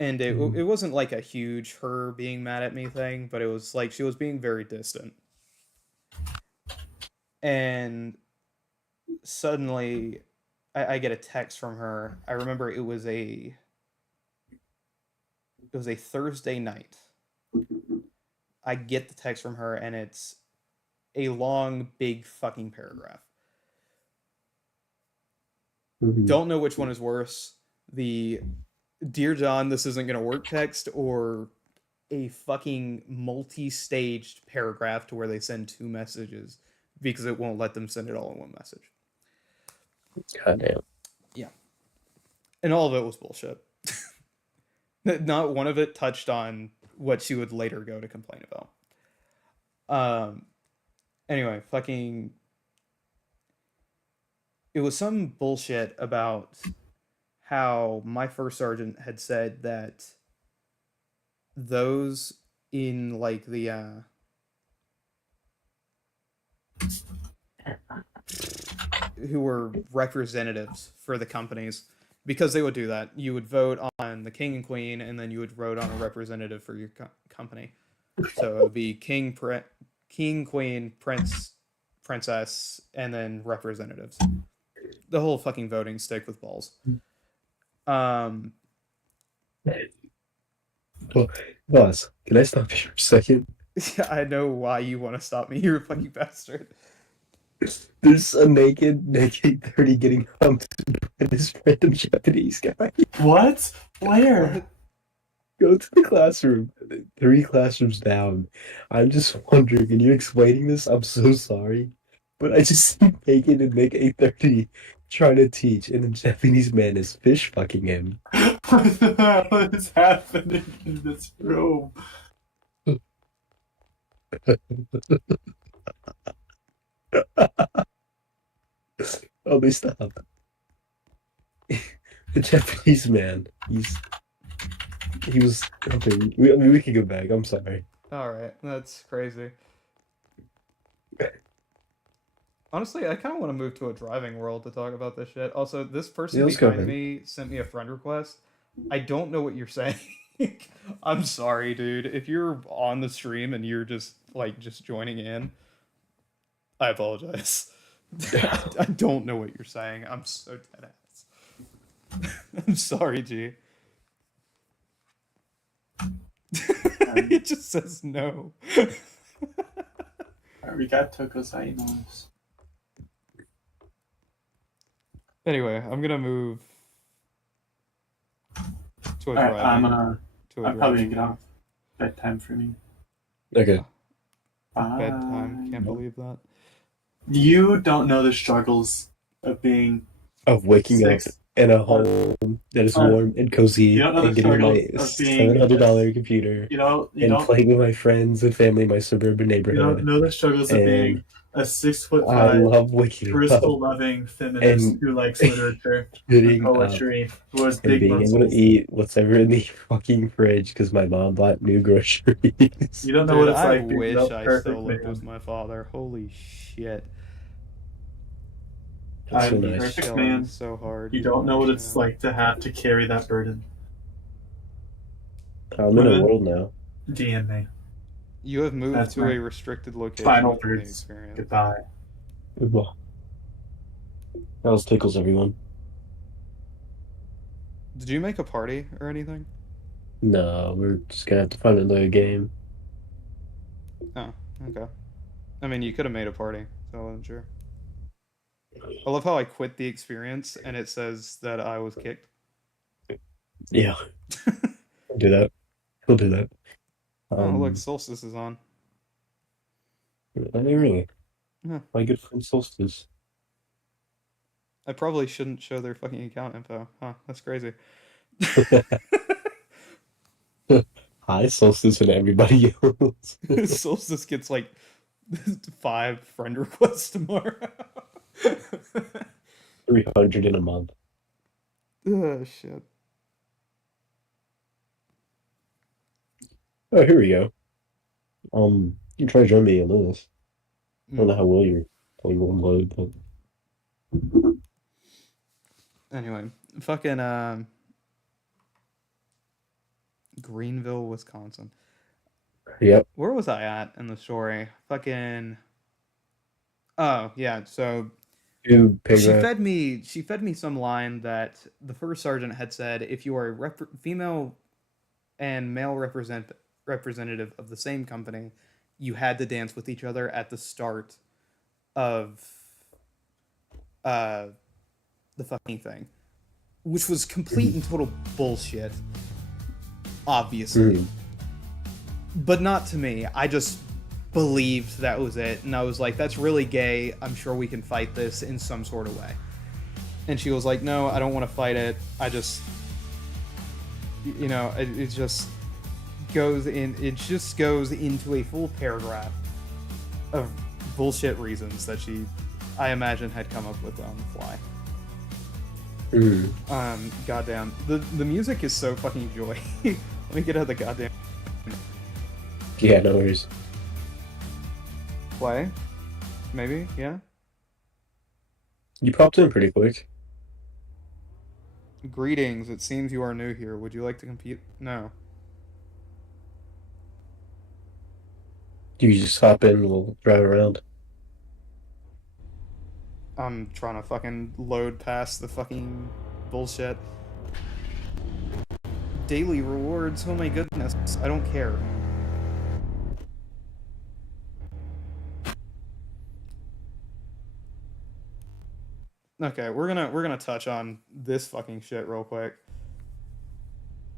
And it wasn't like a huge her being mad at me thing, but it was like she was being very distant. And suddenly I get a text from her. I remember it was a Thursday night. I get the text from her and it's a long, big fucking paragraph. Mhm. Don't know which one is worse. The Dear John, this isn't gonna work text or a fucking multi-staged paragraph to where they send two messages because it won't let them send it all in one message. Goddamn. Yeah. And all of it was bullshit. Not one of it touched on what she would later go to complain about. Um anyway, fucking it was some bullshit about how my first sergeant had said that those in like the who were representatives for the companies because they would do that. You would vote on the king and queen, and then you would vote on a representative for your company. So it would be king, queen, prince, princess, and then representatives. The whole fucking voting stick with balls. Um, Well, boss, can I stop you for a second? I know why you want to stop me. You're a fucking bastard. There's a naked 30 getting humped by this random Japanese guy. What? Where? What? Go to the classroom, 3 classrooms down. I'm just wondering, and you're explaining this? I'm so sorry. But I just see Megan and Nick 830 trying to teach, and the Japanese man is fish fucking him. What the hell is happening in this room? Oh, they stopped. The Japanese man, he was okay. I mean, we can go back. I'm sorry. All right, that's crazy. Honestly, I kind of want to move to a driving world to talk about this shit. Also, this Yeah, person let's go, behind man. me sent me a friend request. I don't know what you're saying. I'm sorry, dude. If you're on the stream and you're just joining in, I apologize. I don't know what you're saying. I'm so dead ass. I'm sorry, G. It just says no. Arigato gozaimasu. Anyway, I'm gonna move to a Alright, driving I'm probably gonna get thing. off. Bedtime for me. Okay. Bedtime. Can't Bye. believe that. You don't know the struggles of being Of waking up six. in a Of, home that is of warm and you cozy don't know the and getting struggles my of being $700 computer you and don't playing with my friends and family in my suburban you don't neighborhood. know the struggles of being And a 6'5" I love waking up crystal loving feminist and who likes literature and getting up poetry, who has and big being able to muscles. eat what's ever in the fucking fridge because my mom bought new groceries. You don't know Dude, what it's I like being wish the I still perfect lived with man. my father. Holy shit. That's so I'm the Be nice. perfect chilling man. so hard. You don't know what it's Yeah. like to have to carry that burden. I'm in a Women, world now. DM me. You have moved That's to my a restricted location final within the words. experience. Goodbye. Well, that was tickles everyone. Did you make a party or anything? No, we're just gonna have to find another game. Oh, okay. I mean, you could have made a party, so I wasn't sure. I love how I quit the experience and it says that I was kicked. Yeah, we'll do that. We'll do that. Oh, look, Um, Solstice is on. I mean, really, Yeah. my good friend Solstice. I probably shouldn't show their fucking account info. Huh, that's crazy. Hi, Solstice, and everybody else. Solstice gets like 5 friend requests tomorrow. 300 in a month. Oh, shit. Oh, here we go. You try to join me in this. I don't Mm. know how well your thing will load, but Anyway, fucking Greenville, Wisconsin. yep. Where was I at in the story? Fucking. Oh yeah, so You pig rat. she fed me some line that the first sergeant had said if you are a female and male representative of the same company, you had to dance with each other at the start of uh the fucking thing, which was complete and total bullshit, obviously. Mm. But not to me. I just believed that was it, and I was like, that's really gay. I'm sure we can fight this in some sort of way. And she was like, no, I don't want to fight it. I just, it just goes into a full paragraph of bullshit reasons that she, I imagine, had come up with on the fly. Goddamn, the music is so fucking joy. Let me get out the goddamn Yeah, no worries. play. Maybe, yeah. You popped in pretty quick. Greetings. It seems you are new here. Would you like to compete? No. You just hop in, we'll drive around. I'm trying to fucking load past the fucking bullshit. Daily rewards. Oh my goodness. I don't care. Okay, we're gonna touch on this fucking shit real quick.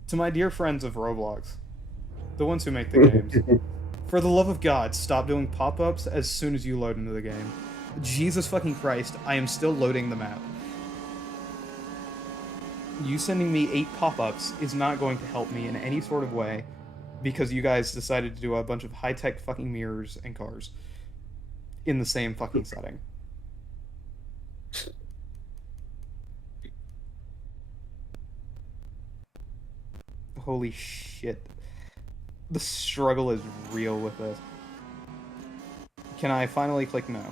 To my dear friends of Roblox, the ones who make the games, for the love of God, stop doing pop-ups as soon as you load into the game. Jesus fucking Christ, I am still loading the map. You sending me 8 pop-ups is not going to help me in any sort of way because you guys decided to do a bunch of high-tech fucking mirrors and cars in the same fucking setting. Holy shit. The struggle is real with this. Can I finally click no?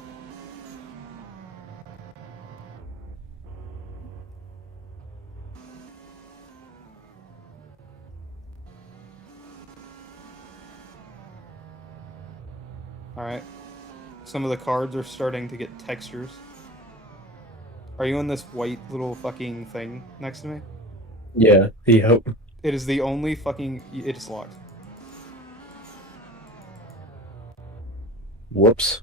Alright. Some of the cards are starting to get textures. Are you in this white little fucking thing next to me? Yeah, yep. It is the only fucking... It is locked. Whoops.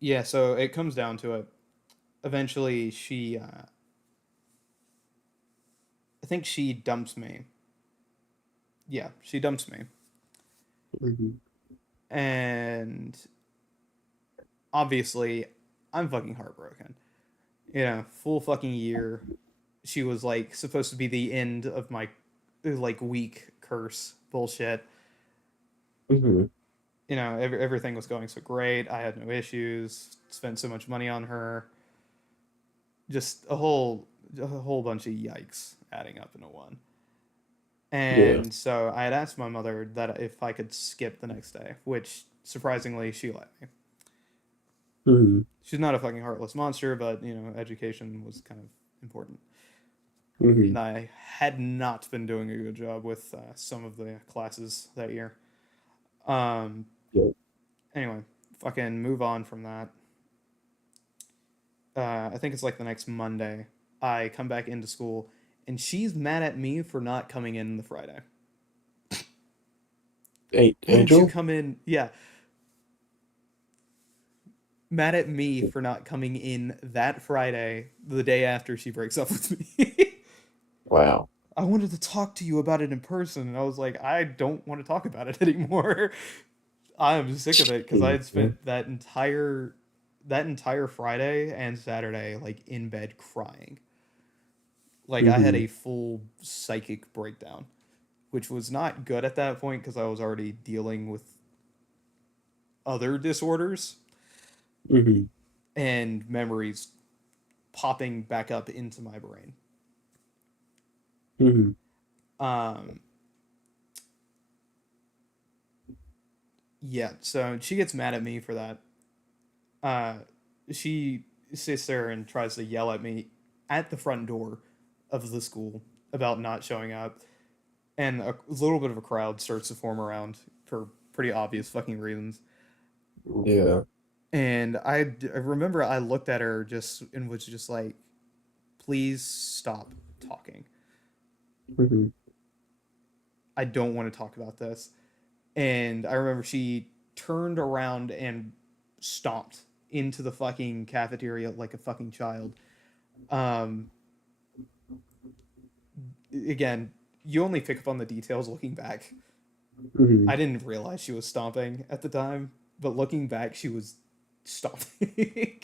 Yeah, so it comes down to it. Eventually, I think she dumps me. Yeah, she dumps me. Mhm. And obviously, I'm fucking heartbroken. Full fucking year. She was like supposed to be the end of my like week curse bullshit. Mhm. Everything was going so great. I had no issues. Spent so much money on her. Just a whole bunch of yikes adding up into one. Yeah. And so I had asked my mother that if I could skip the next day, which surprisingly she let me. Mhm. She's not a fucking heartless monster, but education was kind of important. And Mhm. I had not been doing a good job with some of the classes that year. Um, Yeah. anyway, fucking move on from that. I think it's like the next Monday. I come back into school, and she's mad at me for not coming in the Friday. Hey, Why didn't you Angel. come in? Yeah, mad at me for not coming in that Friday, the day after she breaks up with me. Wow. I wanted to talk to you about it in person, and I was like, I don't want to talk about it anymore. I'm sick of it because I Mhm. had spent that entire Friday and Saturday like in bed crying. Like I had Mhm. a full psychic breakdown, which was not good at that point because I was already dealing with other disorders Mhm. and memories popping back up into my brain. Mhm. Um, yeah, so she gets mad at me for that. Uh, she sits there and tries to yell at me at the front door of the school about not showing up, and a little bit of a crowd starts to form around for pretty obvious fucking reasons. Yeah. And I remember I looked at her just and was just like, "Please stop talking. Mhm. I don't want to talk about this." And I remember she turned around and stomped into the fucking cafeteria like a fucking child. Um, Again, you only pick up on the details looking back. I Mhm. didn't realize she was stomping at the time, but looking back, she was stomping.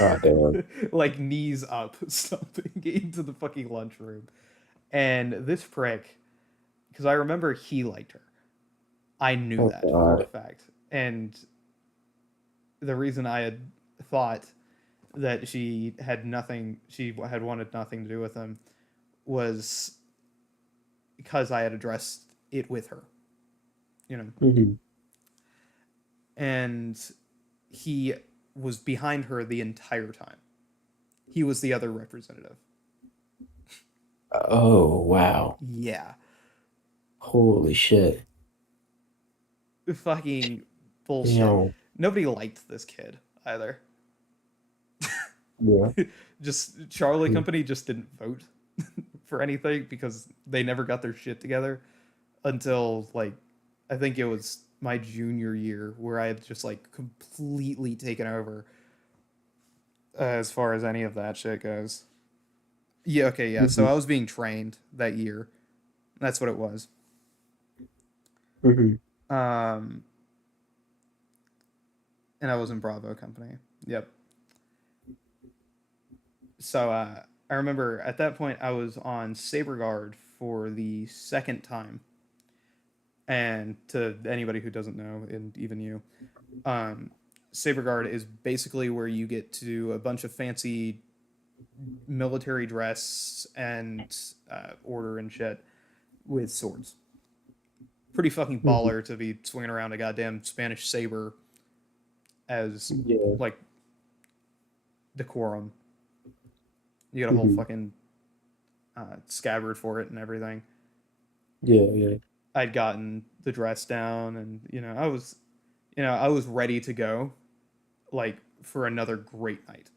Ah, damn. Like knees up, stomping into the fucking lunchroom. And this prick, because I remember he liked her. I knew Oh that for a God. fact. And the reason I had thought that she had wanted nothing to do with him was because I had addressed it with her, you know. Mhm. And he was behind her the entire time. He was the other representative. Oh wow. Yeah. Holy shit. Fucking bullshit. Damn. Nobody liked this kid either. Yeah. Just Charlie Company just didn't vote for anything because they never got their shit together until like I think it was my junior year where I had just like completely taken over as far as any of that shit goes. Yeah, okay, yeah. So Mhm. I was being trained that year. That's what it was. Mhm. Um, and I was in Bravo Company. Yep. So I remember at that point I was on Saber Guard for the second time. And to anybody who doesn't know, and even you, um, Saber Guard is basically where you get to do a bunch of fancy military dress and order and shit with swords. Pretty fucking Mhm. baller to be swinging around a goddamn Spanish saber as Yeah. like decorum. You got a whole Mhm. fucking scabbard for it and everything. Yeah. Yeah. I'd gotten the dress down, and I was ready to go, like for another great night.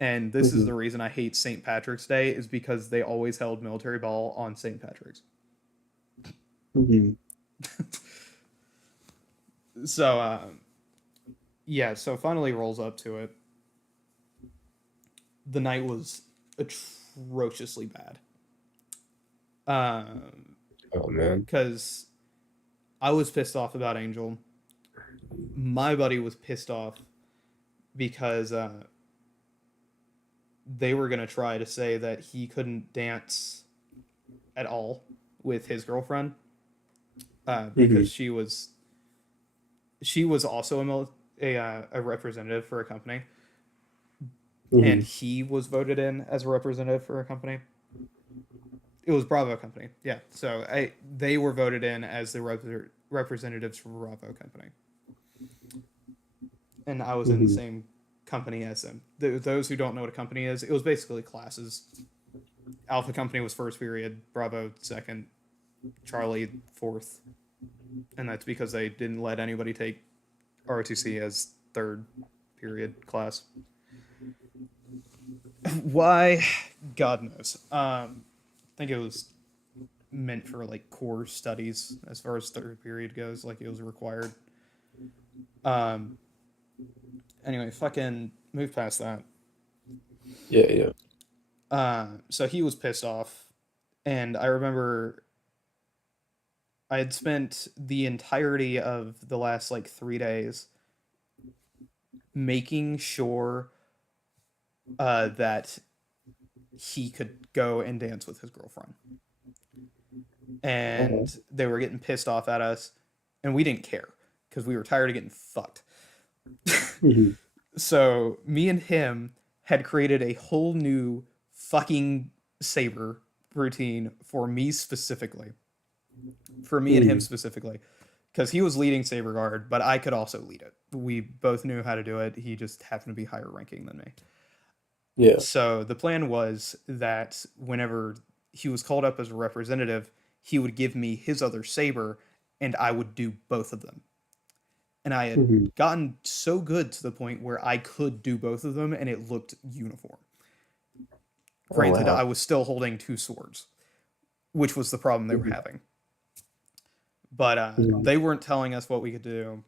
And this is Mhm. the reason I hate St. Patrick's Day is because they always held military ball on St. Patrick's. Mhm. So yeah, so finally rolls up to it. The night was atrociously bad. Oh man. Because I was pissed off about Angel. My buddy was pissed off because they were gonna try to say that he couldn't dance at all with his girlfriend because Mhm. she was also a representative for a company, and Mhm. he was voted in as a representative for a company. It was Bravo company, yeah. So they were voted in as the representatives for Bravo company, and I was in the Mhm. same company as them. Those who don't know what a company is, it was basically classes. Alpha company was first period, Bravo second, Charlie fourth, and that's because they didn't let anybody take ROTC as third period class. Why? God knows. I think it was meant for like core studies as far as third period goes, like it was required. Um, anyway, fucking move past that. Yeah, yeah. So he was pissed off, and I remember I had spent the entirety of the last like 3 days making sure that he could go and dance with his girlfriend. Uh-huh. And they were getting pissed off at us, and we didn't care because we were tired of getting fucked. Mhm. So me and him had created a whole new fucking saber routine for me specifically. For me and him Mhm. specifically. Because he was leading saber guard, but I could also lead it. We both knew how to do it. He just happened to be higher ranking than me. Yeah. So the plan was that whenever he was called up as a representative, he would give me his other saber and I would do both of them. And I had Mhm. gotten so good to the point where I could do both of them and it looked uniform. Oh Granted, wow. I was still holding two swords, which was the problem they were Mhm. having. But Mhm. they weren't telling us what we could do,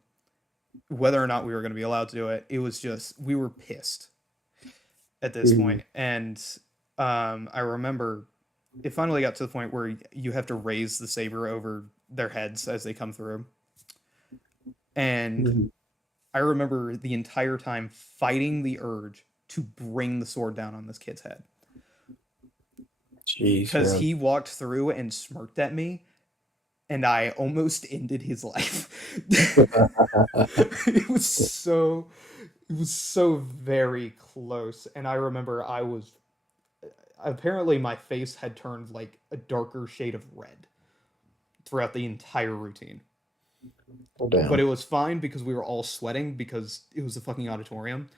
whether or not we were going to be allowed to do it. It was just, we were pissed at this Mhm. point. And I remember it finally got to the point where you have to raise the saber over their heads as they come through. And Mhm. I remember the entire time fighting the urge to bring the sword down on this kid's head Jeez, because man. he walked through and smirked at me, and I almost ended his life. it was so, it was so very close, and I remember I was apparently my face had turned like a darker shade of red throughout the entire routine. Oh But damn. it was fine because we were all sweating because it was a fucking auditorium.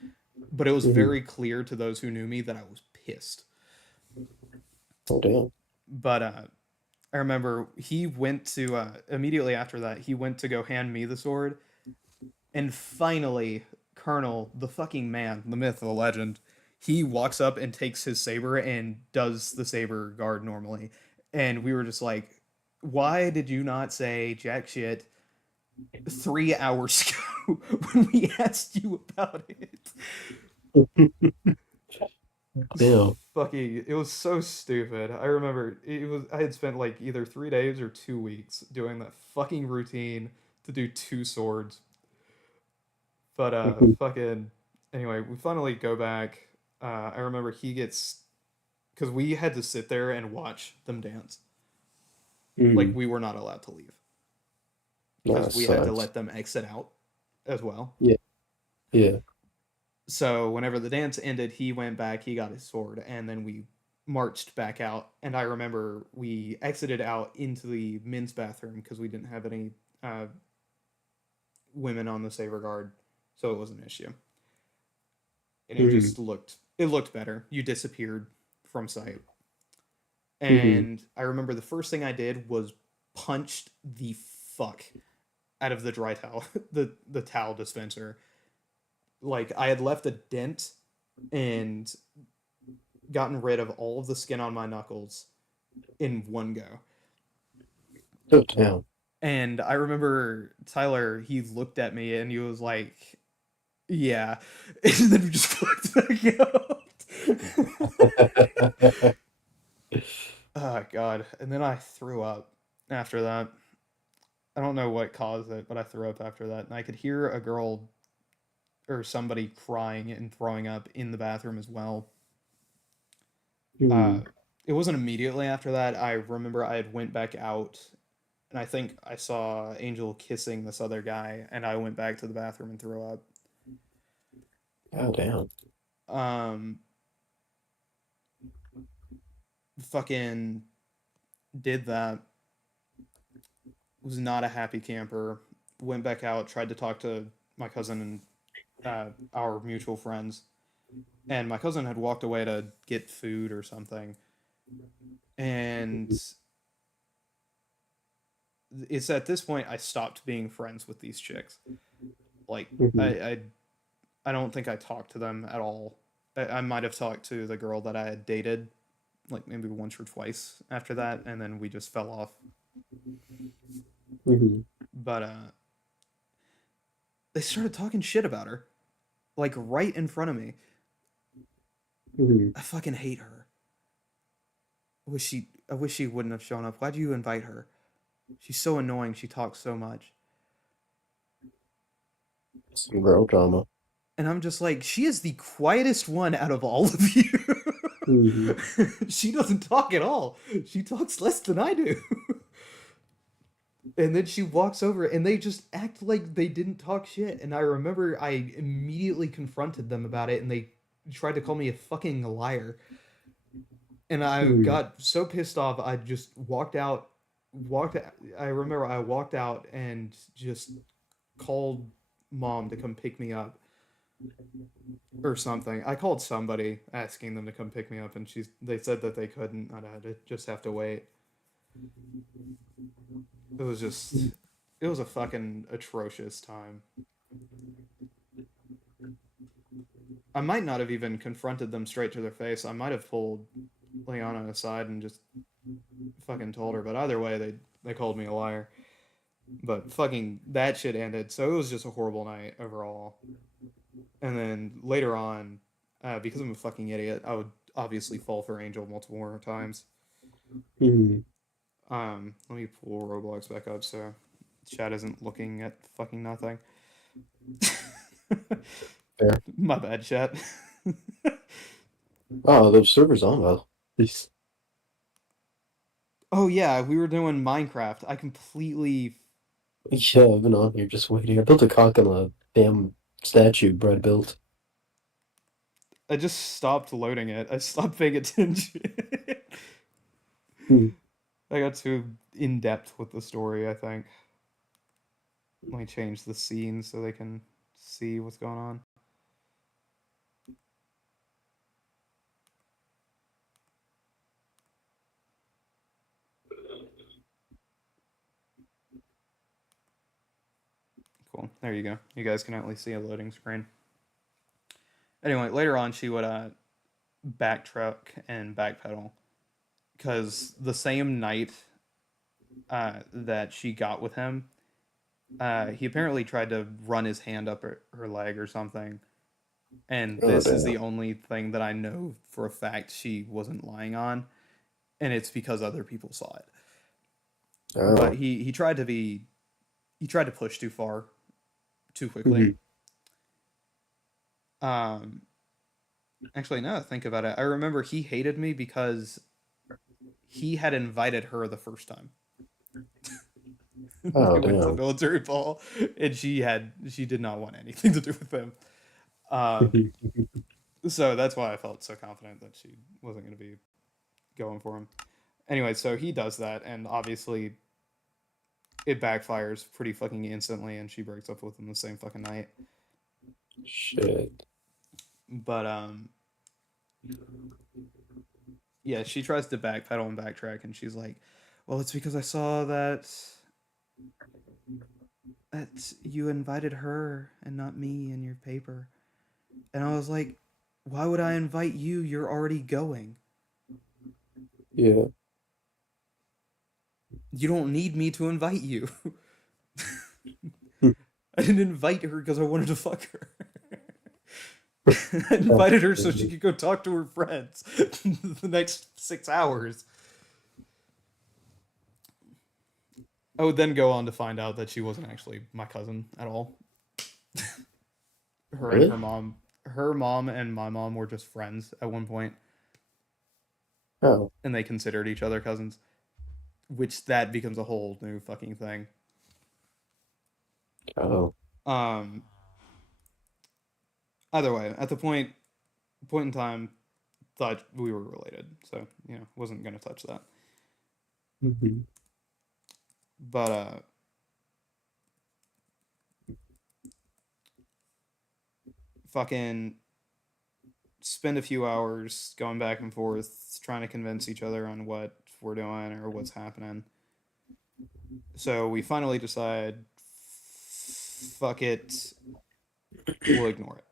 But it was Mhm. very clear to those who knew me that I was pissed. Oh damn. But I remember he went to immediately after that he went to go hand me the sword, and finally Colonel, the fucking man, the myth, the legend, he walks up and takes his saber and does the saber guard normally, and we were just like, why did you not say jack shit 3 hours ago when we asked you about it? Damn. Fucking, it was so stupid. I remember I had spent like either 3 days or 2 weeks doing that fucking routine to do two swords. But Mhm. fucking anyway, we finally go back. I remember he gets, because we had to sit there and watch them dance. Like Mhm. we were not allowed to leave Nah, because that we had to sucks. let them exit out as well. Yeah. Yeah. So whenever the dance ended, he went back, he got his sword, and then we marched back out. And I remember we exited out into the men's bathroom because we didn't have any uh, women on the saber guard, so it was an issue. And Mhm. it looked better. You disappeared from sight. Mhm. And I remember the first thing I did was punched the fuck out of the dry towel, the towel dispenser. Like I had left a dent and gotten rid of all of the skin on my knuckles in one go. Oh damn. And I remember Tyler, he looked at me and he was like, Yeah, and then we just fucked back out. Oh god! And then I threw up after that. I don't know what caused it, but I threw up after that, and I could hear a girl or somebody crying and throwing up in the bathroom as well. Uh, Hmm. it wasn't immediately after that. I remember I had went back out, and I think I saw Angel kissing this other guy, and I went back to the bathroom and threw up. Oh damn. Um, fucking did that. Was not a happy camper. Went back out, tried to talk to my cousin and our mutual friends, and my cousin had walked away to get food or something. And it's at this point I stopped being friends with these chicks. Like I, Hmm. I, I don't think I talked to them at all. I might have talked to the girl that I had dated, like maybe once or twice after that, and then we just fell off. Hmm. But they started talking shit about her, like right in front of me. Hmm. I fucking hate her. I wish she wouldn't have shown up. Why'd you invite her? She's so annoying. She talks so much. Some girl drama. And I'm just like, she is the quietest one out of all of you. Hmm. She doesn't talk at all. She talks less than I do. And then she walks over and they just act like they didn't talk shit. And I remember I immediately confronted them about it and they tried to call me a fucking liar. And I Hmm. got so pissed off, I just walked out. I remember I walked out and just called mom to come pick me up or something. I called somebody asking them to come pick me up, and they said that they couldn't. I'd had to just have to wait. It was just it was a fucking atrocious time. I might not have even confronted them straight to their face. I might have pulled Leona aside and just fucking told her. But either way, they called me a liar. But fucking that shit ended. So it was just a horrible night overall. And then later on, because I'm a fucking idiot, I would obviously fall for Angel multiple more times. Hmm. Let me pull Roblox back up so chat isn't looking at fucking nothing. Fair. My bad, chat. Oh, those servers on well. These- Oh yeah, we were doing Minecraft. I completely. Yeah, I've been on here just waiting. I built a cock on a damn statue Brad built. I just stopped loading it. I stopped paying attention. Hmm. I got too in depth with the story, I think. Let me change the scene so they can see what's going on. Cool. There you go. You guys can at least see a loading screen. Anyway, later on, she would backtrack and backpedal because the same night that she got with him, he apparently tried to run his hand up her leg or something. And Oh this is damn. the only thing that I know for a fact she wasn't lying on, and it's because other people saw it. But Oh. he tried to push too far, too quickly. Hmm. Um, actually, now that I think about it, I remember he hated me because he had invited her the first time. They Oh went to damn. military ball, and she did not want anything to do with him. Um, so that's why I felt so confident that she wasn't going to be going for him. Anyway, so he does that, and obviously it backfires pretty fucking instantly, and she breaks up with him the same fucking night. Shit. But yeah, she tries to backpedal and backtrack, and she's like, "Well, it's because I saw that you invited her and not me in your paper." And I was like, "Why would I invite you? You're already going. Yeah. You don't need me to invite you." Hmm. I didn't invite her because I wanted to fuck her. I invited her so she could go talk to her friends the next 6 hours. I would then go on to find out that she wasn't actually my cousin at all. Her and Really? her mom and my mom were just friends at one point, Oh. and they considered each other cousins, which that becomes a whole new fucking thing. Oh. Um, Either way, at the point in time, thought we were related, so wasn't gonna touch that. Mhm. But fucking spend a few hours going back and forth trying to convince each other on what we're doing or what's happening. So we finally decide, fuck it, we'll ignore it.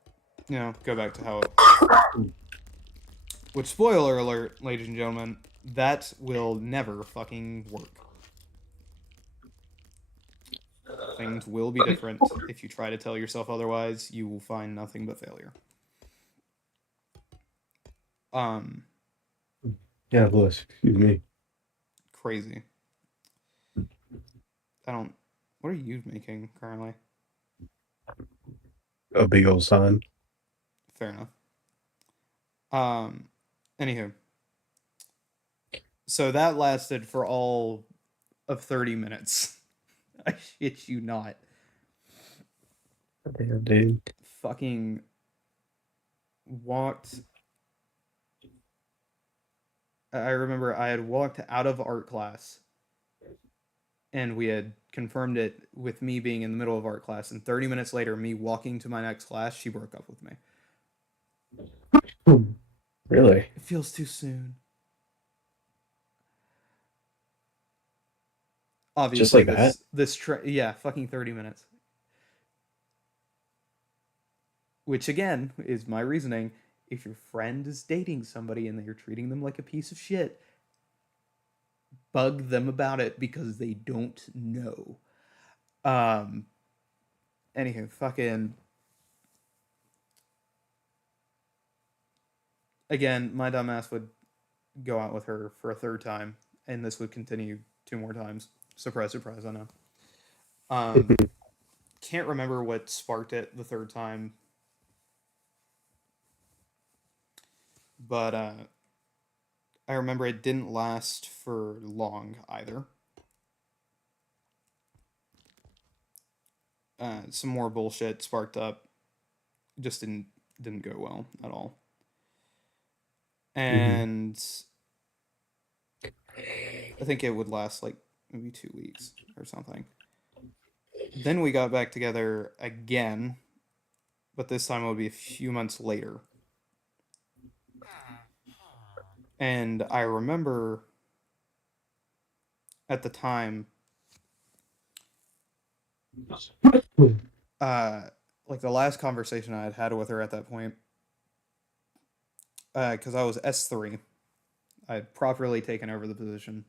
Go back to how it. Which, spoiler alert, ladies and gentlemen, that will never fucking work. Things will be different. If you try to tell yourself otherwise, you will find nothing but failure. Um, Yeah, bless. Excuse me. Crazy. I don't. What are you making currently? A big old sign. Fair enough. Um, Anywho, so that lasted for all of 30 minutes. I shit you not. Damn, dude. Fucking walked. I remember I had walked out of art class and we had confirmed it with me being in the middle of art class. And 30 minutes later, me walking to my next class, she broke up with me. Really? It feels too soon. Just Obviously, like that? yeah, fucking 30 minutes. Which again is my reasoning. If your friend is dating somebody and they're treating them like a piece of shit, bug them about it because they don't know. Um Anywho, fucking again, my dumbass would go out with her for a third time, and this would continue two more times. Surprise, surprise, I know. Um can't remember what sparked it the third time, but I remember it didn't last for long either. Some more bullshit sparked up. Just didn't go well at all. Mhm. And I think it would last like maybe 2 weeks or something. Then we got back together again, but this time it would be a few months later. And I remember at the time, uh, like the last conversation I had had with her at that point, because I was S3, I had properly taken over the position,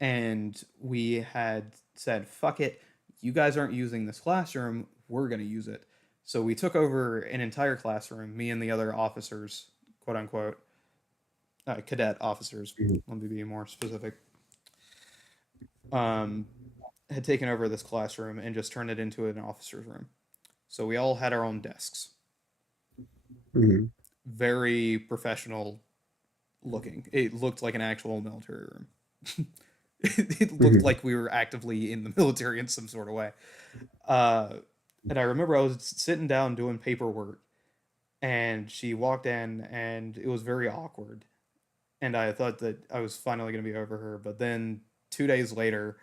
and we had said, "Fuck it, you guys aren't using this classroom. We're gonna use it." So we took over an entire classroom, me and the other officers, quote unquote, cadet officers. Let me be more specific. Um, had taken over this classroom and just turned it into an officer's room. So we all had our own desks. Mhm. Very professional looking. It looked like an actual military room. It looked Mhm. like we were actively in the military in some sort of way. Uh, and I remember I was sitting down doing paperwork, and she walked in, and it was very awkward. And I thought that I was finally going to be over her. But then 2 days later,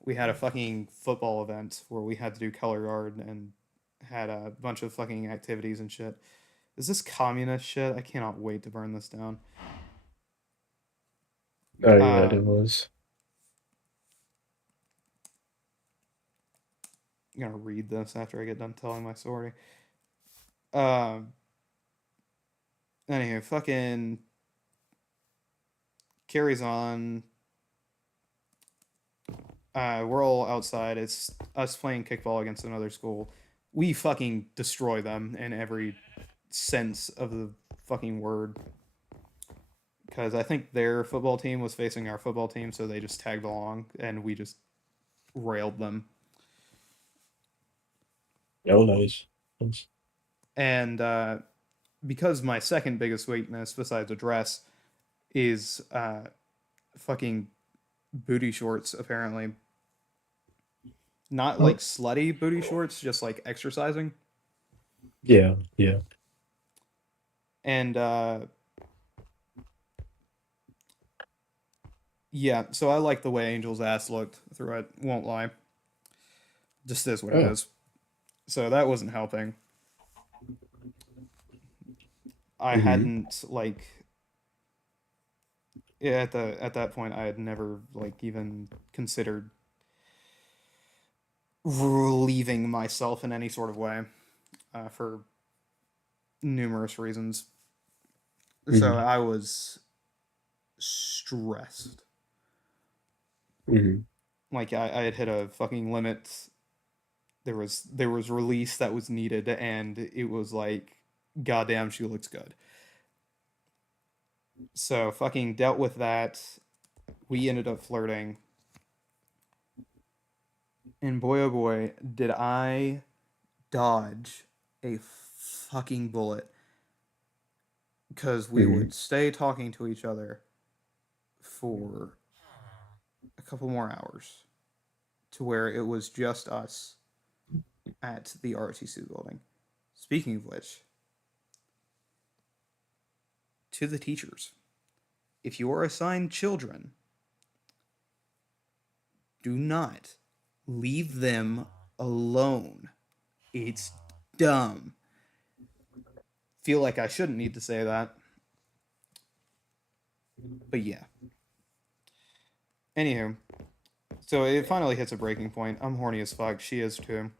we had a fucking football event where we had to do color guard and had a bunch of fucking activities and shit. Is this communist shit? I cannot wait to burn this down. Oh yeah, it Um, was. I'm gonna read this after I get done telling my story. Um, Anywho, fucking carries on. We're all outside. It's us playing kickball against another school. we fucking destroy them in every sense of the fucking word. Because I think their football team was facing our football team, so they just tagged along and we just railed them. Oh, nice. Nice. And because my second biggest weakness, besides a dress, is fucking booty shorts, apparently. Not like Oh, slutty booty shorts, just like exercising. yeah, yeah. And yeah, so I like the way Angel's ass looked through it, won't lie. Just is what it Oh, is. So that wasn't helping. I mm-hmm. hadn't like at that point I had never like even considered relieving myself in any sort of way for numerous reasons. So Mm-hmm. I was stressed. Mm-hmm. Like I had hit a fucking limit. There was release that was needed, and it was like, goddamn, she looks good. So fucking dealt with that. We ended up flirting, and boy oh boy, did I dodge a fucking bullet because we Mm-hmm. would stay talking to each other for a couple more hours to where it was just us at the ROTC building. Speaking of which, to the teachers, if you are assigned children, do not leave them alone. It's dumb. Feel like I shouldn't need to say that, but yeah. Anywho, so it finally hits a breaking point. I'm horny as fuck. She is too.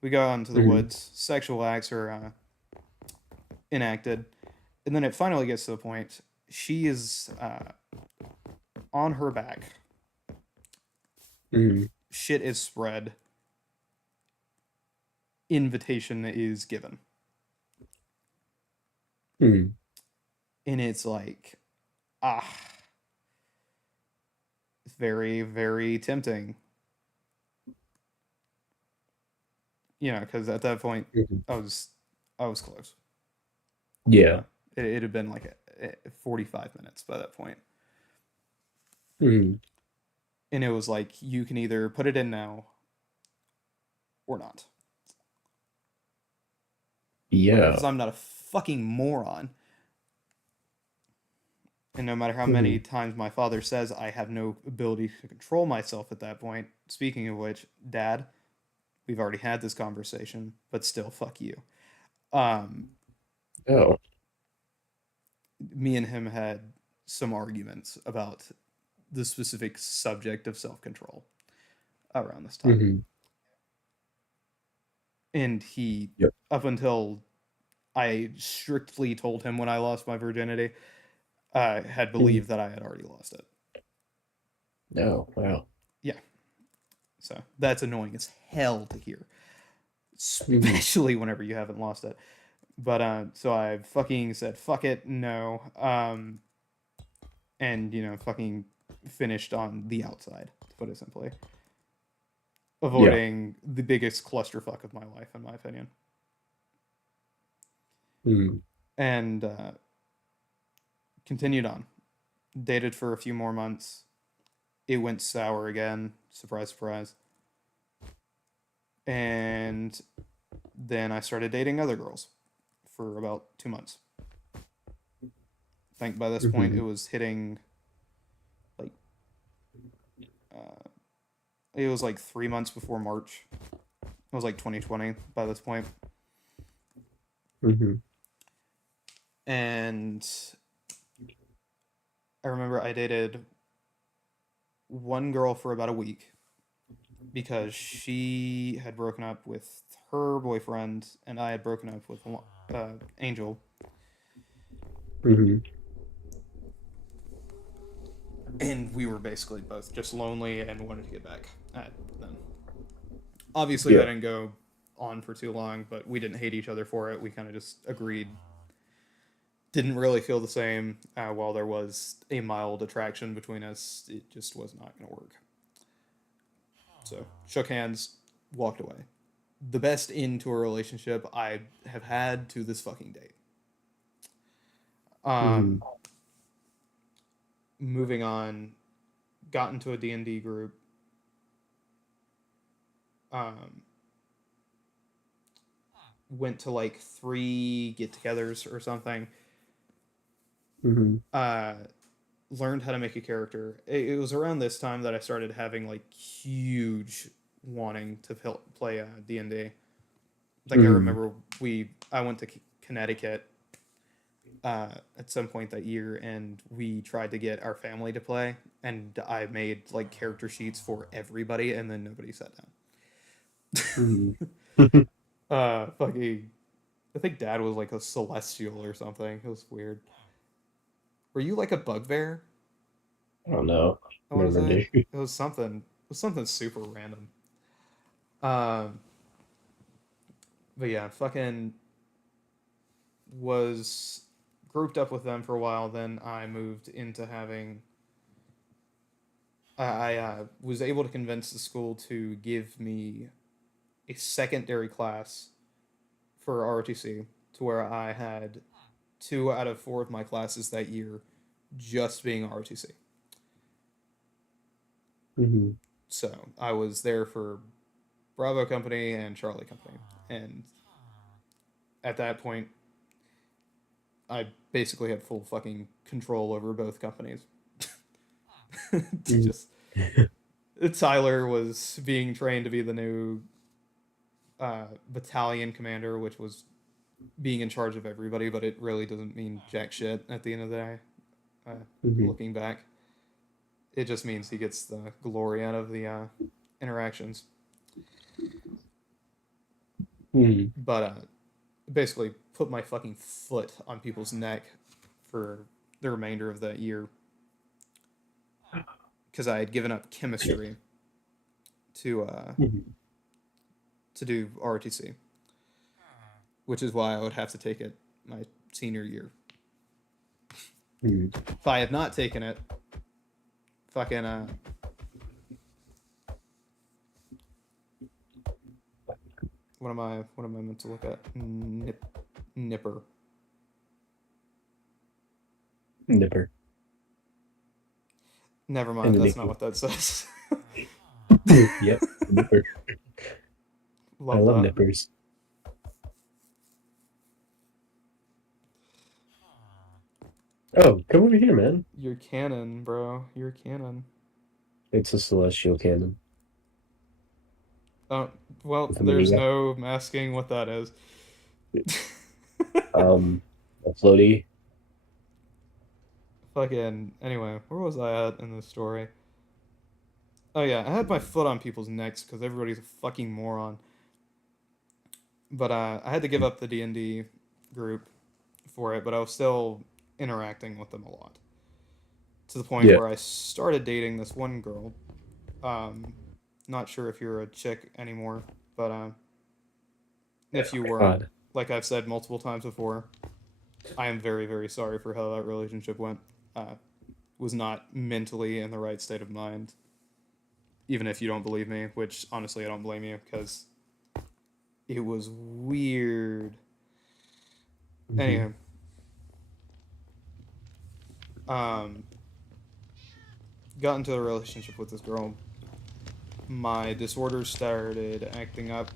We go out into the Mm-hmm. woods. Sexual acts are enacted, and then it finally gets to the point. She is on her back. Mm-hmm. Shit is spread. Invitation is given, Mm-hmm. and it's like, ah, it's very very tempting. Because at that point, Mm-hmm. I was I was close. Yeah. It had been like 45 minutes by that point, Mm-hmm. and it was like you can either put it in now or not. But because Yeah. I'm not a fucking moron, and no matter how Mm-hmm. many times my father says I have no ability to control myself at that point, speaking of which, Dad, we've already had this conversation, but still, fuck you. Um, Oh. Me and him had some arguments about the specific subject of self control around this time. Mm-hmm. And he, Yep. up until I strictly told him when I lost my virginity, had Mm-hmm. believed that I had already lost it. Oh, wow. Yeah. So that's annoying as hell to hear, Mm-hmm. especially whenever you haven't lost it. But so I fucking said, fuck it, no. And, fucking finished on the outside, to put it simply. Yeah. Avoiding the biggest clusterfuck of my life, in my opinion. Mm-hmm. And continued on. Dated for a few more months. It went sour again. Surprise, surprise. And then I started dating other girls for about 2 months. I think by this point Mm-hmm. it was hitting like uh, it was like 3 months before March. It was like 2020 by this point. Mm-hmm. And I remember I dated one girl for about a week because she had broken up with her boyfriend and I had broken up with Angel. Mm-hmm. And we were basically both just lonely and wanted to get back at them. Obviously, that Yeah. didn't go on for too long, but we didn't hate each other for it. We kind of just agreed. Didn't really feel the same. While there was a mild attraction between us, it just was not going to work. So, shook hands, walked away. The best into a relationship I have had to this fucking date. Mm-hmm. Moving on, got into a D&D group. Um, went to like 3 get-togethers or something. Mm-hmm. Learned how to make a character. It was around this time that I started having like huge wanting to play D&D. Like I remember I went to Connecticut at some point that year, and we tried to get our family to play, and I made like character sheets for everybody, and then nobody sat down. Mm-hmm. Fucking, I think Dad was like a celestial or something. It was weird. Were you like a bugbear? I don't know. What was Remember, it? dude. It was something. It was something super random. Um, but yeah, fucking was grouped up with them for a while. Then I moved into having. I was able to convince the school to give me a secondary class for ROTC, to where I had 2 out of 4 of my classes that year just being ROTC. Mm-hmm. So I was there for Bravo Company and Charlie Company, and at that point, I basically had full fucking control over both companies. Just Tyler was being trained to be the new battalion commander, which was being in charge of everybody, but it really doesn't mean jack shit at the end of the day. Mm-hmm. Looking back, it just means he gets the glory out of the interactions. Mm-hmm. But basically, put my fucking foot on people's neck for the remainder of that year because I had given up chemistry to Mm-hmm. to do ROTC, which is why I would have to take it my senior year. Mm-hmm. If I had not taken it, fucking what am I meant to look at? Nipper. Nipper. Never mind, that's not what that says. Yep. Nipper. I love that. nippers. Oh, come over here, man. You're canon, bro. You're canon. It's a celestial cannon. Oh, well, With a there's mini gun. no masking what that is. A floaty. Fucking, anyway, where was I at in this story? Oh yeah, I had my foot on people's necks because everybody's a fucking moron. But I had to give up the D&D group for it, but I was still interacting with them a lot. To the point Yeah. where I started dating this one girl. Not sure if you're a chick anymore, but if you were, God. like I've said multiple times before, I am very, very sorry for how that relationship went. Was not mentally in the right state of mind. Even if you don't believe me, which honestly I don't blame you, because it was weird. Mm-hmm. Anyway, got into a relationship with this girl. My disorders started acting up,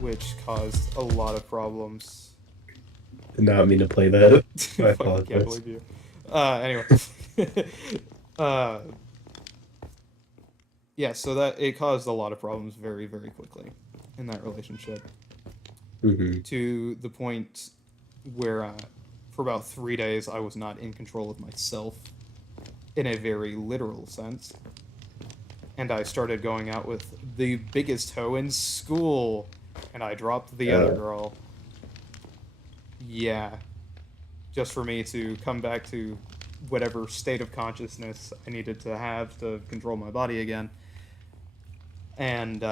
which caused a lot of problems. Did not mean to play that. I Fucking can't apologize. believe you. Anyway. Yeah, so that it caused a lot of problems very, very quickly in that relationship. Mm-hmm. To the point where for about 3 days I was not in control of myself in a very literal sense. And I started going out with the biggest hoe in school, and I dropped the other girl. Yeah. Just for me to come back to whatever state of consciousness I needed to have to control my body again. And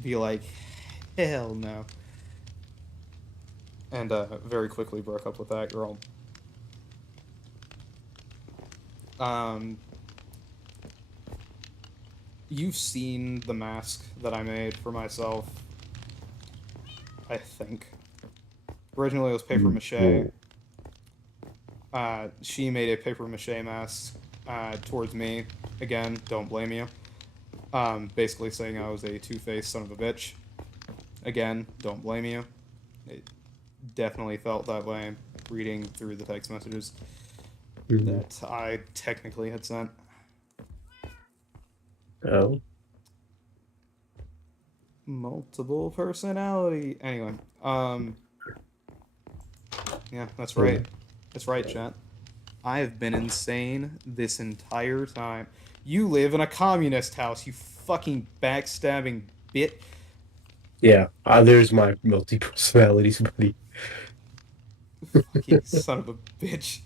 be like, hell no. And very quickly broke up with that girl. Um, you've seen the mask that I made for myself, I think. Originally it was paper mache. Oh, She made a paper mache mask towards me. Again, don't blame you. Basically saying I was a two-faced son of a bitch. Again, don't blame you. It definitely felt that way reading through the text messages mhm. that I technically had sent. Oh, Multiple personality. Anyway, yeah, that's yeah. right. That's right, chat. I have been insane this entire time. You live in a communist house, you fucking backstabbing bit. Yeah. There's my multi personalities, buddy. Fucking son of a bitch.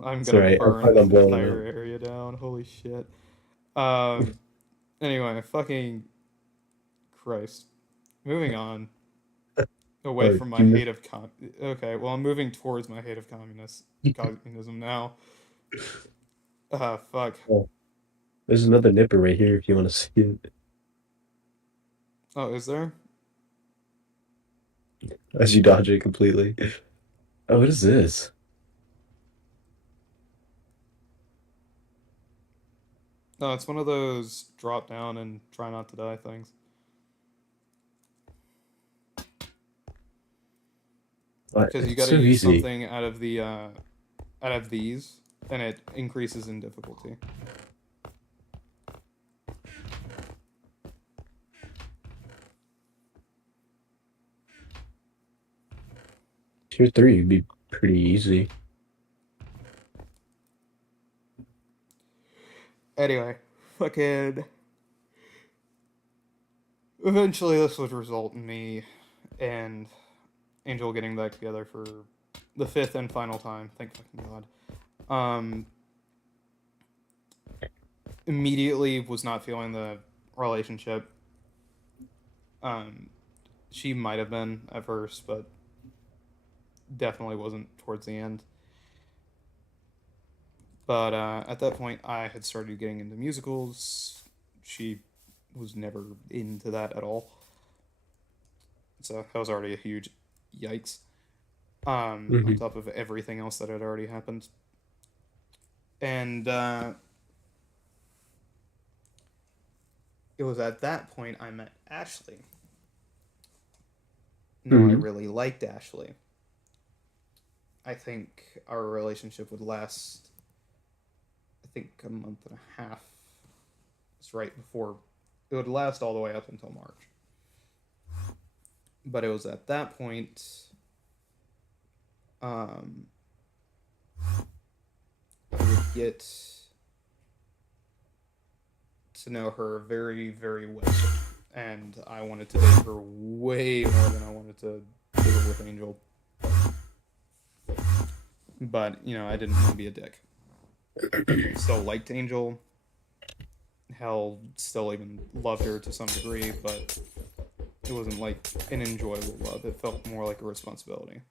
I'm It's gonna alright. I burn plan on this blowing entire up. area down. Holy shit. Um, anyway, fucking Christ. Moving on. Away Oh, from my you missed. hate of Okay, well, I'm moving towards my hate of communism now. Fuck. Oh, there's another nipper right here if you want to see it. Oh, is there? As you dodge it completely. Oh, what is this? No, it's one of those drop down and try not to die things. What? Because you It's got to so use easy. something out of these, and it increases in difficulty. Tier 3 would be pretty easy. Anyway, fucking. Eventually, this would result in me and Angel getting back together for the fifth and final time. Thank fucking God. Um, Immediately was not feeling the relationship. Um, she might have been at first, but definitely wasn't towards the end. But at that point, I had started getting into musicals. She was never into that at all. So that was already a huge yikes. On Hmm. top of everything else that had already happened. And it was at that point I met Ashley. No, I Hmm. really liked Ashley. I think our relationship would last, I think, a month and a half. It's right before, it would last all the way up until March. But it was at that point, um, I would get to know her very, very well. And I wanted to date her way more than I wanted to date her with Angel. But, I didn't want to be a dick. Still liked Angel. Hell, still even loved her to some degree, but it wasn't like an enjoyable love. It felt more like a responsibility.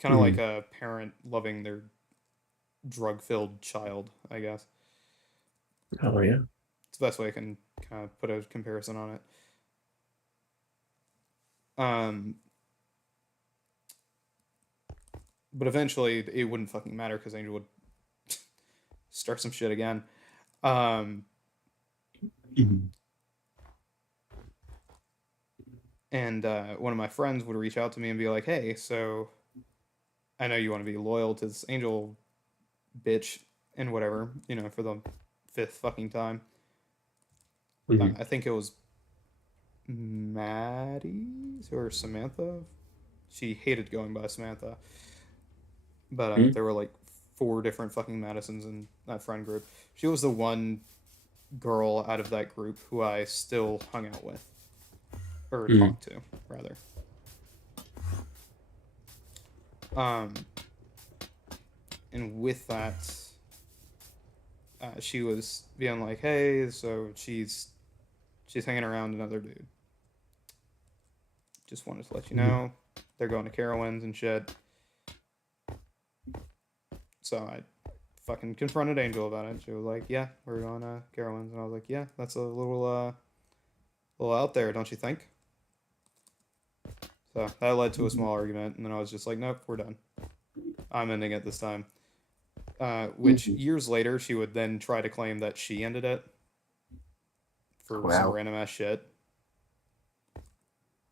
Kind of like Hmm. a parent loving their drug filled child, I guess. Oh, yeah. It's the best way I can kind of put a comparison on it. Um, but eventually it wouldn't fucking matter because Angel would start some shit again. Um, Mhm. and one of my friends would reach out to me and be like, "Hey, so I know you want to be loyal to this Angel bitch and whatever, for the fifth fucking time." Mhm. I think it was Maddie or Samantha. She hated going by Samantha, but Mhm. there were like four different fucking Madisons in that friend group. She was the one girl out of that group who I still hung out with, or Mhm. talked to, rather. Um, and with that, she was being like, "Hey, so she's hanging around another dude. Just wanted to let you Mhm. know they're going to Carowinds and shit." So I fucking confronted Angel about it. She was like, "Yeah, we're going to Carowinds," and I was like, "Yeah, that's a little out there, don't you think?" So that led to a Mhm. small argument, and then I was just like, "Nope, we're done. I'm ending it this time." Which Mhm. years later, she would then try to claim that she ended it for some Wow. random ass shit.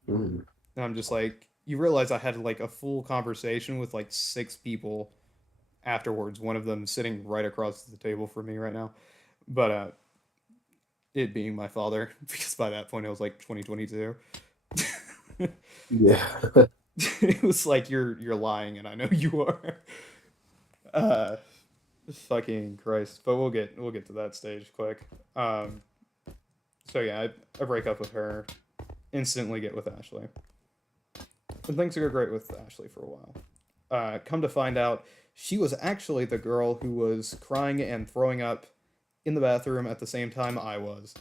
Mhm. And I'm just like, you realize I had like a full conversation with like 6 people afterwards, one of them sitting right across the table from me right now. But it being my father, because by that point I was like 2022. Yeah. It was like you're lying and I know you are. Uh fucking Christ. But we'll get to that stage quick. Um so yeah, I break up with her, instantly get with Ashley. And things go great with Ashley for a while. Come to find out, she was actually the girl who was crying and throwing up in the bathroom at the same time I was,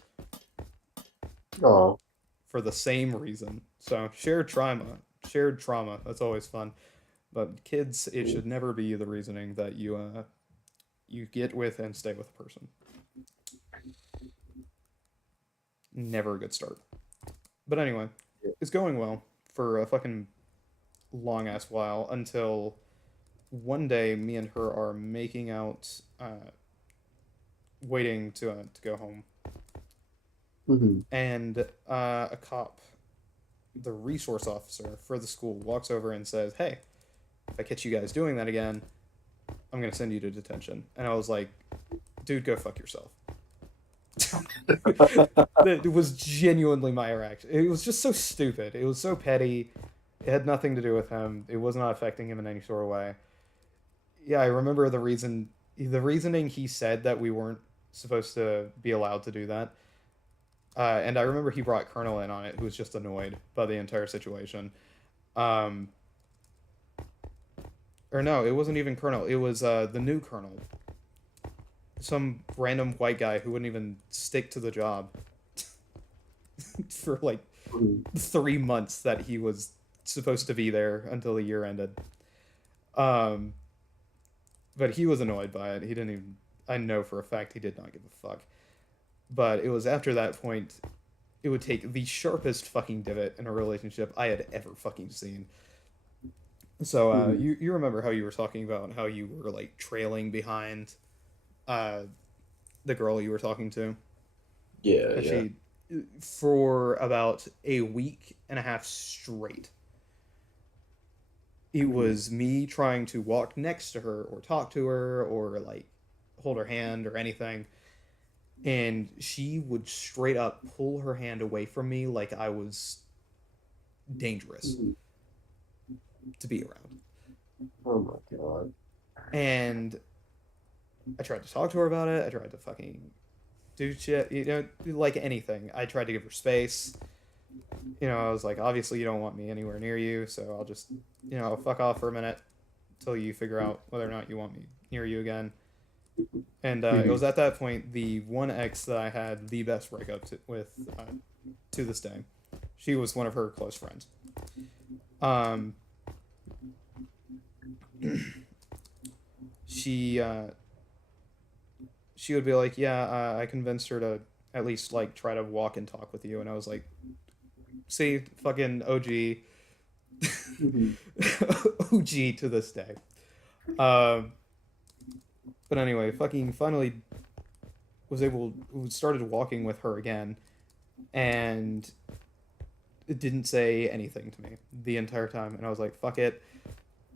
Oh. for the same reason. So shared trauma, shared trauma. That's always fun. But kids, it should never be the reasoning that you get with and stay with a person. Never a good start. But anyway, it's going well for a fucking long ass while until one day me and her are making out, waiting to go home, Mhm. and a cop, the resource officer for the school, walks over and says, "Hey, if I catch you guys doing that again, I'm gonna send you to detention." And I was like, "Dude, go fuck yourself." It was genuinely my reaction. It was just so stupid. It was so petty. It had nothing to do with him. It was not affecting him in any sort of way. Yeah, I remember the reasoning he said that we weren't supposed to be allowed to do that. And I remember he brought Colonel in on it, who was just annoyed by the entire situation. Um, or no, it wasn't even Colonel. It was the new Colonel, some random white guy who wouldn't even stick to the job for like Mhm. 3 months that he was supposed to be there until the year ended. Um, but he was annoyed by it. He didn't even. I know for a fact he did not give a fuck. But it was after that point, it would take the sharpest fucking divot in a relationship I had ever fucking seen. So Mhm. you remember how you were talking about how you were like trailing behind uh, the girl you were talking to, Yeah, and yeah. she, for about a week and a half straight, it Mhm. was me trying to walk next to her or talk to her or like hold her hand or anything, and she would straight up pull her hand away from me like I was dangerous Mhm. to be around. Oh my God. And I tried to talk to her about it. I tried to fucking do shit, like anything. I tried to give her space. I was like, obviously you don't want me anywhere near you, so I'll just, fuck off for a minute until you figure out whether or not you want me near you again. And it Mhm. was at that point the one ex that I had the best breakup with, to this day. She was one of her close friends. Um, she she would be like, "Yeah, I convinced her to at least like try to walk and talk with you," and I was like, "See, fucking OG, Mhm. OG to this day." Um, but anyway, fucking finally started walking with her again, and it didn't say anything to me the entire time, and I was like, "Fuck it,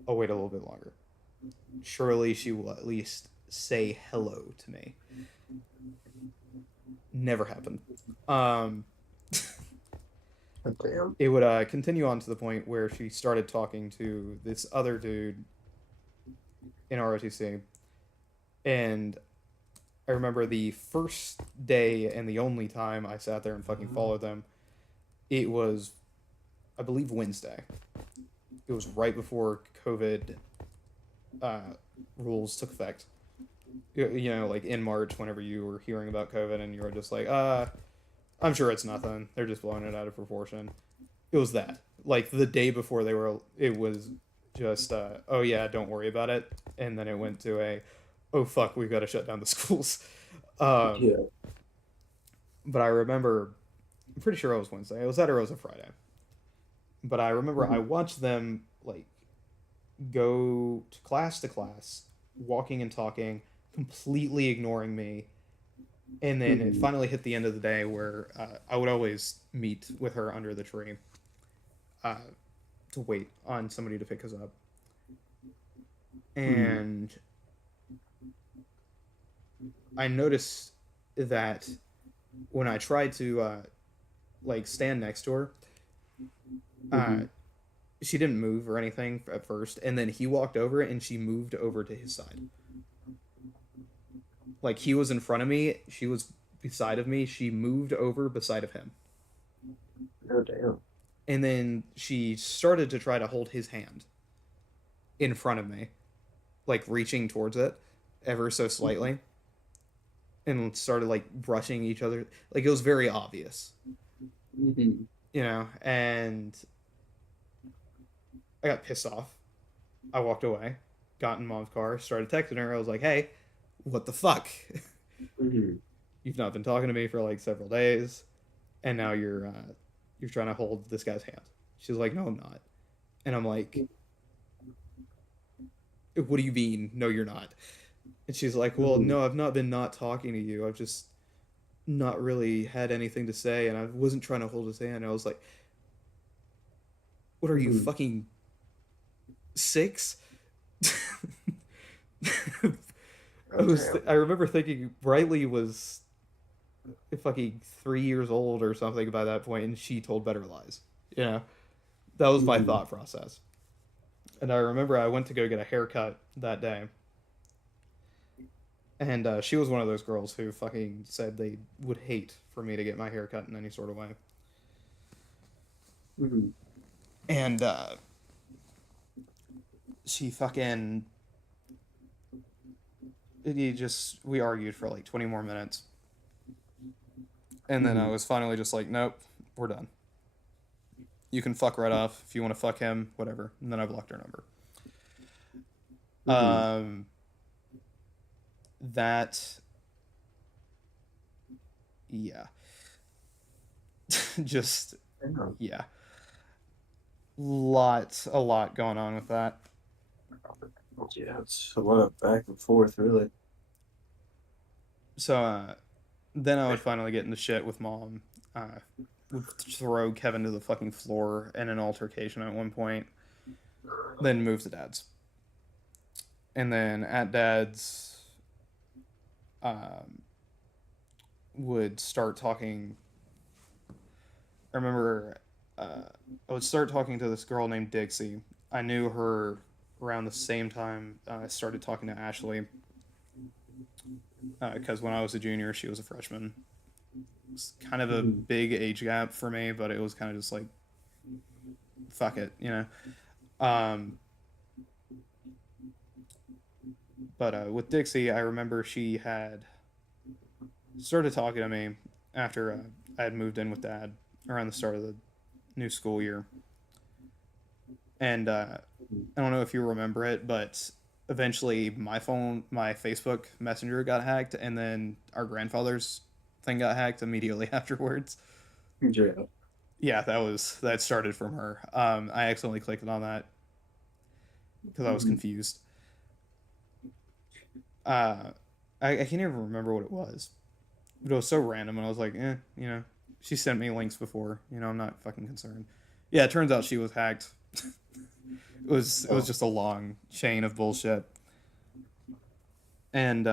I'll wait a little bit longer. Surely she will at least say hello to me." Never happened. Um, Damn. it would continue on to the point where she started talking to this other dude in ROTC, and I remember the first day and the only time I sat there and fucking followed them. It was, I believe, Wednesday. It was right before COVID uh, rules took effect. You know, like in March, whenever you were hearing about COVID, and you were just like, I'm sure it's nothing. They're just blowing it out of proportion. It was that. Like the day before it was just, oh yeah, don't worry about it, and then it went to a, oh fuck, we've got to shut down the schools. Um, Yeah. but I remember, I'm pretty sure it was Wednesday. It was that or it was a Friday. But I remember I Mhm. watched them like go to class, walking and talking, completely ignoring me. And then it Mhm. finally hit the end of the day where I would always meet with her under the tree uh, to wait on somebody to pick us up. Mhm. And I noticed that when I tried to like stand next to her, uh, Mhm. she didn't move or anything at first, and then he walked over and she moved over to his side. Like he was in front of me, she was beside of me. She moved over beside of him, Oh damn. and then she started to try to hold his hand in front of me, like reaching towards it ever so slightly, and started like brushing each other. Like it was very obvious, Mhm. you know. And I got pissed off. I walked away, got in mom's car, started texting her. I was like, "Hey, what the fuck? Mhm. You've not been talking to me for like several days, and now you're trying to hold this guy's hand." She's like, "No, I'm not." And I'm like, "What do you mean? No, you're not." And she's like, "Well, Mhm. no, I've not been not talking to you. I've just not really had anything to say, and I wasn't trying to hold his hand." I was like, "What are you Mhm. fucking 6?" Oh I damn. remember thinking Riley was fucking 3 years old or something by that point, and she told better lies. You know, that was my Mhm. thought process. And I remember I went to go get a haircut that day, and she was one of those girls who fucking said they would hate for me to get my hair cut in any sort of way. Mhm. And she fucking we argued for like 20 more minutes, and then I Mhm. was finally just like, nope, we're done. You can fuck right off if you want to fuck him, whatever. And then I blocked her number. Mhm. Um, that yeah, just Damn. yeah, a lot going on with that. Yeah, it's a lot back and forth, really. So then I would finally get into shit with mom. Would throw Kevin to the fucking floor in an altercation at one point. Then move to dad's, and then at dad's, um, would start talking. I remember I would start talking to this girl named Dixie. I knew her around the same time I started talking to Ashley because when I was a junior, she was a freshman. It's kind of a Mhm. big age gap for me, but it was kind of just like fuck it, you know. Um, but with Dixie, I remember she had started talking to me after I had moved in with Dad around the start of the new school year, and I don't know if you remember it, but eventually my Facebook Messenger got hacked, and then our grandfather's thing got hacked immediately afterwards. Yeah. Yeah, that started from her. I accidentally clicked on that because I was Mhm. confused. Uh, I can't even remember what it was, but it was so random, and I was like, you know, she sent me links before. You know, I'm not fucking concerned. Yeah, it turns out she was hacked. It was Oh. just a long chain of bullshit, and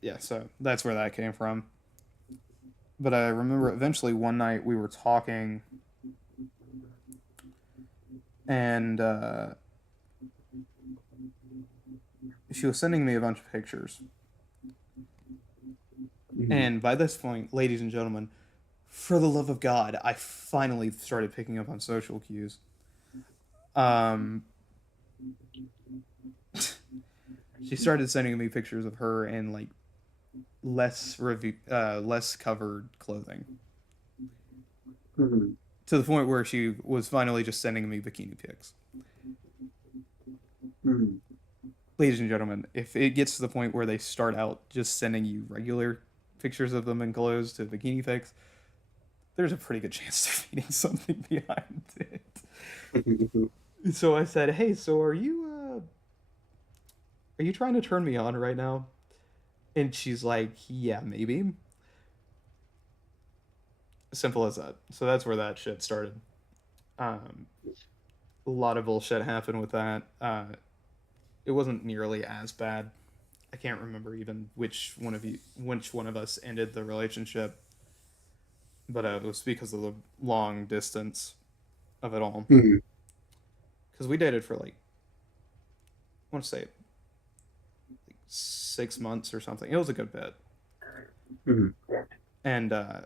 yeah, so that's where that came from. But I remember eventually one night we were talking, and she was sending me a bunch of pictures. Mhm. And by this point, ladies and gentlemen, for the love of God, I finally started picking up on social cues. Um, She started sending me pictures of her in like less covered clothing, Mhm. to the point where she was finally just sending me bikini pics. Mhm. Ladies and gentlemen, if it gets to the point where they start out just sending you regular pictures of them in clothes to bikini pics, there's a pretty good chance they're feeding something behind it. So I said, "Hey, so are you trying to turn me on right now?" And she's like, "Yeah, maybe." Simple as that. So that's where that shit started. Um, a lot of bullshit happened with that. It wasn't nearly as bad. I can't remember even which one of us ended the relationship, but it was because of the long distance of it all. Mhm. Because we dated for like, I want to say, like 6 months or something. It was a good bit, Mhm. and I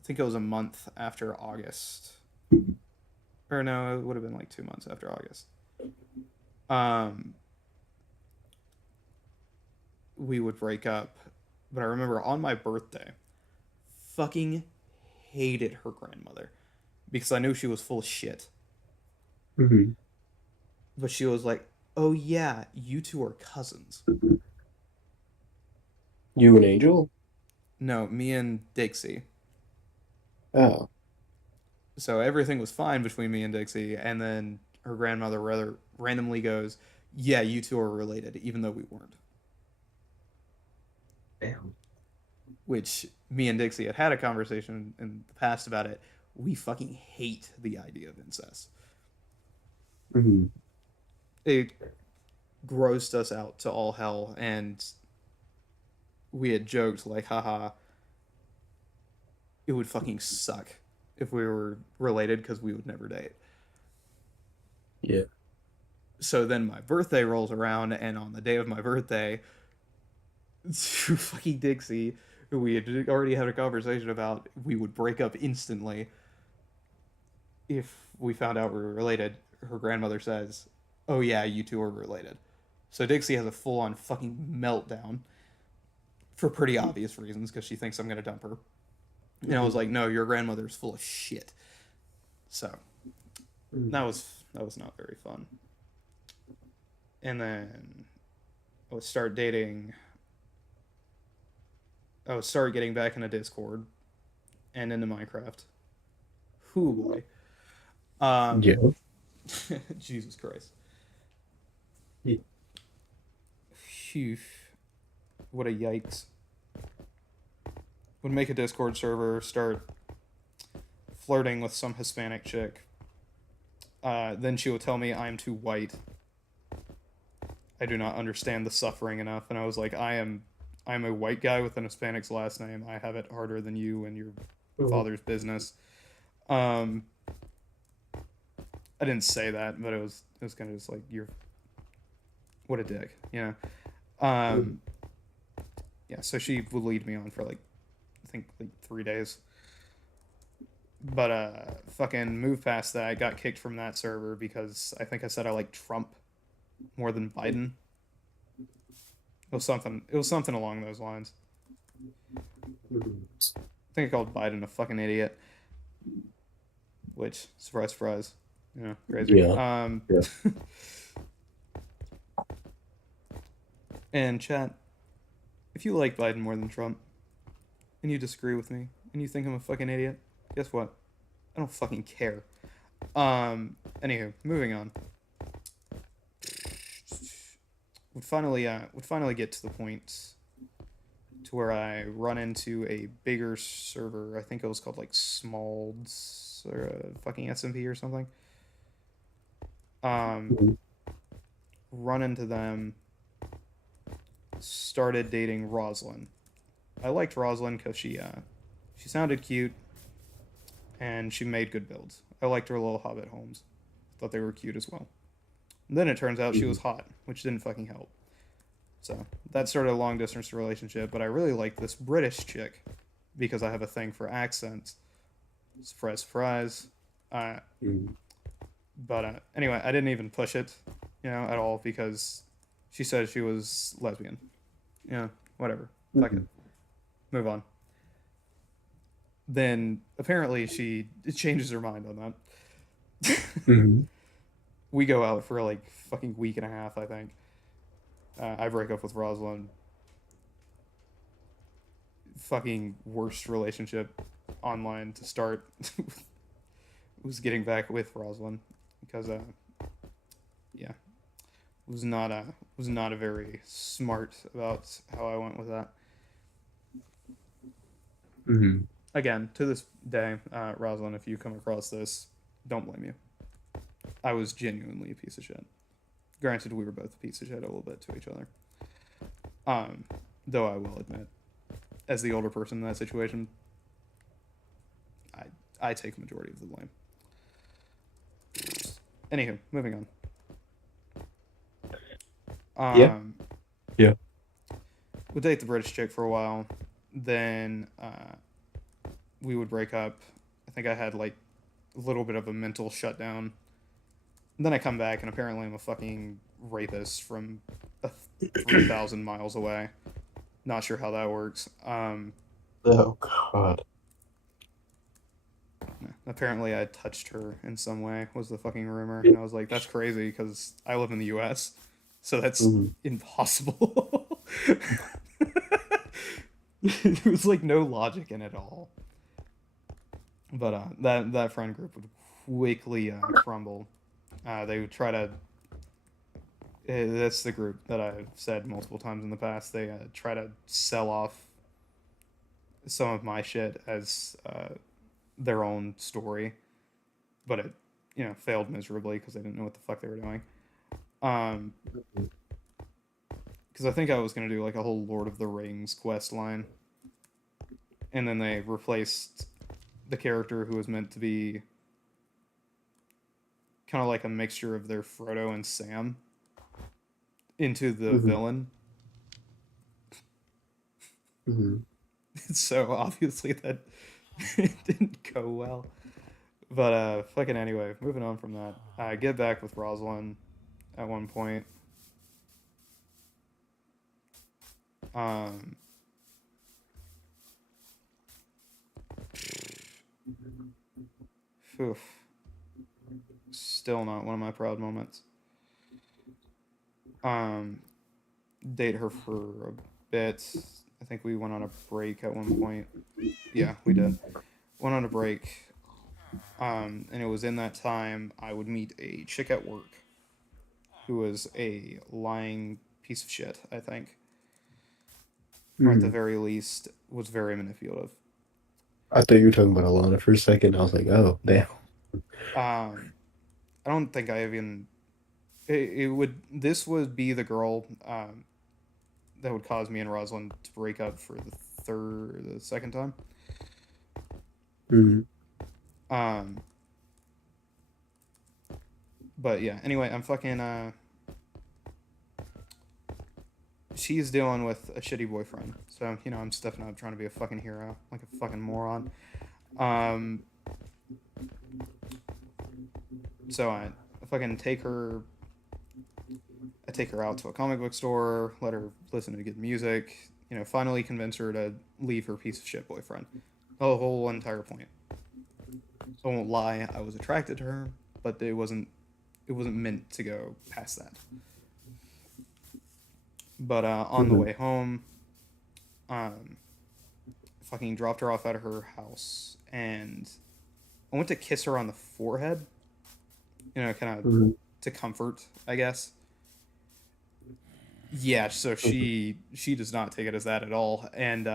think it was a month after August, or no, it would have been like 2 months after August. Um, we would break up, but I remember on my birthday, fucking hated her grandmother because I knew she was full of shit. Mhm. But she was like, "Oh yeah, you two are cousins." You and Angel? No, me and Dixie. Oh. So everything was fine between me and Dixie, and then her grandmother rather randomly goes, "Yeah, you two are related, even though we weren't." Damn. Which me and Dixie had a conversation in the past about it. We fucking hate the idea of incest. Mhm. It grossed us out to all hell, and we had joked like, "Haha, it would fucking suck if we were related because we would never date." Yeah. So then my birthday rolls around, and on the day of my birthday, to fucking Dixie, who we had already had a conversation about, we would break up instantly if we found out we were related. Her grandmother says, "Oh yeah, you two are related." So Dixie has a full on fucking meltdown for pretty obvious reasons because she thinks I'm gonna dump her. And I was Mhm. like, "No, your grandmother's full of shit." So Mhm. that was not very fun. And then I would start dating. I would start getting back into Discord and into Minecraft. Whoo boy. Um, Yeah. Jesus Christ. Yeah. Phew. What a yikes. Would make a Discord server, start flirting with some Hispanic chick. Then she would tell me I'm too white. I do not understand the suffering enough. And I was like, I'm a white guy with an Hispanic's last name. I have it harder than you and your Mhm. father's business. Um, I didn't say that, but it was kind of just like you're what a dick, you know. Mhm. Yeah, so she would lead me on for like I think like 3 days. But fucking moved past that, got kicked from that server because I think I said I like Trump more than Biden. It was something along those lines. Mhm. I think I called Biden a fucking idiot, which surprise surprise, crazy. Yeah. Yeah. And chat, if you like Biden more than Trump and you disagree with me and you think I'm a fucking idiot, guess what? I don't fucking care. Anywho, moving on. Would finally get to the point to where I run into a bigger server. I think it was called like Smalls or fucking SMP or something. Um, Mhm. run into them. Started dating Roslyn. I liked Roslyn because she sounded cute and she made good builds. I liked her little hobbit homes. Thought they were cute as well. And then it turns out she Mhm. was hot, which didn't fucking help. So that started a long distance relationship, but I really liked this British chick because I have a thing for accents. Surprise, surprise. Uh, Mhm. but anyway, I didn't even push it, at all because She said she was lesbian. Yeah, whatever. Fuck it. Move on. Then apparently she changes her mind on that. Mm-hmm. We go out for like fucking week and a half, I think. I break up with Rosalind. Fucking worst relationship online to start. Was getting back with Rosalind because yeah, was not a very smart about how I went with that. Mm-hmm. Again, to this day, Rosalind, if you come across this, don't blame you. I was genuinely a piece of shit. Granted, we were both a piece of shit a little bit to each other. Though I will admit, as the older person in that situation, I take majority of the blame. Anywho, moving on. Yeah. Yeah. Would date the British chick for a while. Then we would break up. I think I had like a little bit of a mental shutdown. And then I come back and apparently I'm a fucking rapist from 3,000 miles away. Not sure how that works. Oh God. Apparently I touched her in some way was the fucking rumor. And I was like, that's crazy because I live in the US. So that's impossible. There was like no logic in it all. But that friend group would quickly crumble. They would try to. That's the group that I've said multiple times in the past. They try to sell off some of my shit as their own story, but it failed miserably because they didn't know what the fuck they were doing. Because I think I was gonna do like a whole Lord of the Rings quest line, and then they replaced the character who was meant to be kind of like a mixture of their Frodo and Sam into the villain. So obviously that it didn't go well. But fucking anyway, moving on from that. I get back with Rosalind at one point. Oof. Still not one of my proud moments. Date her for a bit. I think we went on a break at one point. Yeah, we did. Went on a break. And it was in that time I would meet a chick at work who was a lying piece of shit, I think. Or at the very least, was very manipulative. I thought you were talking about Alana for a second. I was like, oh, damn. I don't think I even. It would. This would be the girl that would cause me and Rosalind to break up for the second time. But yeah. Anyway, I'm fucking. She's dealing with a shitty boyfriend, so I'm stepping up, trying to be a fucking hero, like a fucking moron. So I fucking take her. I take her out to a comic book store, let her listen to good music, finally convince her to leave her piece of shit boyfriend. The whole entire point. I won't lie, I was attracted to her, but it wasn't meant to go past that. But on the way home, fucking dropped her off at her house, and I went to kiss her on the forehead, kind of to comfort, I guess. Yeah, so she does not take it as that at all, and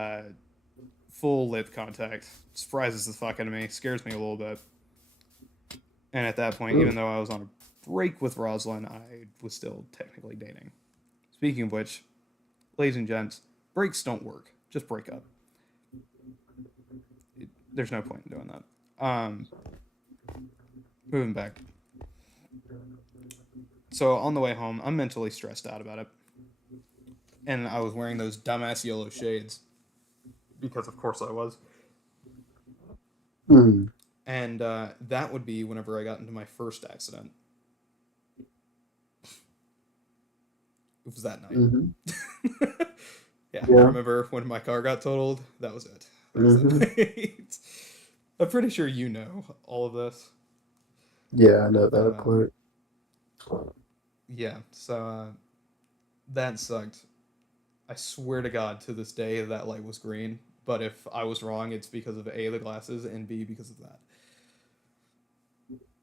full lip contact surprises the fuck out of me, scares me a little bit. And at that point, even though I was on a break with Rosalind, I was still technically dating. Speaking of which, ladies and gents, breaks don't work. Just break up. There's no point in doing that. Moving back. So on the way home, I'm mentally stressed out about it. And I was wearing those dumbass yellow shades. Because of course I was. And that would be whenever I got into my first accident. It was that night. Mm-hmm. Yeah, I Yeah. remember when my car got totaled. That was it. That was that Mm-hmm. night. I'm pretty sure you know all of this. Yeah, I know But that part. yeah, so that sucked. I swear to God, to this day, that light was green. But if I was wrong, it's because of A, the glasses, and B, because of that.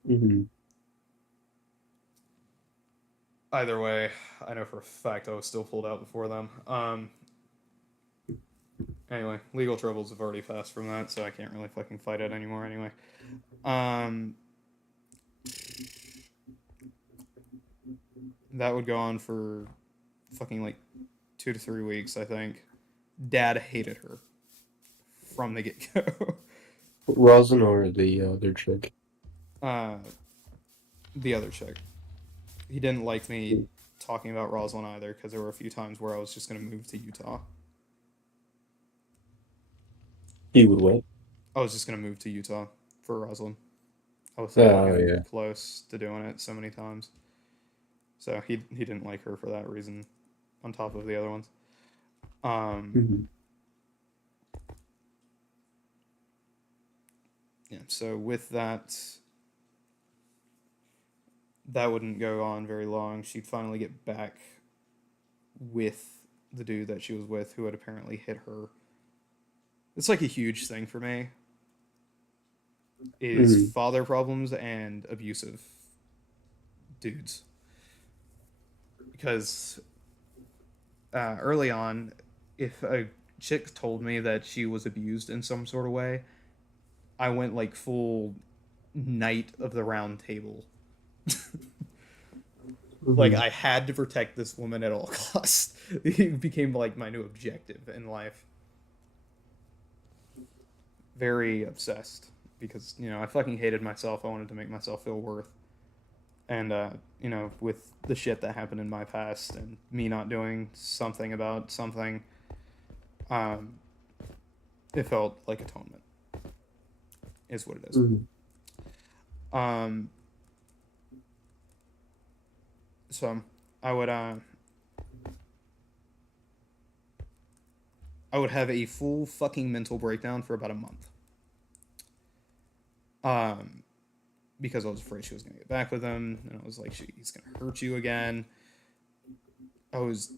Mm-hmm. Either way, I know for a fact I was still pulled out before them. Anyway, legal troubles have already passed from that, so I can't really fucking fight it anymore anyway. Um, that would go on for fucking like 2 to 3 weeks, I think. Dad hated her from the get go. Rosin or the other chick? uh, the other chick. He didn't like me talking about Rosalind either because there were a few times where I was just going to move to Utah. He would what? I was just going to move to Utah for Rosalind. I was so Oh fucking yeah. close to doing it so many times. So he didn't like her for that reason, on top of the other ones. Um, Mm-hmm. yeah. So with that, that wouldn't go on very long. She'd finally get back with the dude that she was with, who had apparently hit her. It's like a huge thing for me. Is Mm-hmm. father problems and abusive dudes, because early on, if a chick told me that she was abused in some sort of way, I went like full knight of the round table. Like Mm-hmm. I had to protect this woman at all costs. It became like my new objective in life. Very obsessed because I fucking hated myself. I wanted to make myself feel worth. And with the shit that happened in my past and me not doing something about something, um, it felt like atonement. Is what it is. Mm-hmm. Um, so I would I would have a full fucking mental breakdown for about a month. Um, because I was afraid she was gonna get back with him, and I was like, he's gonna hurt you again. I was.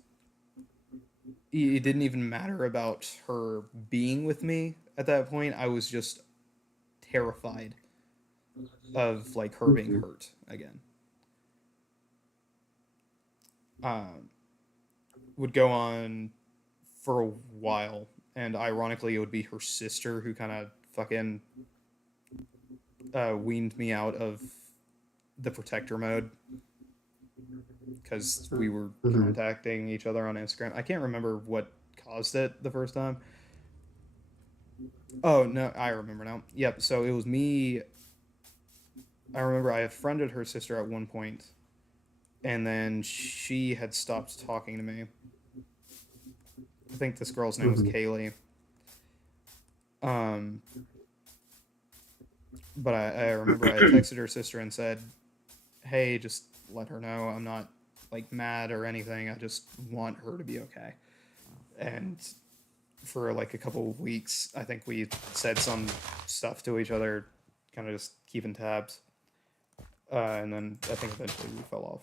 It didn't even matter about her being with me at that point. I was just terrified of like her being Mm-hmm. hurt again. Um, would go on for a while, and ironically, it would be her sister who kind of fucking weaned me out of the protector mode because we were Mm-hmm. contacting each other on Instagram. I can't remember what caused it the first time. Oh no, I remember now. Yep. So it was me. I remember I friended her sister at one point, and then she had stopped talking to me. I think this girl's name was Mm-hmm. Kaylee. Um, but I remember I texted her sister and said, "Hey, just let her know I'm not like mad or anything. I just want her to be okay." And for like a couple of weeks, I think we said some stuff to each other, kind of just keeping tabs. And then I think eventually we fell off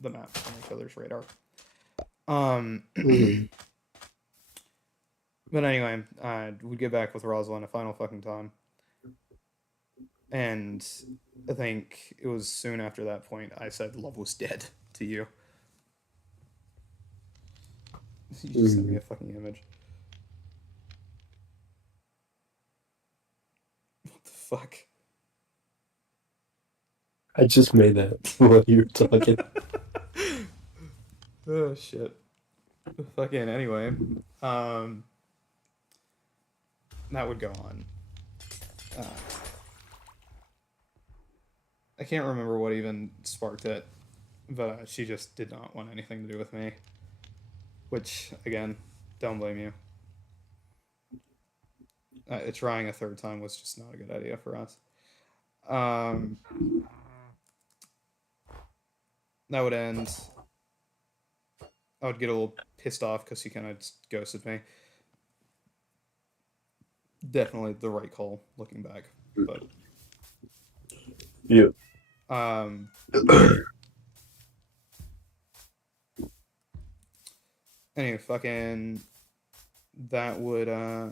the map on each other's radar. Um, Mm-hmm. but anyway, we'd get back with Rosalind a final fucking time. And I think it was soon after that point I said love was dead to you. You just sent me Mm-hmm. a fucking image. What the fuck? I just made that while you were talking. Oh shit. Fucking anyway. Um that would go on. Uh, I can't remember what even sparked it, but she just did not want anything to do with me. Which again, don't blame you. Trying a third time was just not a good idea for us. Um, that would end. I would get a little pissed off because he kind of ghosted me. Definitely the right call looking back, but Yeah. um, anyway, fucking that would uh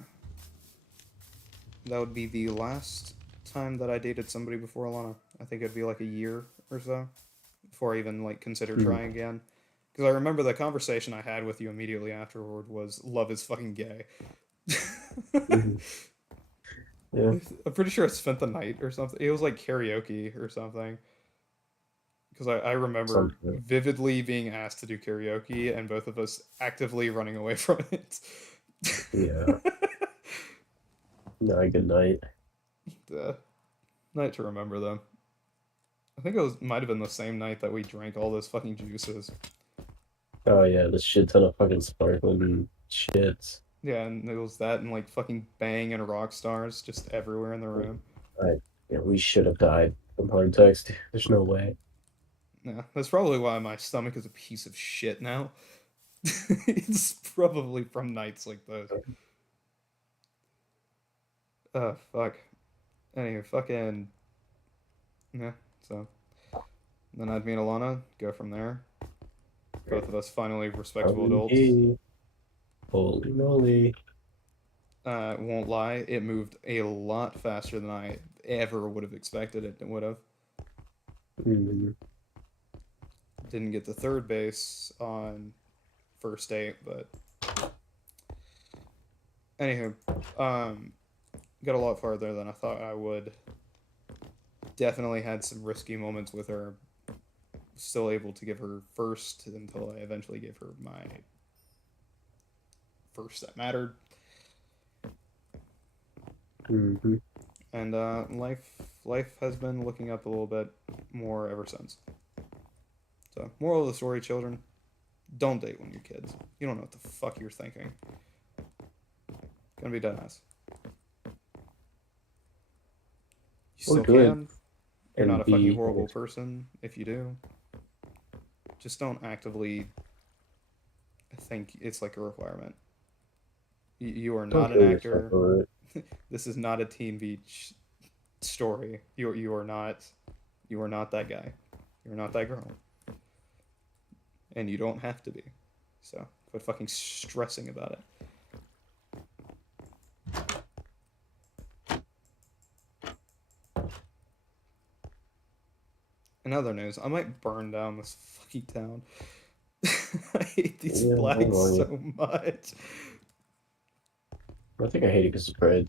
that would be the last time that I dated somebody before Alana. I think it'd be like a year or so before I even like consider Mm. trying again. Because I remember the conversation I had with you immediately afterward was love is fucking gay. Mhm. Yeah. I'm pretty sure I spent the night or something. It was like karaoke or something. Because I remember Something. vividly being asked to do karaoke and both of us actively running away from it. Yeah. No, good night. The night to remember though. I think it was might have been the same night that we drank all those fucking juices. Oh yeah, the shit ton of fucking sparkling shits. Yeah, and it was that and like fucking Bang and Rock Stars just everywhere in the room. Right. Yeah, we should have died from heart attacks. There's no way. Yeah, that's probably why my stomach is a piece of shit now. It's probably from nights like those. Fuck. Anyway, fucking yeah. So then I'd meet Alana, go from there. Both of us finally respectable adults. Holy, holy moly. Won't lie, it moved a lot faster than I ever would have expected it would have. Mm. Didn't get to third base on first date, but anywho, got a lot farther than I thought I would. Definitely had some risky moments with her. Still able to give her first until I eventually gave her my first that mattered. Mm-hmm. And life has been looking up a little bit more ever since. So, moral of the story, children: don't date when you're kids. You don't know what the fuck you're thinking. Gonna be dead ass. You Or still good can. You're not and a fucking be horrible person if you do. Just don't actively think it's like a requirement. You are don't not an kill yourself actor. over it. This is not a Teen Beach story. You are not that guy. You're not that girl. And you don't have to be. So quit fucking stressing about it. In other news, I might burn down this fucking town. I hate these Yeah, I flags know. so much. I think I hate it because it's bread.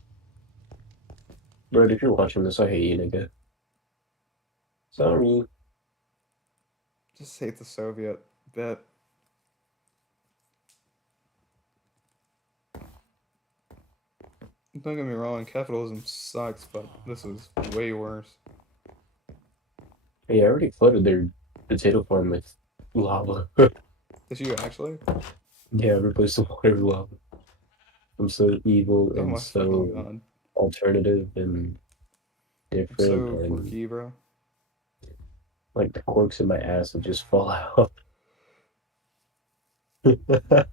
Bread, if you're watching this, I hate you, nigga. Sorry. Just hate the Soviet bit. Don't get me wrong, capitalism sucks, but this is way worse. Hey, I already flooded their potato farm with lava. Did you actually? Yeah, I replaced the water with lava. I'm so evil Oh and my fucking so god. alternative and I'm different, so and quirky, bro. like the quirks in my ass will just fall out. I'm Uh,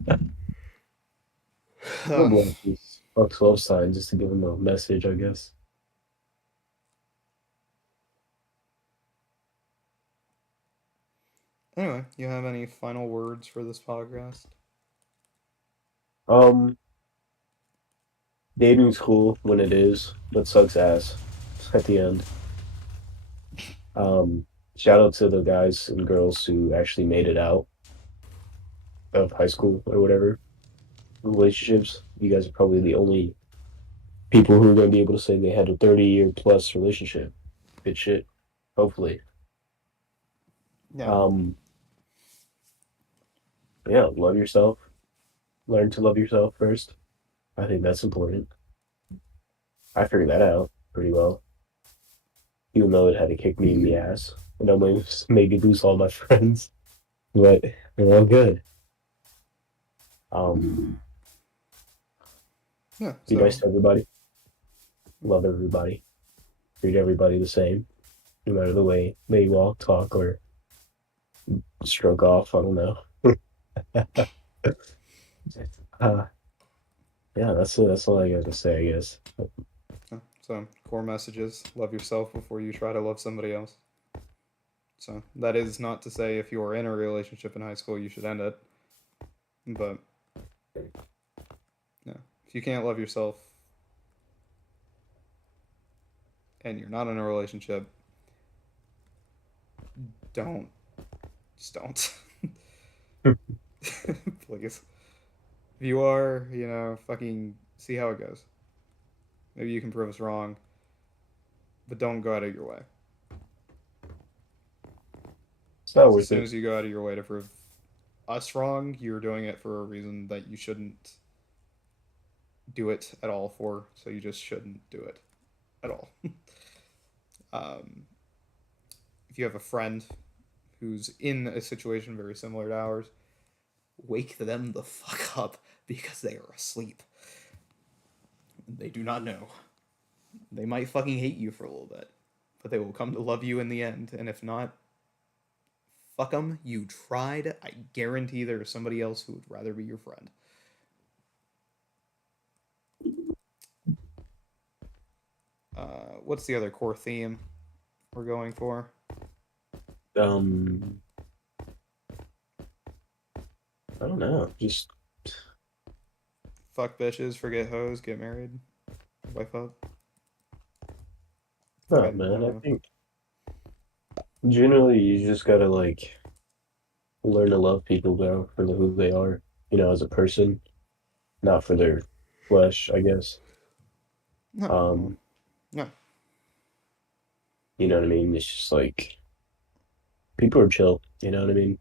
gonna block these fuck 12 signs just to give them a message, I guess. anyway, you have any final words for this podcast? Um, Dating's cool when it is, but sucks ass at the end. Um, Shout out to the guys and girls who actually made it out of high school or whatever relationships. You guys are probably the only people who are going to be able to say they had a 30-year plus relationship. Good shit. Hopefully. Yeah. Um, yeah, love yourself. Learn to love yourself first. I think that's important. I figured that out pretty well, even though it had to kick me in the ass and almost made me lose all my friends. But they're all good. Um, Yeah, be so nice to everybody. Love everybody. Treat everybody the same, no matter the way they walk, talk, or stroke off. I don't know. uh, yeah, that's all I got to say, I guess. So, core messages: love yourself before you try to love somebody else. So, that is not to say if you are in a relationship in high school, you should end it. But, yeah, if you can't love yourself and you're not in a relationship, don't. Just don't. Please. If you are, fucking see how it goes. Maybe you can prove us wrong, but don't go out of your way. It's not As worth soon it. as you go out of your way to prove us wrong, you're doing it for a reason that you shouldn't do it at all for. So you just shouldn't do it at all. um, if you have a friend who's in a situation very similar to ours, wake them the fuck up because they are asleep. They do not know. They might fucking hate you for a little bit, but they will come to love you in the end. And if not, fuck them. You tried. I guarantee there is somebody else who would rather be your friend. What's the other core theme we're going for? Um, I don't know. Just Fuck bitches, forget hoes, get married, wife up. no, Fucking, I man. don't I know. think generally you just gotta like learn to love people though for who they are, as a person, not for their flesh, I guess. No, well, Um, no. you know what I mean? It's just like people are chill, you know what I mean?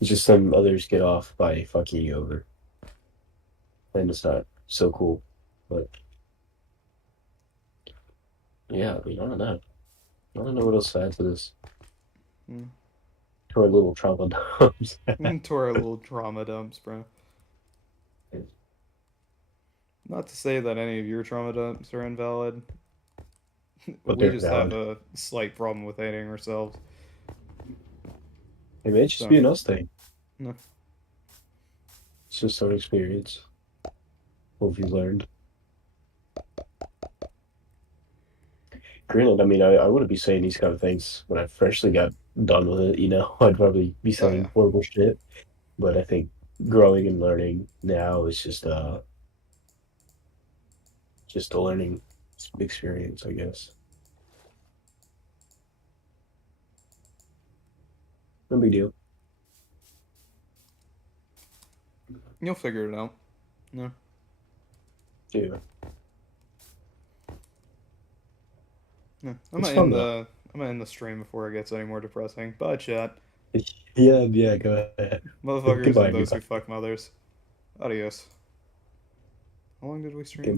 It's just some others get off by fucking you over, and it's not so cool. But yeah, I mean, I don't know. I don't know what else to add to this. Mm. To our little trauma dumps. To our little trauma dumps, bro. Not to say that any of your trauma dumps are invalid. But We they're just have valid. a slight problem with hating ourselves. It may just So, be an us thing. no. It's just our experience. What have you learned? Granted, I mean, I wouldn't be saying these kind of things when I freshly got done with it, I'd probably be Oh, yeah. saying horrible shit. But I think growing and learning now is just a learning experience, I guess. No big deal. You'll figure it out. No. Yeah. No. It's fun though. I'm gonna end the stream before it gets any more depressing. Bye, chat. Yeah, yeah, go ahead. Motherfuckers Goodbye, and those everybody. who fuck mothers. Adios. How long did we Good stream?